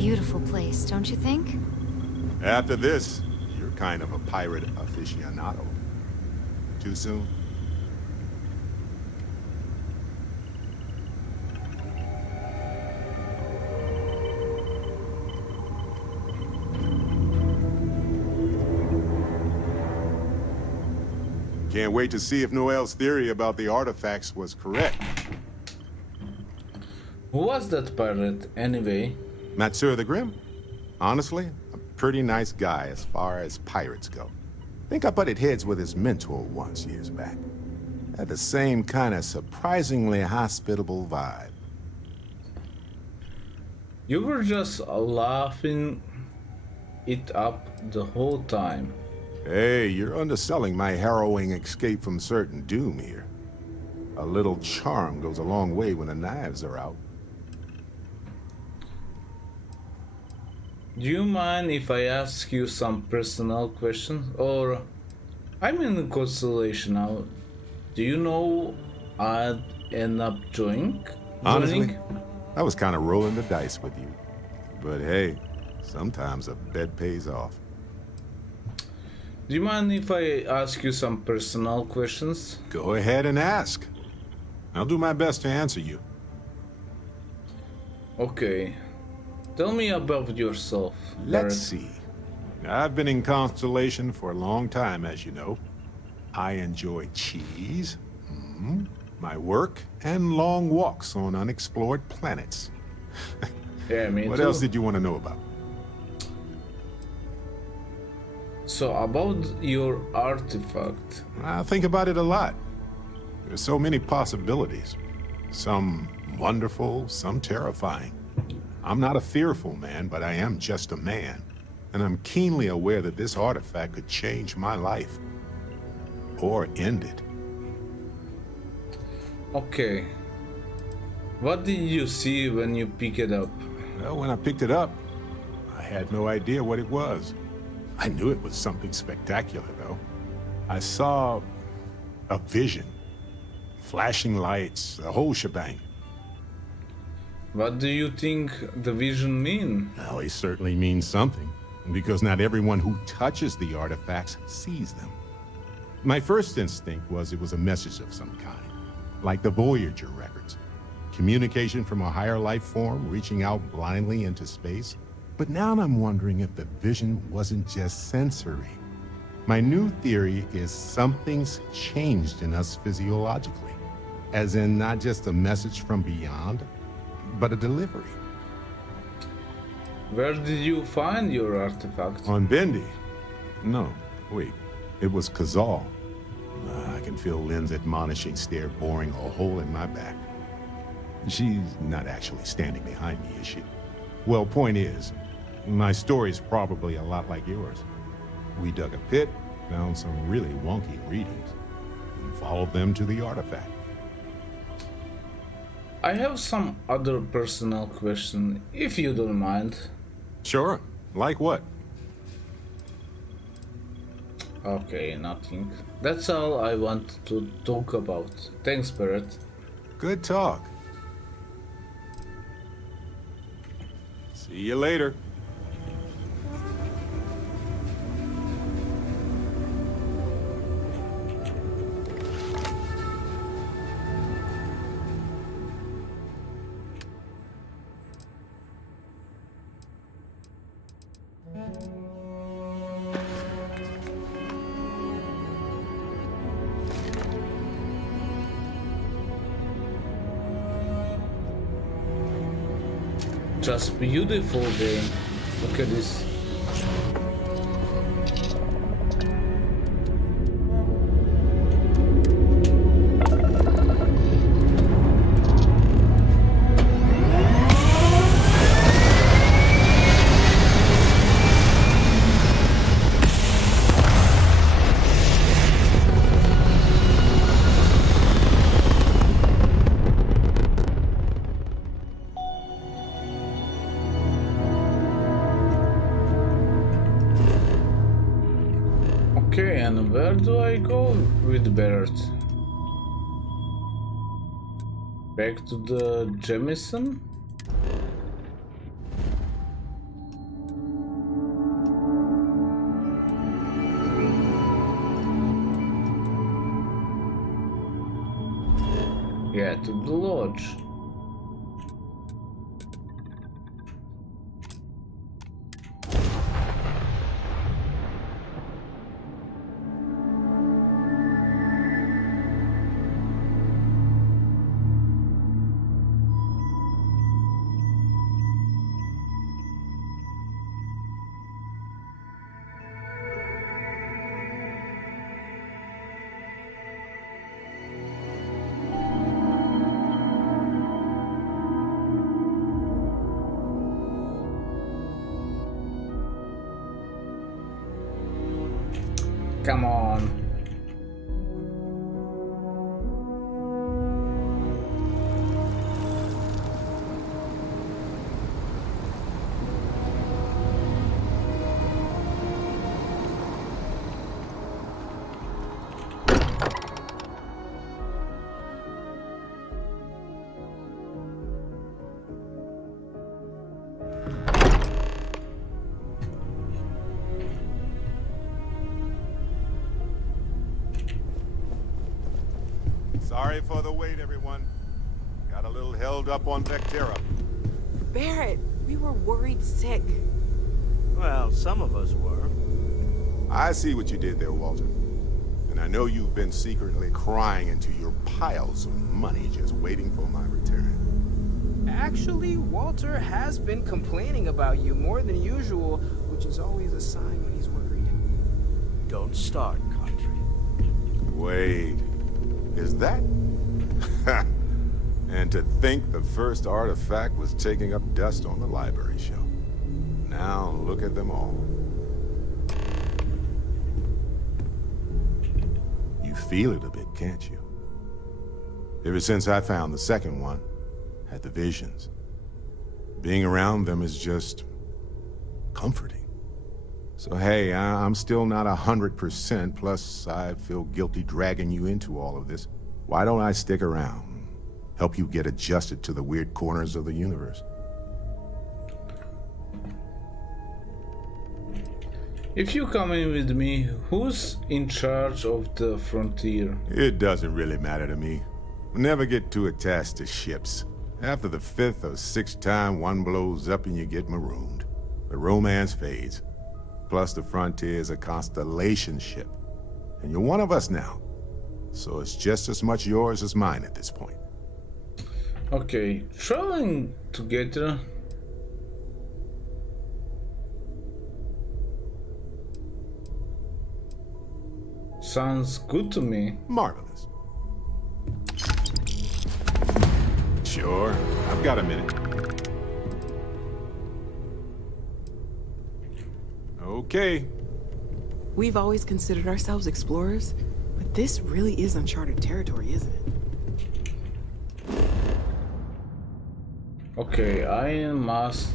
beautiful place, don't you think? After this, you're kind of a pirate aficionado. Too soon? Can't wait to see if Noel's theory about the artifacts was correct. Who was that pirate, anyway? Matsur the Grim? Honestly, a pretty nice guy as far as pirates go. Think I butted heads with his mentor once years back. Had the same kind of surprisingly hospitable vibe. You were just laughing it up the whole time. Hey, you're underselling my harrowing escape from certain doom here. A little charm goes a long way when the knives are out. Do you mind if I ask you some personal questions? Or, I'm in Constellation now. Do you know I'd end up joining? Honestly, I was kind of rolling the dice with you. But hey, sometimes a bet pays off. Do you mind if I ask you some personal questions? Go ahead and ask. I'll do my best to answer you. Okay. Tell me about yourself. Let's see. I've been in Constellation for a long time, as you know. I enjoy cheese, my work, and long walks on unexplored planets. Yeah, me What too. else did you want to know about? So, about your artifact. I think about it a lot. There's so many possibilities. Some wonderful, some terrifying. I'm not a fearful man, but I am just a man. And I'm keenly aware that this artifact could change my life. Or end it. Okay. What did you see when you picked it up? Well, when I picked it up, I had no idea what it was. I knew it was something spectacular, though. I saw a vision. Flashing lights, the whole shebang. What do you think the vision mean? Well, it certainly means something, because not everyone who touches the artifacts sees them. My first instinct was it was a message of some kind, like the Voyager records. Communication from a higher life form reaching out blindly into space. But now I'm wondering if the vision wasn't just sensory. My new theory is something's changed in us physiologically. As in not just a message from beyond, but a delivery. Where did you find your artifact? On Bendy? No, wait. It was Kazal. I can feel Lynn's admonishing stare boring a hole in my back. She's not actually standing behind me, is she? Well, point is, my story's probably a lot like yours. We dug a pit, found some really wonky readings, and followed them to the artifact. I have some other personal question, if you don't mind. Sure. Like what? Okay, nothing. That's all I want to talk about. Thanks, Barrett. Good talk. See you later. Just beautiful game. Look at this. Okay, and where do I go with Barrett? Back to the Jemison? get to the lodge? Come on. Sorry for the wait, everyone. Got a little held up on Vectera. Barrett, we were worried sick. Well, some of us were. I see what you did there, Walter. And I know you've been secretly crying into your piles of money just waiting for my return. Actually, Walter has been complaining about you more than usual, which is always a sign when he's worried. Don't start, country. Wait. Is that? And to think the first artifact was taking up dust on the library shelf. Now look at them all. You feel it a bit, can't you? Ever since I found the second one, had the visions. Being around them is just comforting. So hey, I'm still not 100%, plus I feel guilty dragging you into all of this. Why don't I stick around? Help you get adjusted to the weird corners of the universe. If you come in with me, who's in charge of the frontier? It doesn't really matter to me. Never get too attached to ships. After the 5th or 6th time one blows up and you get marooned. The romance fades. Plus the frontier is a constellation ship. And you're one of us now. So it's just as much yours as mine at this point. Okay, traveling together. Sounds good to me. Marvelous. Sure, I've got a minute. Okay. We've always considered ourselves explorers, but this really is uncharted territory, isn't it? Okay, I must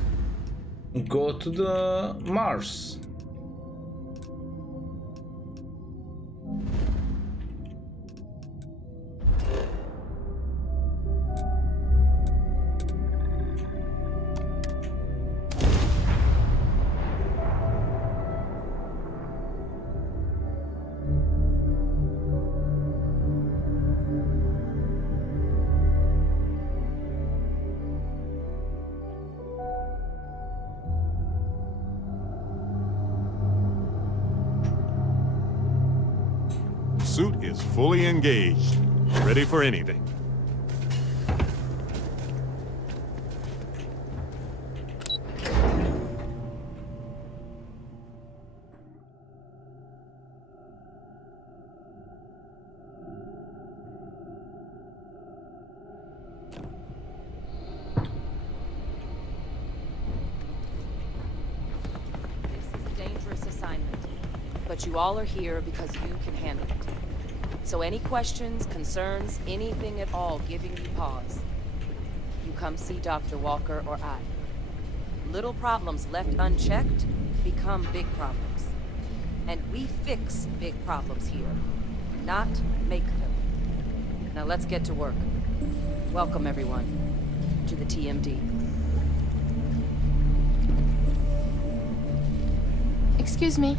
go to the Mars. Suit is fully engaged. Ready for anything. But you all are here because you can handle it. So any questions, concerns, anything at all giving you pause, you come see Dr. Walker or I. Little problems left unchecked become big problems. And we fix big problems here, not make them. Now let's get to work. Welcome everyone to the TMD. Excuse me.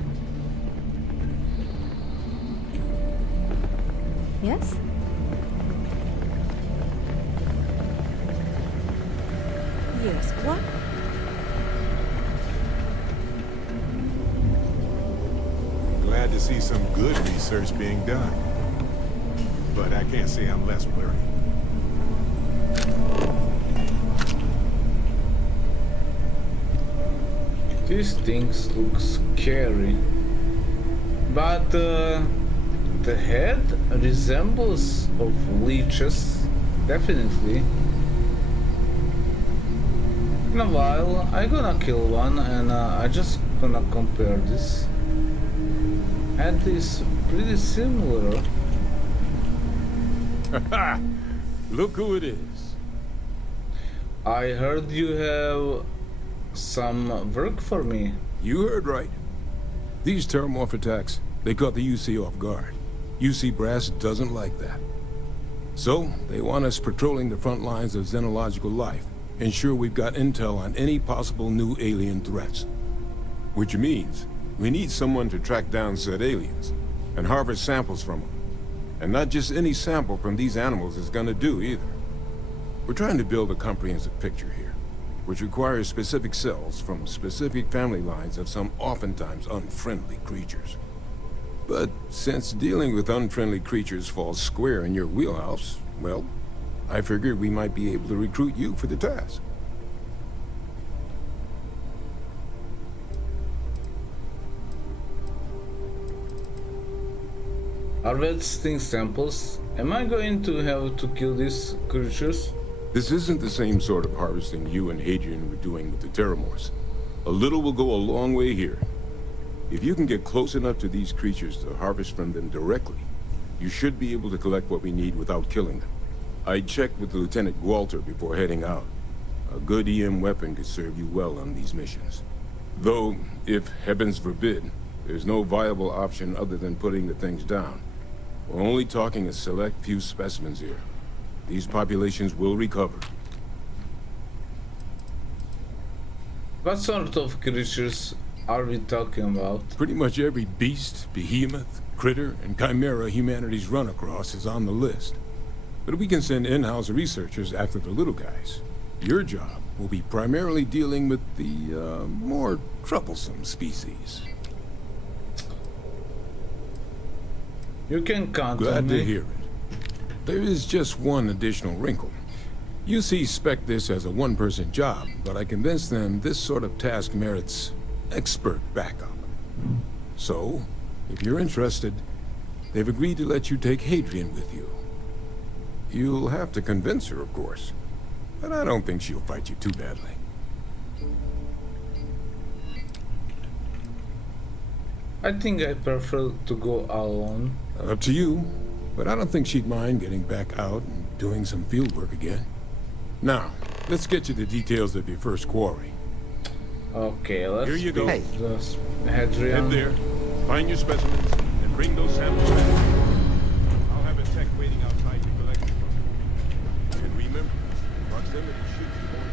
Yes? Yes, what? Glad to see some good research being done. But I can't say I'm less worried. These things look scary. But the head resembles of leeches, definitely. In a while, I gonna kill one and I just gonna compare this. Head is pretty similar. Look who it is. I heard you have some work for me. You heard right. These terramorph attacks, they caught the UC off guard. UC Brass doesn't like that. So, they want us patrolling the front lines of xenological life, ensure we've got intel on any possible new alien threats. Which means we need someone to track down said aliens and harvest samples from them. And not just any sample from these animals is gonna do either. We're trying to build a comprehensive picture here, which requires specific cells from specific family lines of some oftentimes unfriendly creatures. But since dealing with unfriendly creatures falls square in your wheelhouse, well, I figured we might be able to recruit you for the task. Harvesting samples? Am I going to have to kill these creatures? This isn't the same sort of harvesting you and Hadrian were doing with the Terramorphs. A little will go a long way here. If you can get close enough to these creatures to harvest from them directly, you should be able to collect what we need without killing them. I checked with Lieutenant Walter before heading out. A good EM weapon could serve you well on these missions. Though, if heavens forbid, there's no viable option other than putting the things down. We're only talking a select few specimens here. These populations will recover. What sort of creatures are we talking about? Pretty much every beast, behemoth, critter, and chimera humanity's run across is on the list. But we can send in-house researchers after the little guys. Your job will be primarily dealing with the, more troublesome species. You can count Glad on to me. hear it. There is just one additional wrinkle. UC spec this as a one-person job, but I convinced them this sort of task merits expert backup. So, if you're interested, they've agreed to let you take Hadrian with you. You'll have to convince her, of course, but I don't think she'll fight you too badly. I think I prefer to go alone. Up to you, but I don't think she'd mind getting back out and doing some field work again. Now, let's get you the details of your first quarry. Okay, let's Here you go. pick the Hadrian. Head there, find your specimens, and bring those samples back. I'll have a tech waiting outside to collect them. And remember, proximity should be more.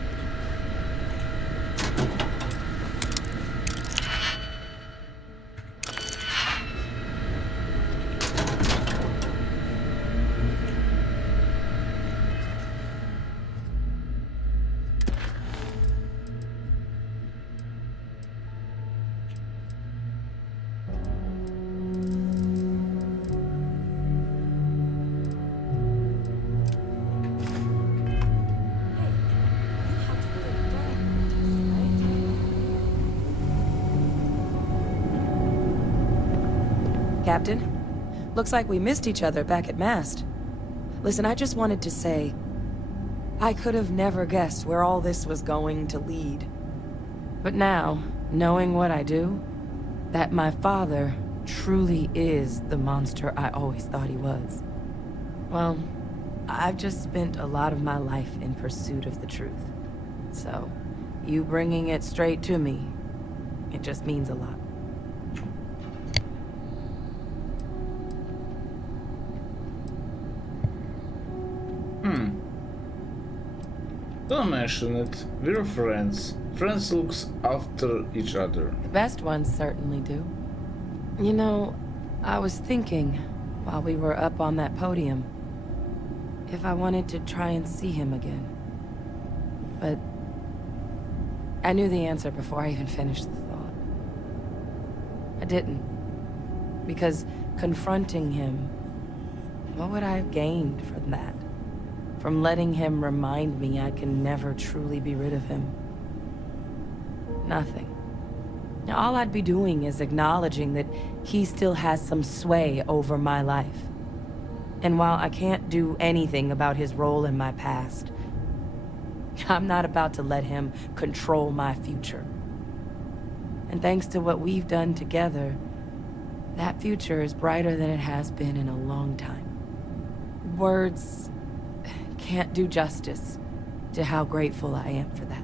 Captain, looks like we missed each other back at Mast. Listen, I just wanted to say, I could have never guessed where all this was going to lead. But now, knowing what I do, that my father truly is the monster I always thought he was. Well, I've just spent a lot of my life in pursuit of the truth. So, you bringing it straight to me, it just means a lot. Don't mention it. We're friends. Friends looks after each other. The best ones certainly do. You know, I was thinking, while we were up on that podium, if I wanted to try and see him again. But I knew the answer before I even finished the thought. I didn't. Because confronting him, what would I have gained from that? From letting him remind me I can never truly be rid of him? Nothing. Now, all I'd be doing is acknowledging that he still has some sway over my life. And while I can't do anything about his role in my past, I'm not about to let him control my future. And thanks to what we've done together, that future is brighter than it has been in a long time. Words can't do justice to how grateful I am for that.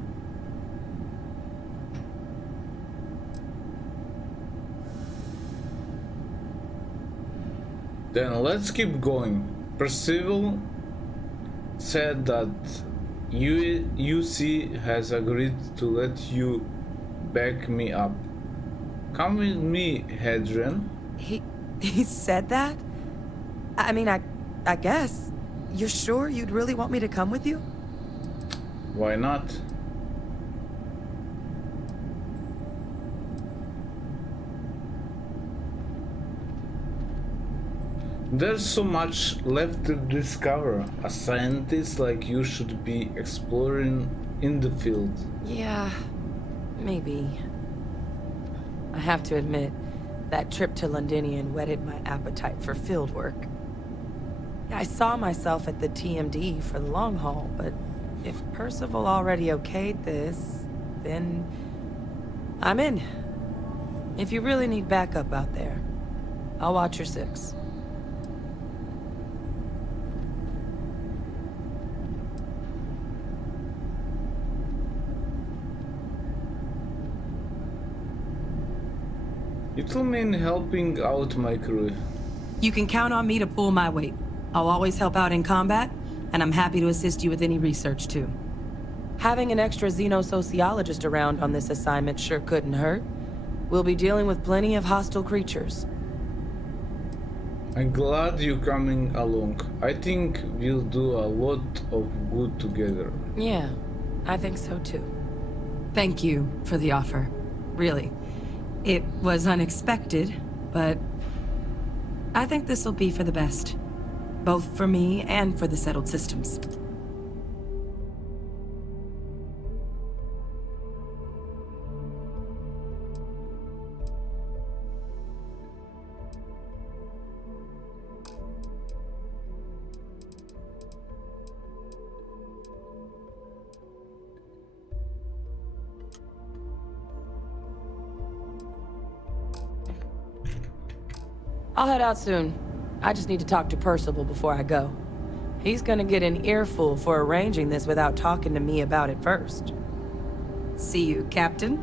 Then let's keep going. Percival said that UC has agreed to let you back me up. Come with me, Hadrian. He said that? I mean, I guess. You're sure you'd really want me to come with you? Why not? There's so much left to discover. A scientist like you should be exploring in the field. Yeah, maybe. I have to admit, that trip to Londinium whetted my appetite for field work. I saw myself at the TMD for the long haul, but if Percival already okayed this, then I'm in. If you really need backup out there, I'll watch your six. It'll mean helping out my crew. You can count on me to pull my weight. I'll always help out in combat, and I'm happy to assist you with any research too. Having an extra xenosociologist around on this assignment sure couldn't hurt. We'll be dealing with plenty of hostile creatures. I'm glad you're coming along. I think we'll do a lot of good together. Yeah, I think so too. Thank you for the offer. Really. It was unexpected, but I think this will be for the best. Both for me and for the settled systems. I'll head out soon. I just need to talk to Percival before I go. He's gonna get an earful for arranging this without talking to me about it first. See you, Captain.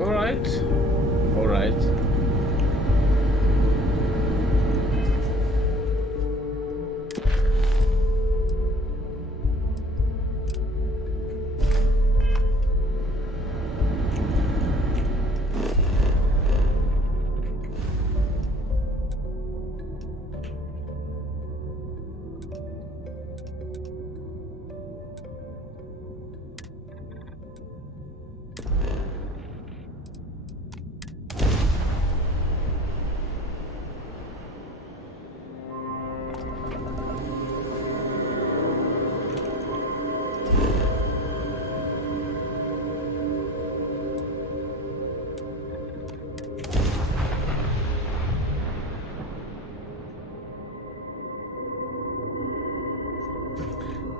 All right. All right.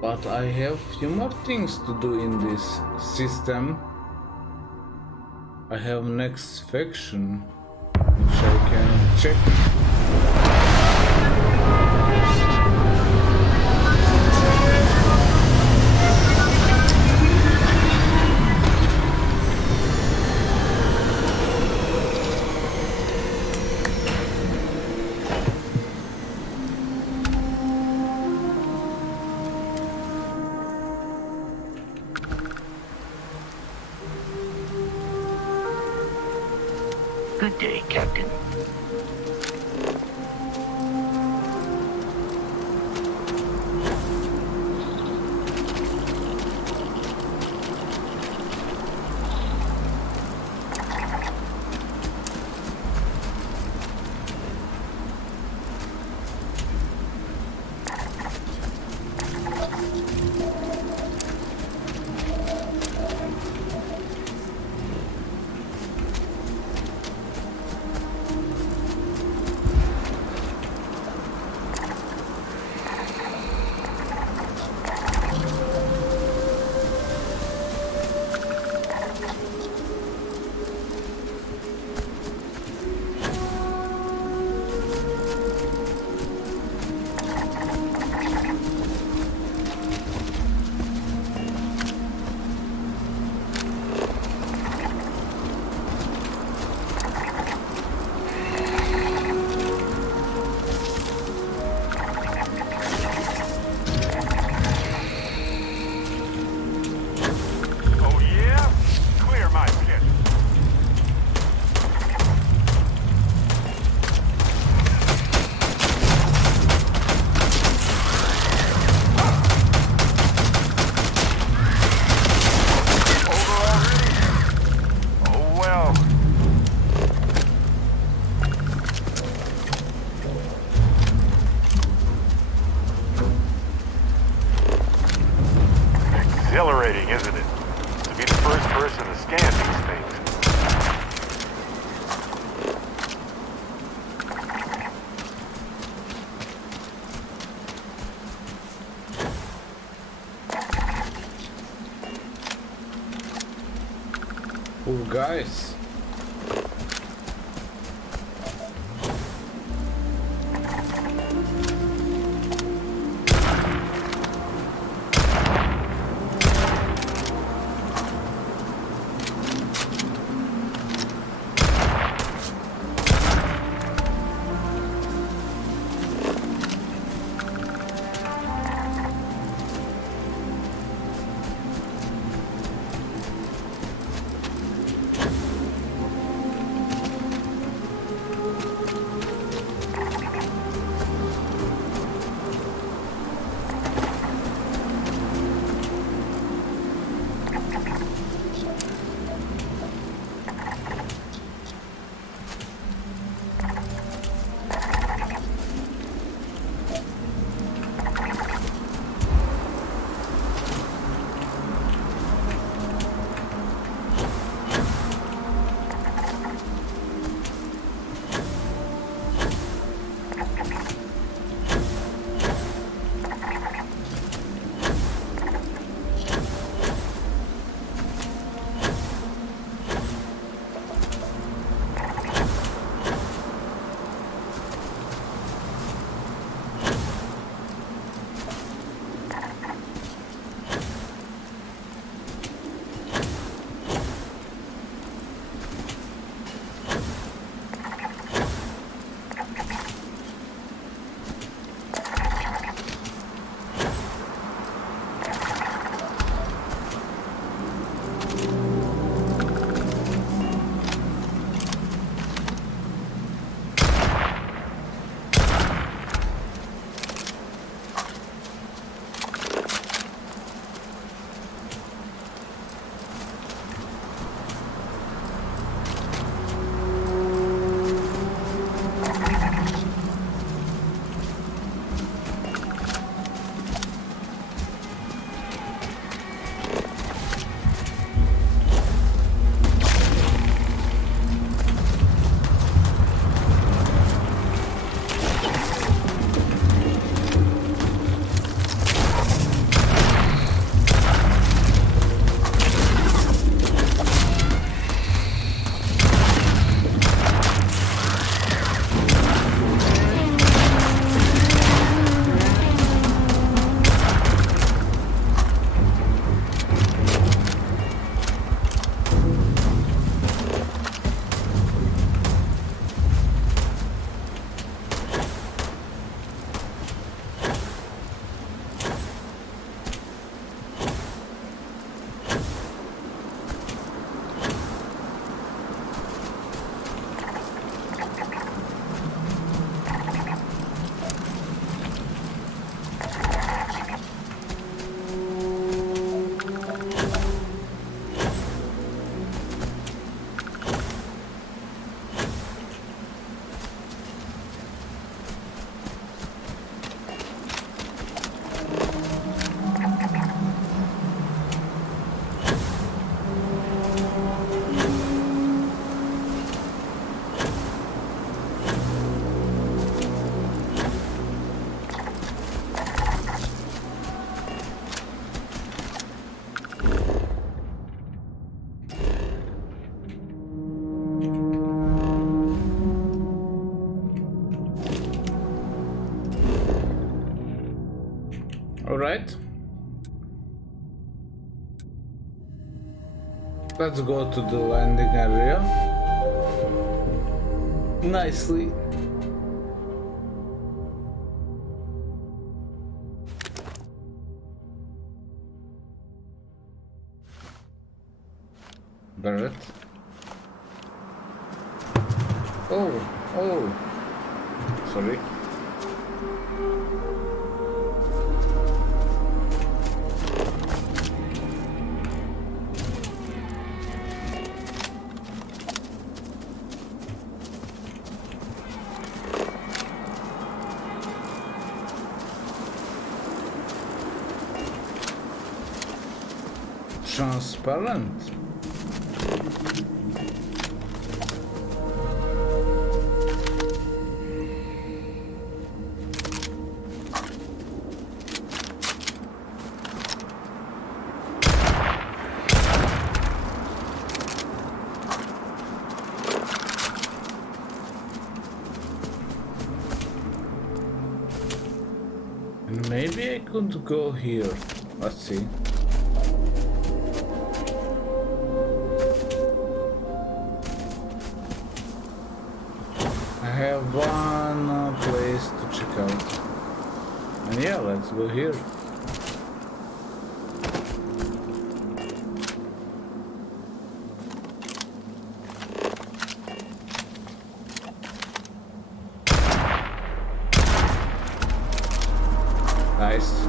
But I have few more things to do in this system. I have next faction, which I can check. Good day, Captain. exhilarating, isn't it? To be the first person to scan these things. Oh, guys. Alright. Let's go to the landing area. Nicely. Barrett. Oh. Sorry. transparent. And maybe I could go here. Let's see. I have one place to check out. And yeah, let's go here. Nice.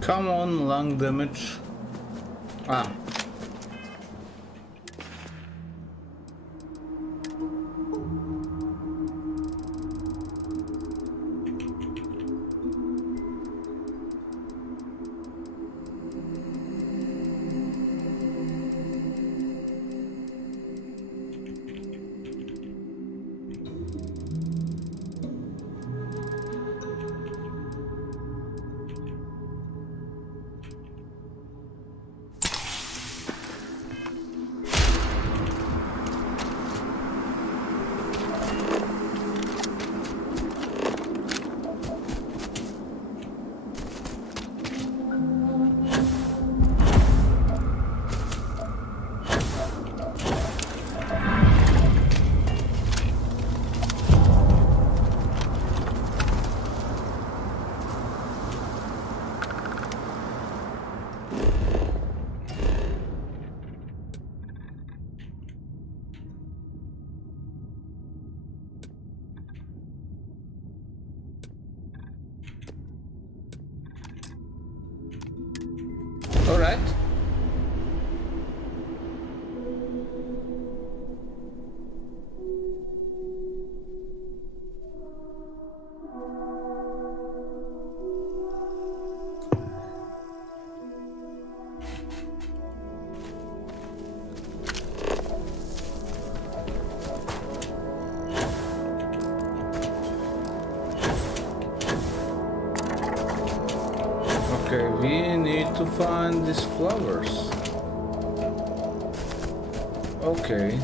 Come on, lung damage. Ah. Okay, we need to find these flowers. Okay.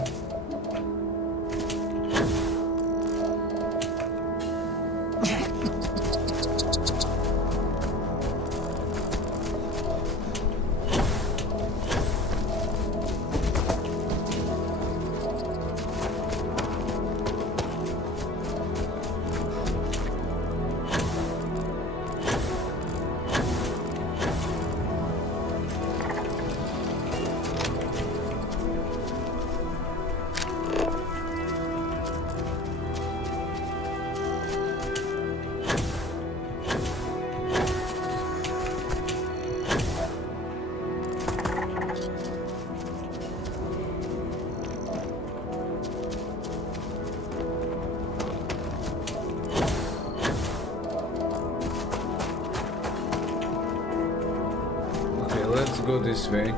Let's go this way.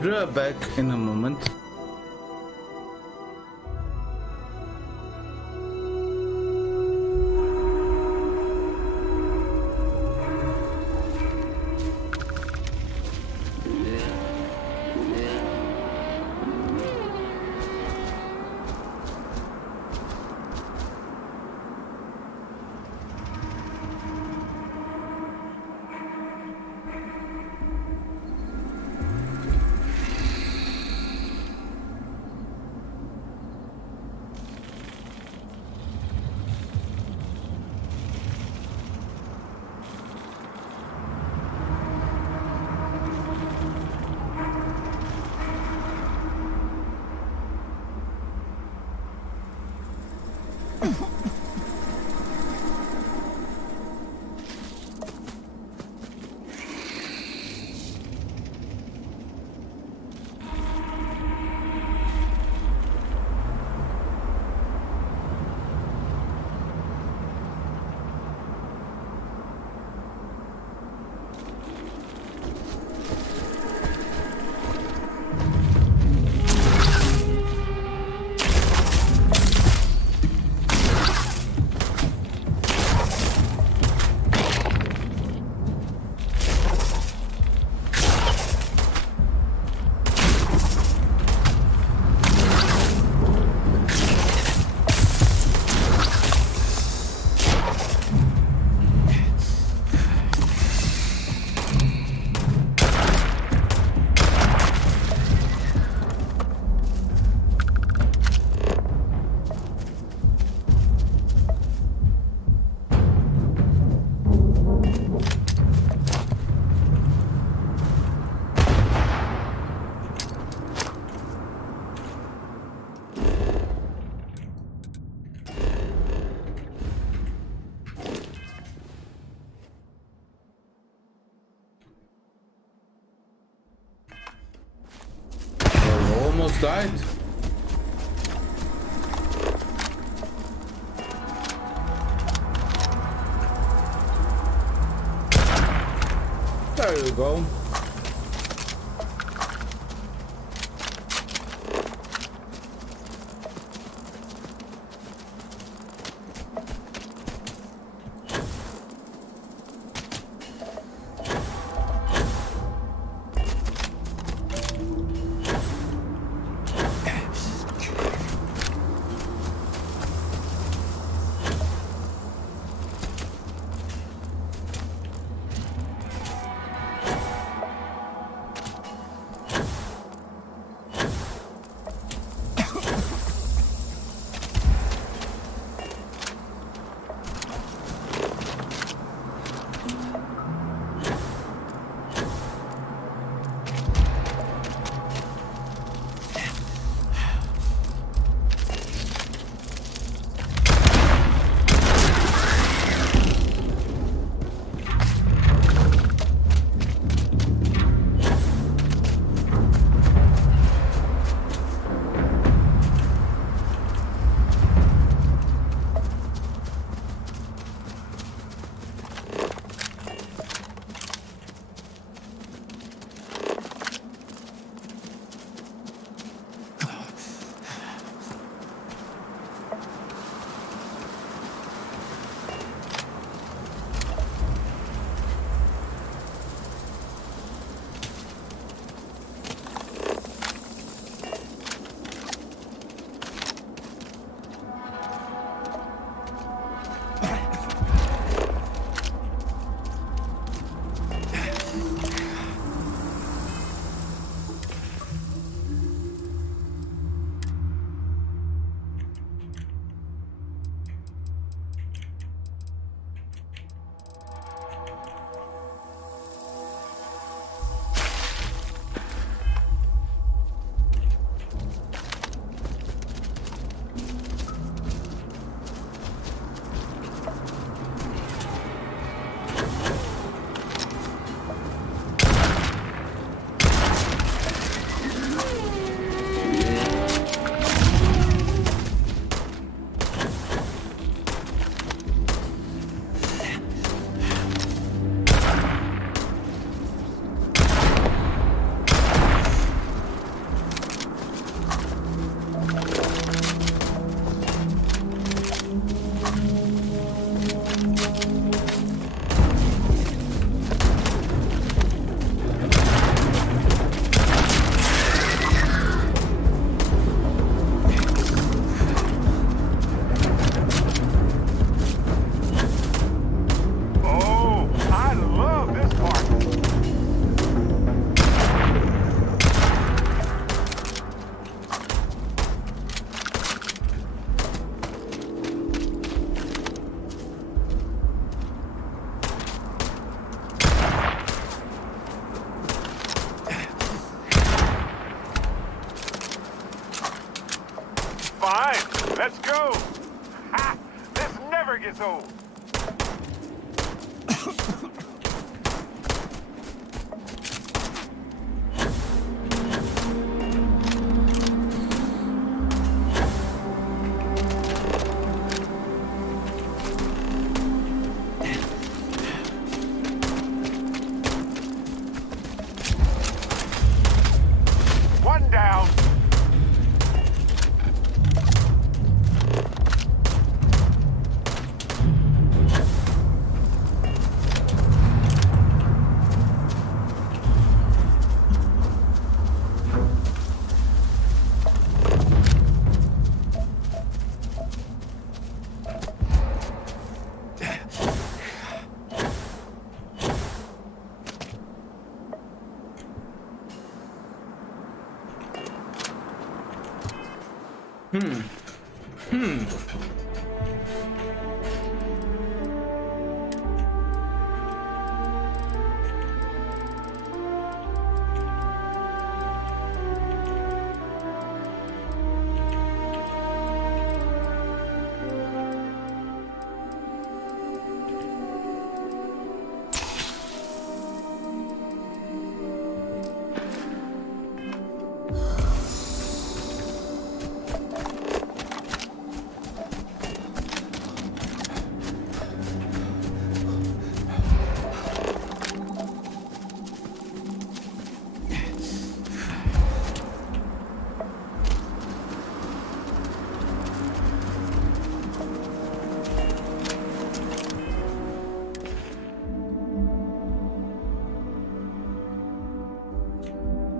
Be right back in a moment. almost died. There you go. Fine, let's go. Ha! This never gets old. One down.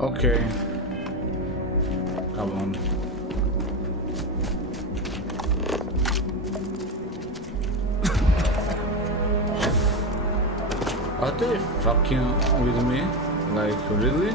Okay. Come on. Are they fucking with me? Like, really?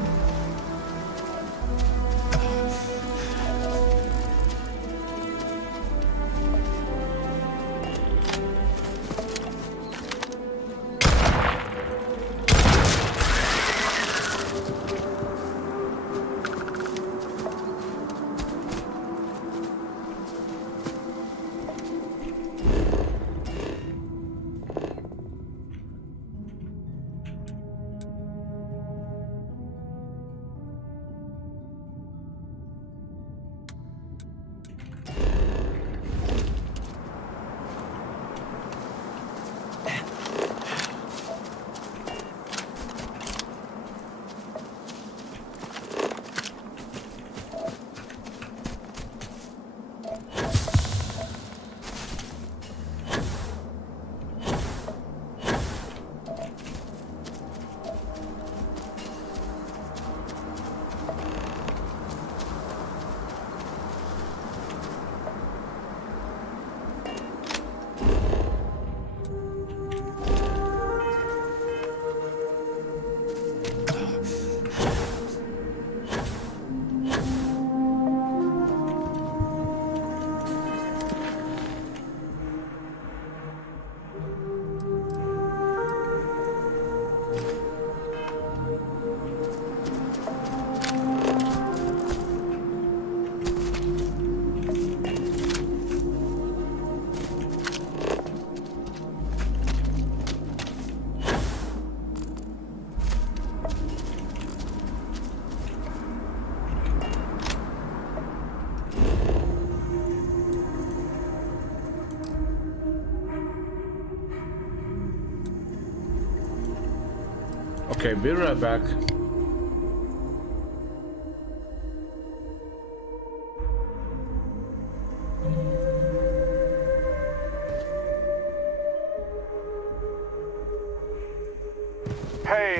Okay, be right back. Hey,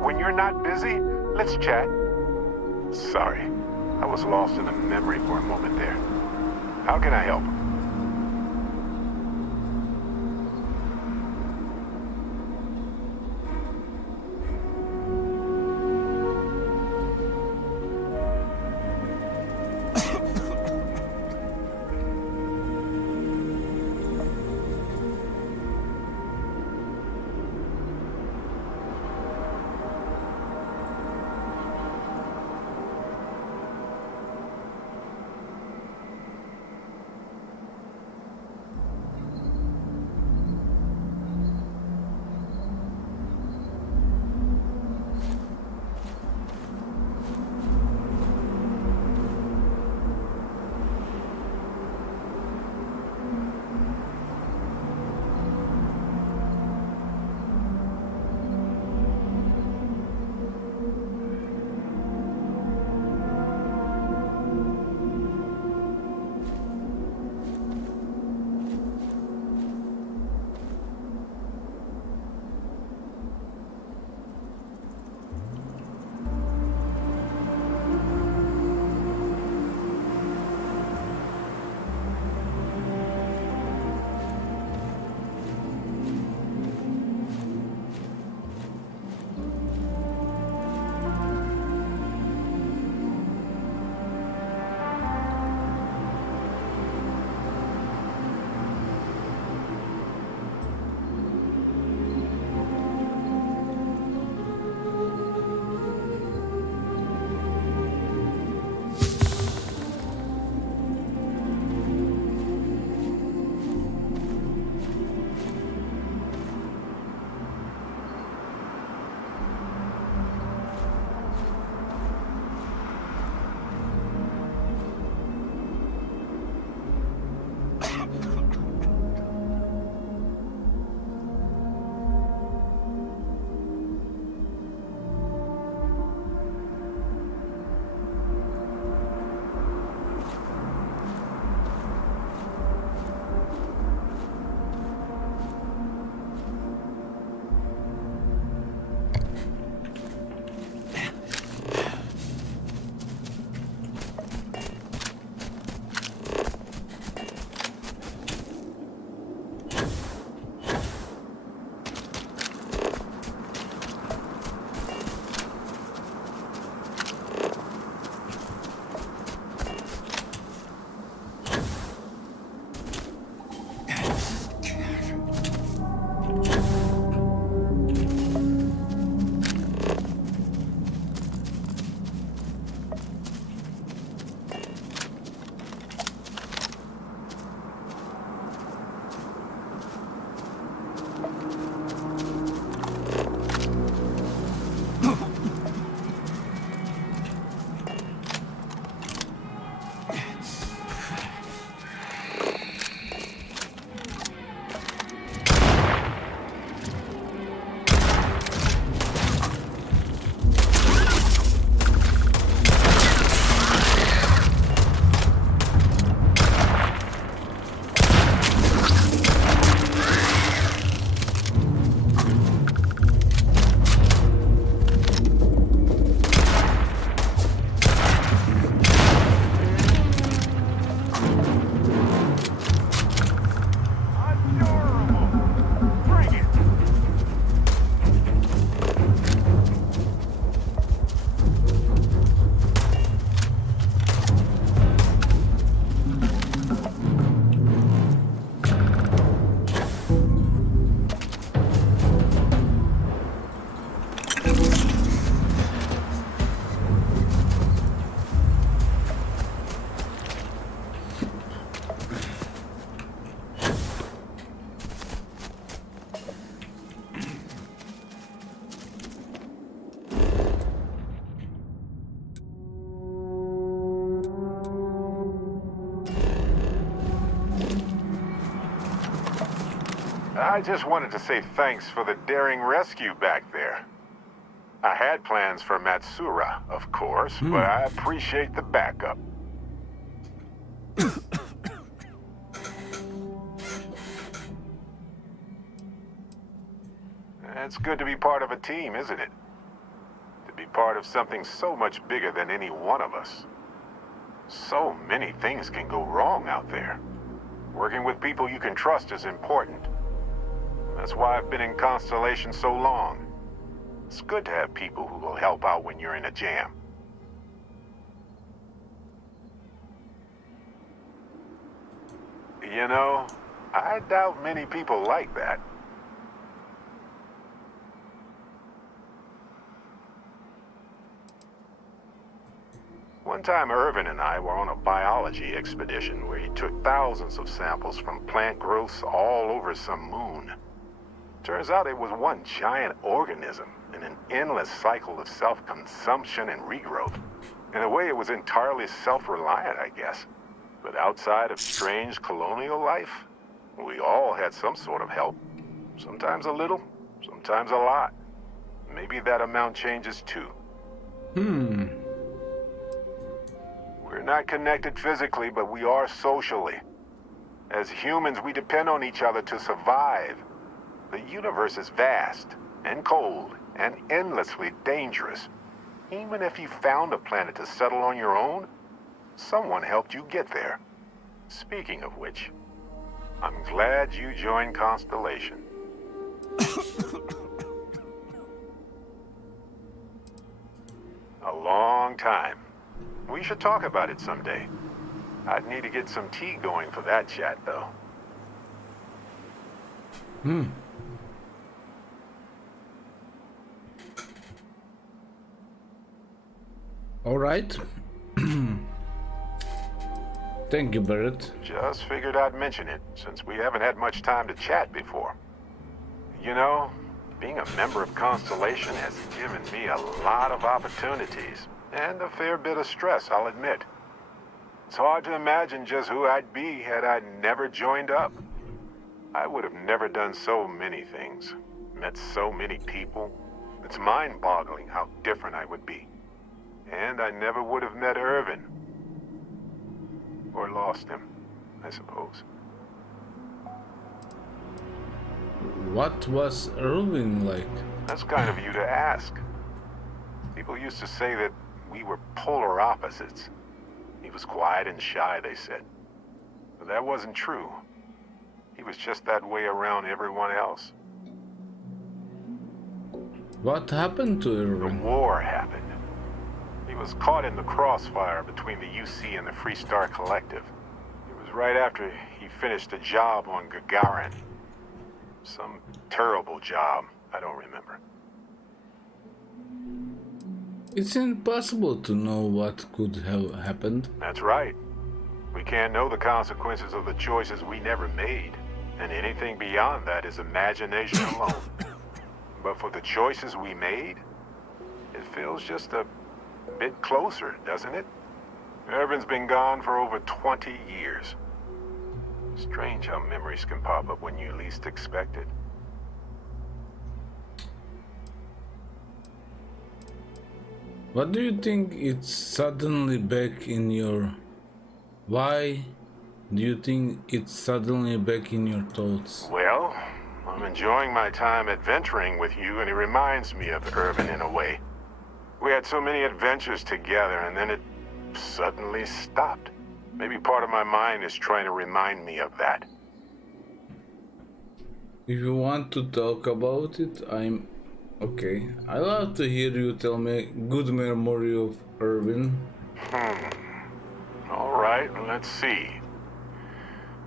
when you're not busy, let's chat. Sorry, I was lost in a memory for a moment there. How can I help? I just wanted to say thanks for the daring rescue back there. I had plans for Matsura, of course, but I appreciate the backup. It's good to be part of a team, isn't it? To be part of something so much bigger than any one of us. So many things can go wrong out there. Working with people you can trust is important. That's why I've been in Constellation so long. It's good to have people who will help out when you're in a jam. You know, I doubt many people like that. One time Irvin and I were on a biology expedition where he took thousands of samples from plant growths all over some moon. Turns out it was one giant organism in an endless cycle of self-consumption and regrowth. In a way, it was entirely self-reliant, I guess. But outside of strange colonial life, we all had some sort of help. Sometimes a little, sometimes a lot. Maybe that amount changes too. We're not connected physically, but we are socially. As humans, we depend on each other to survive. The universe is vast, and cold, and endlessly dangerous. Even if you found a planet to settle on your own, someone helped you get there. Speaking of which, I'm glad you joined Constellation. A long time. We should talk about it someday. I'd need to get some tea going for that chat, though. All right. Thank you, Barrett. Just figured I'd mention it, since we haven't had much time to chat before. You know, being a member of Constellation has given me a lot of opportunities, and a fair bit of stress, I'll admit. It's hard to imagine just who I'd be had I never joined up. I would have never done so many things, met so many people. It's mind-boggling how different I would be. And I never would have met Irvin. Or lost him, I suppose. What was Irvin like? That's kind of you to ask. People used to say that we were polar opposites. He was quiet and shy, they said. But that wasn't true. He was just that way around everyone else. What happened to Irvin? The war happened. He was caught in the crossfire between the UC and the Free Star Collective. It was right after he finished a job on Gagarin. Some terrible job, I don't remember. It's impossible to know what could have happened. That's right. We can't know the consequences of the choices we never made, and anything beyond that is imagination alone. But for the choices we made, it feels just a bit closer, doesn't it? Irvin's been gone for over 20 years. Strange how memories can pop up when you least expect it. What do you think it's suddenly back in your... Why do you think it's suddenly back in your thoughts? Well, I'm enjoying my time adventuring with you, and it reminds me of Irvin in a way. We had so many adventures together, and then it suddenly stopped. Maybe part of my mind is trying to remind me of that. If you want to talk about it, I'm... Okay. I love to hear you tell me good memory of Irvin. All right, let's see.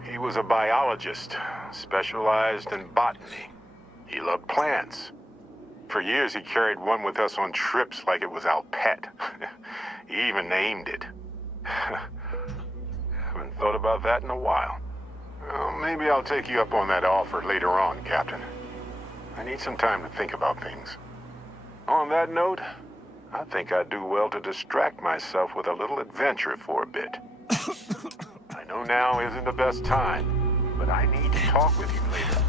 He was a biologist, specialized in botany. He loved plants. For years, he carried one with us on trips like it was our pet. He even named it. Haven't thought about that in a while. Well, maybe I'll take you up on that offer later on, Captain. I need some time to think about things. On that note, I think I'd do well to distract myself with a little adventure for a bit. I know now isn't the best time, but I need to talk with you later.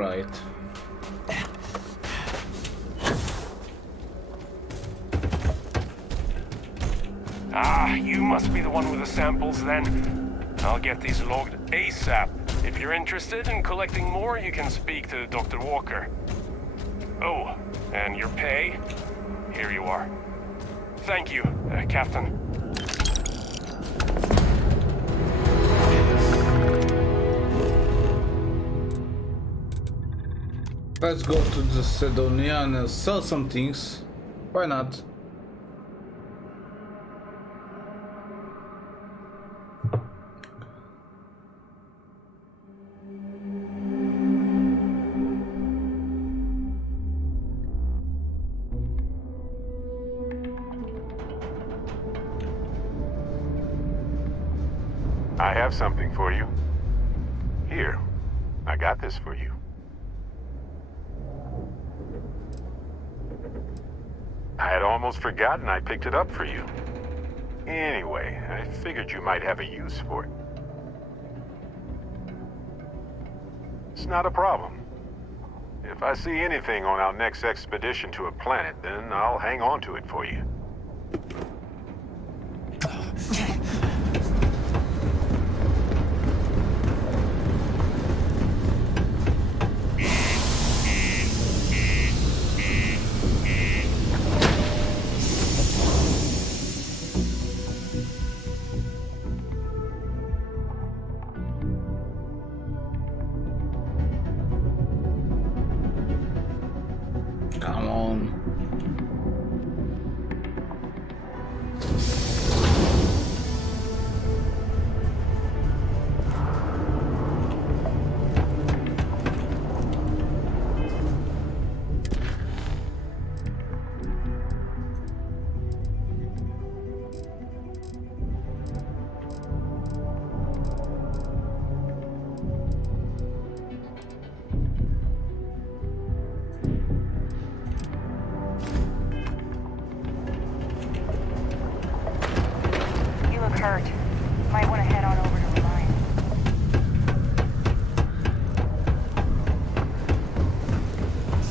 right. Ah, you must be the one with the samples then. I'll get these logged ASAP. If you're interested in collecting more, you can speak to Dr. Walker. Oh, and your pay? Here you are. Thank you, Captain. Let's go to the Sedonia and sell some things. Why not? I have something for you. Here, I got this for you. I had almost forgotten I picked it up for you. Anyway, I figured you might have a use for it. It's not a problem. If I see anything on our next expedition to a planet, then I'll hang on to it for you. Come on. You look hurt. Might want to head on over to Reliance.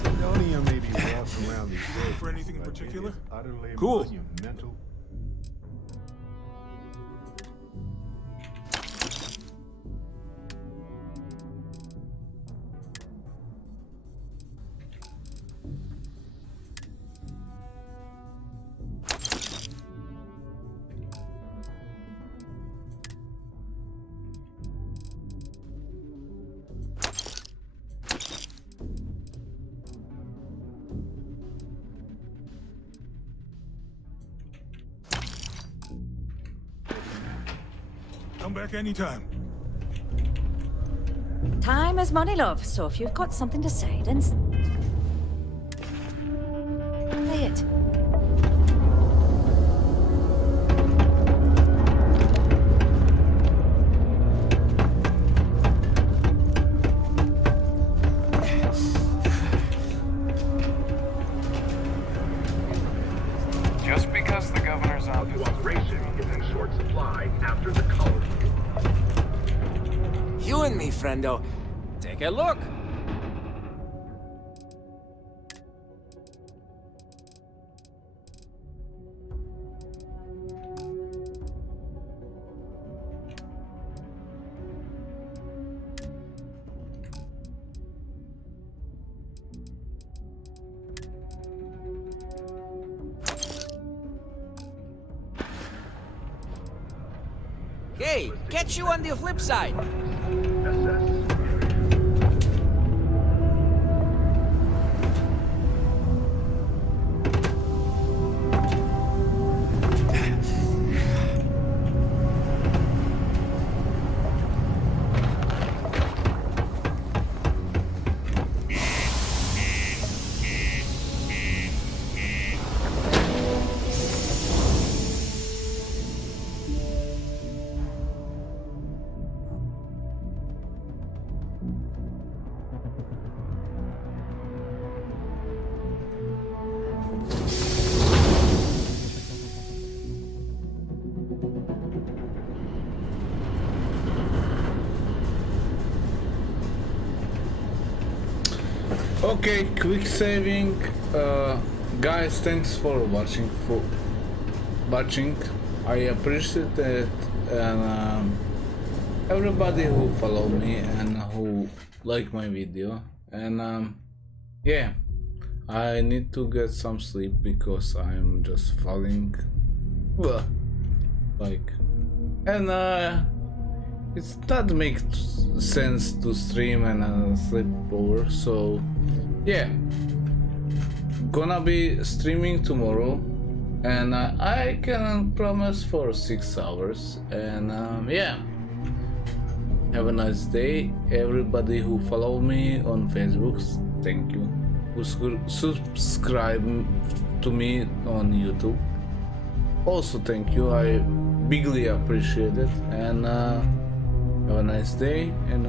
Sidonia may be walking around these days. For anything in particular? Utterly Cool. monumental. Come back anytime. Time is money, love, so if you've got something to say, then say it. Just because the governor's office Racing is in short supply after the color. You and me, friendo. Take a look. Hey, catch you on the flip side. Okay, quick saving. Guys, thanks for watching. I appreciate it, and everybody who follow me and who like my video. And yeah, I need to get some sleep because I'm just falling. Like, and it's not make sense to stream and sleep over. So yeah, gonna be streaming tomorrow, and I can promise for 6 hours. And yeah, have a nice day, everybody who follow me on Facebook. Thank you. Who subscribe to me on YouTube. Also thank you. I bigly appreciate it. And have a nice day. And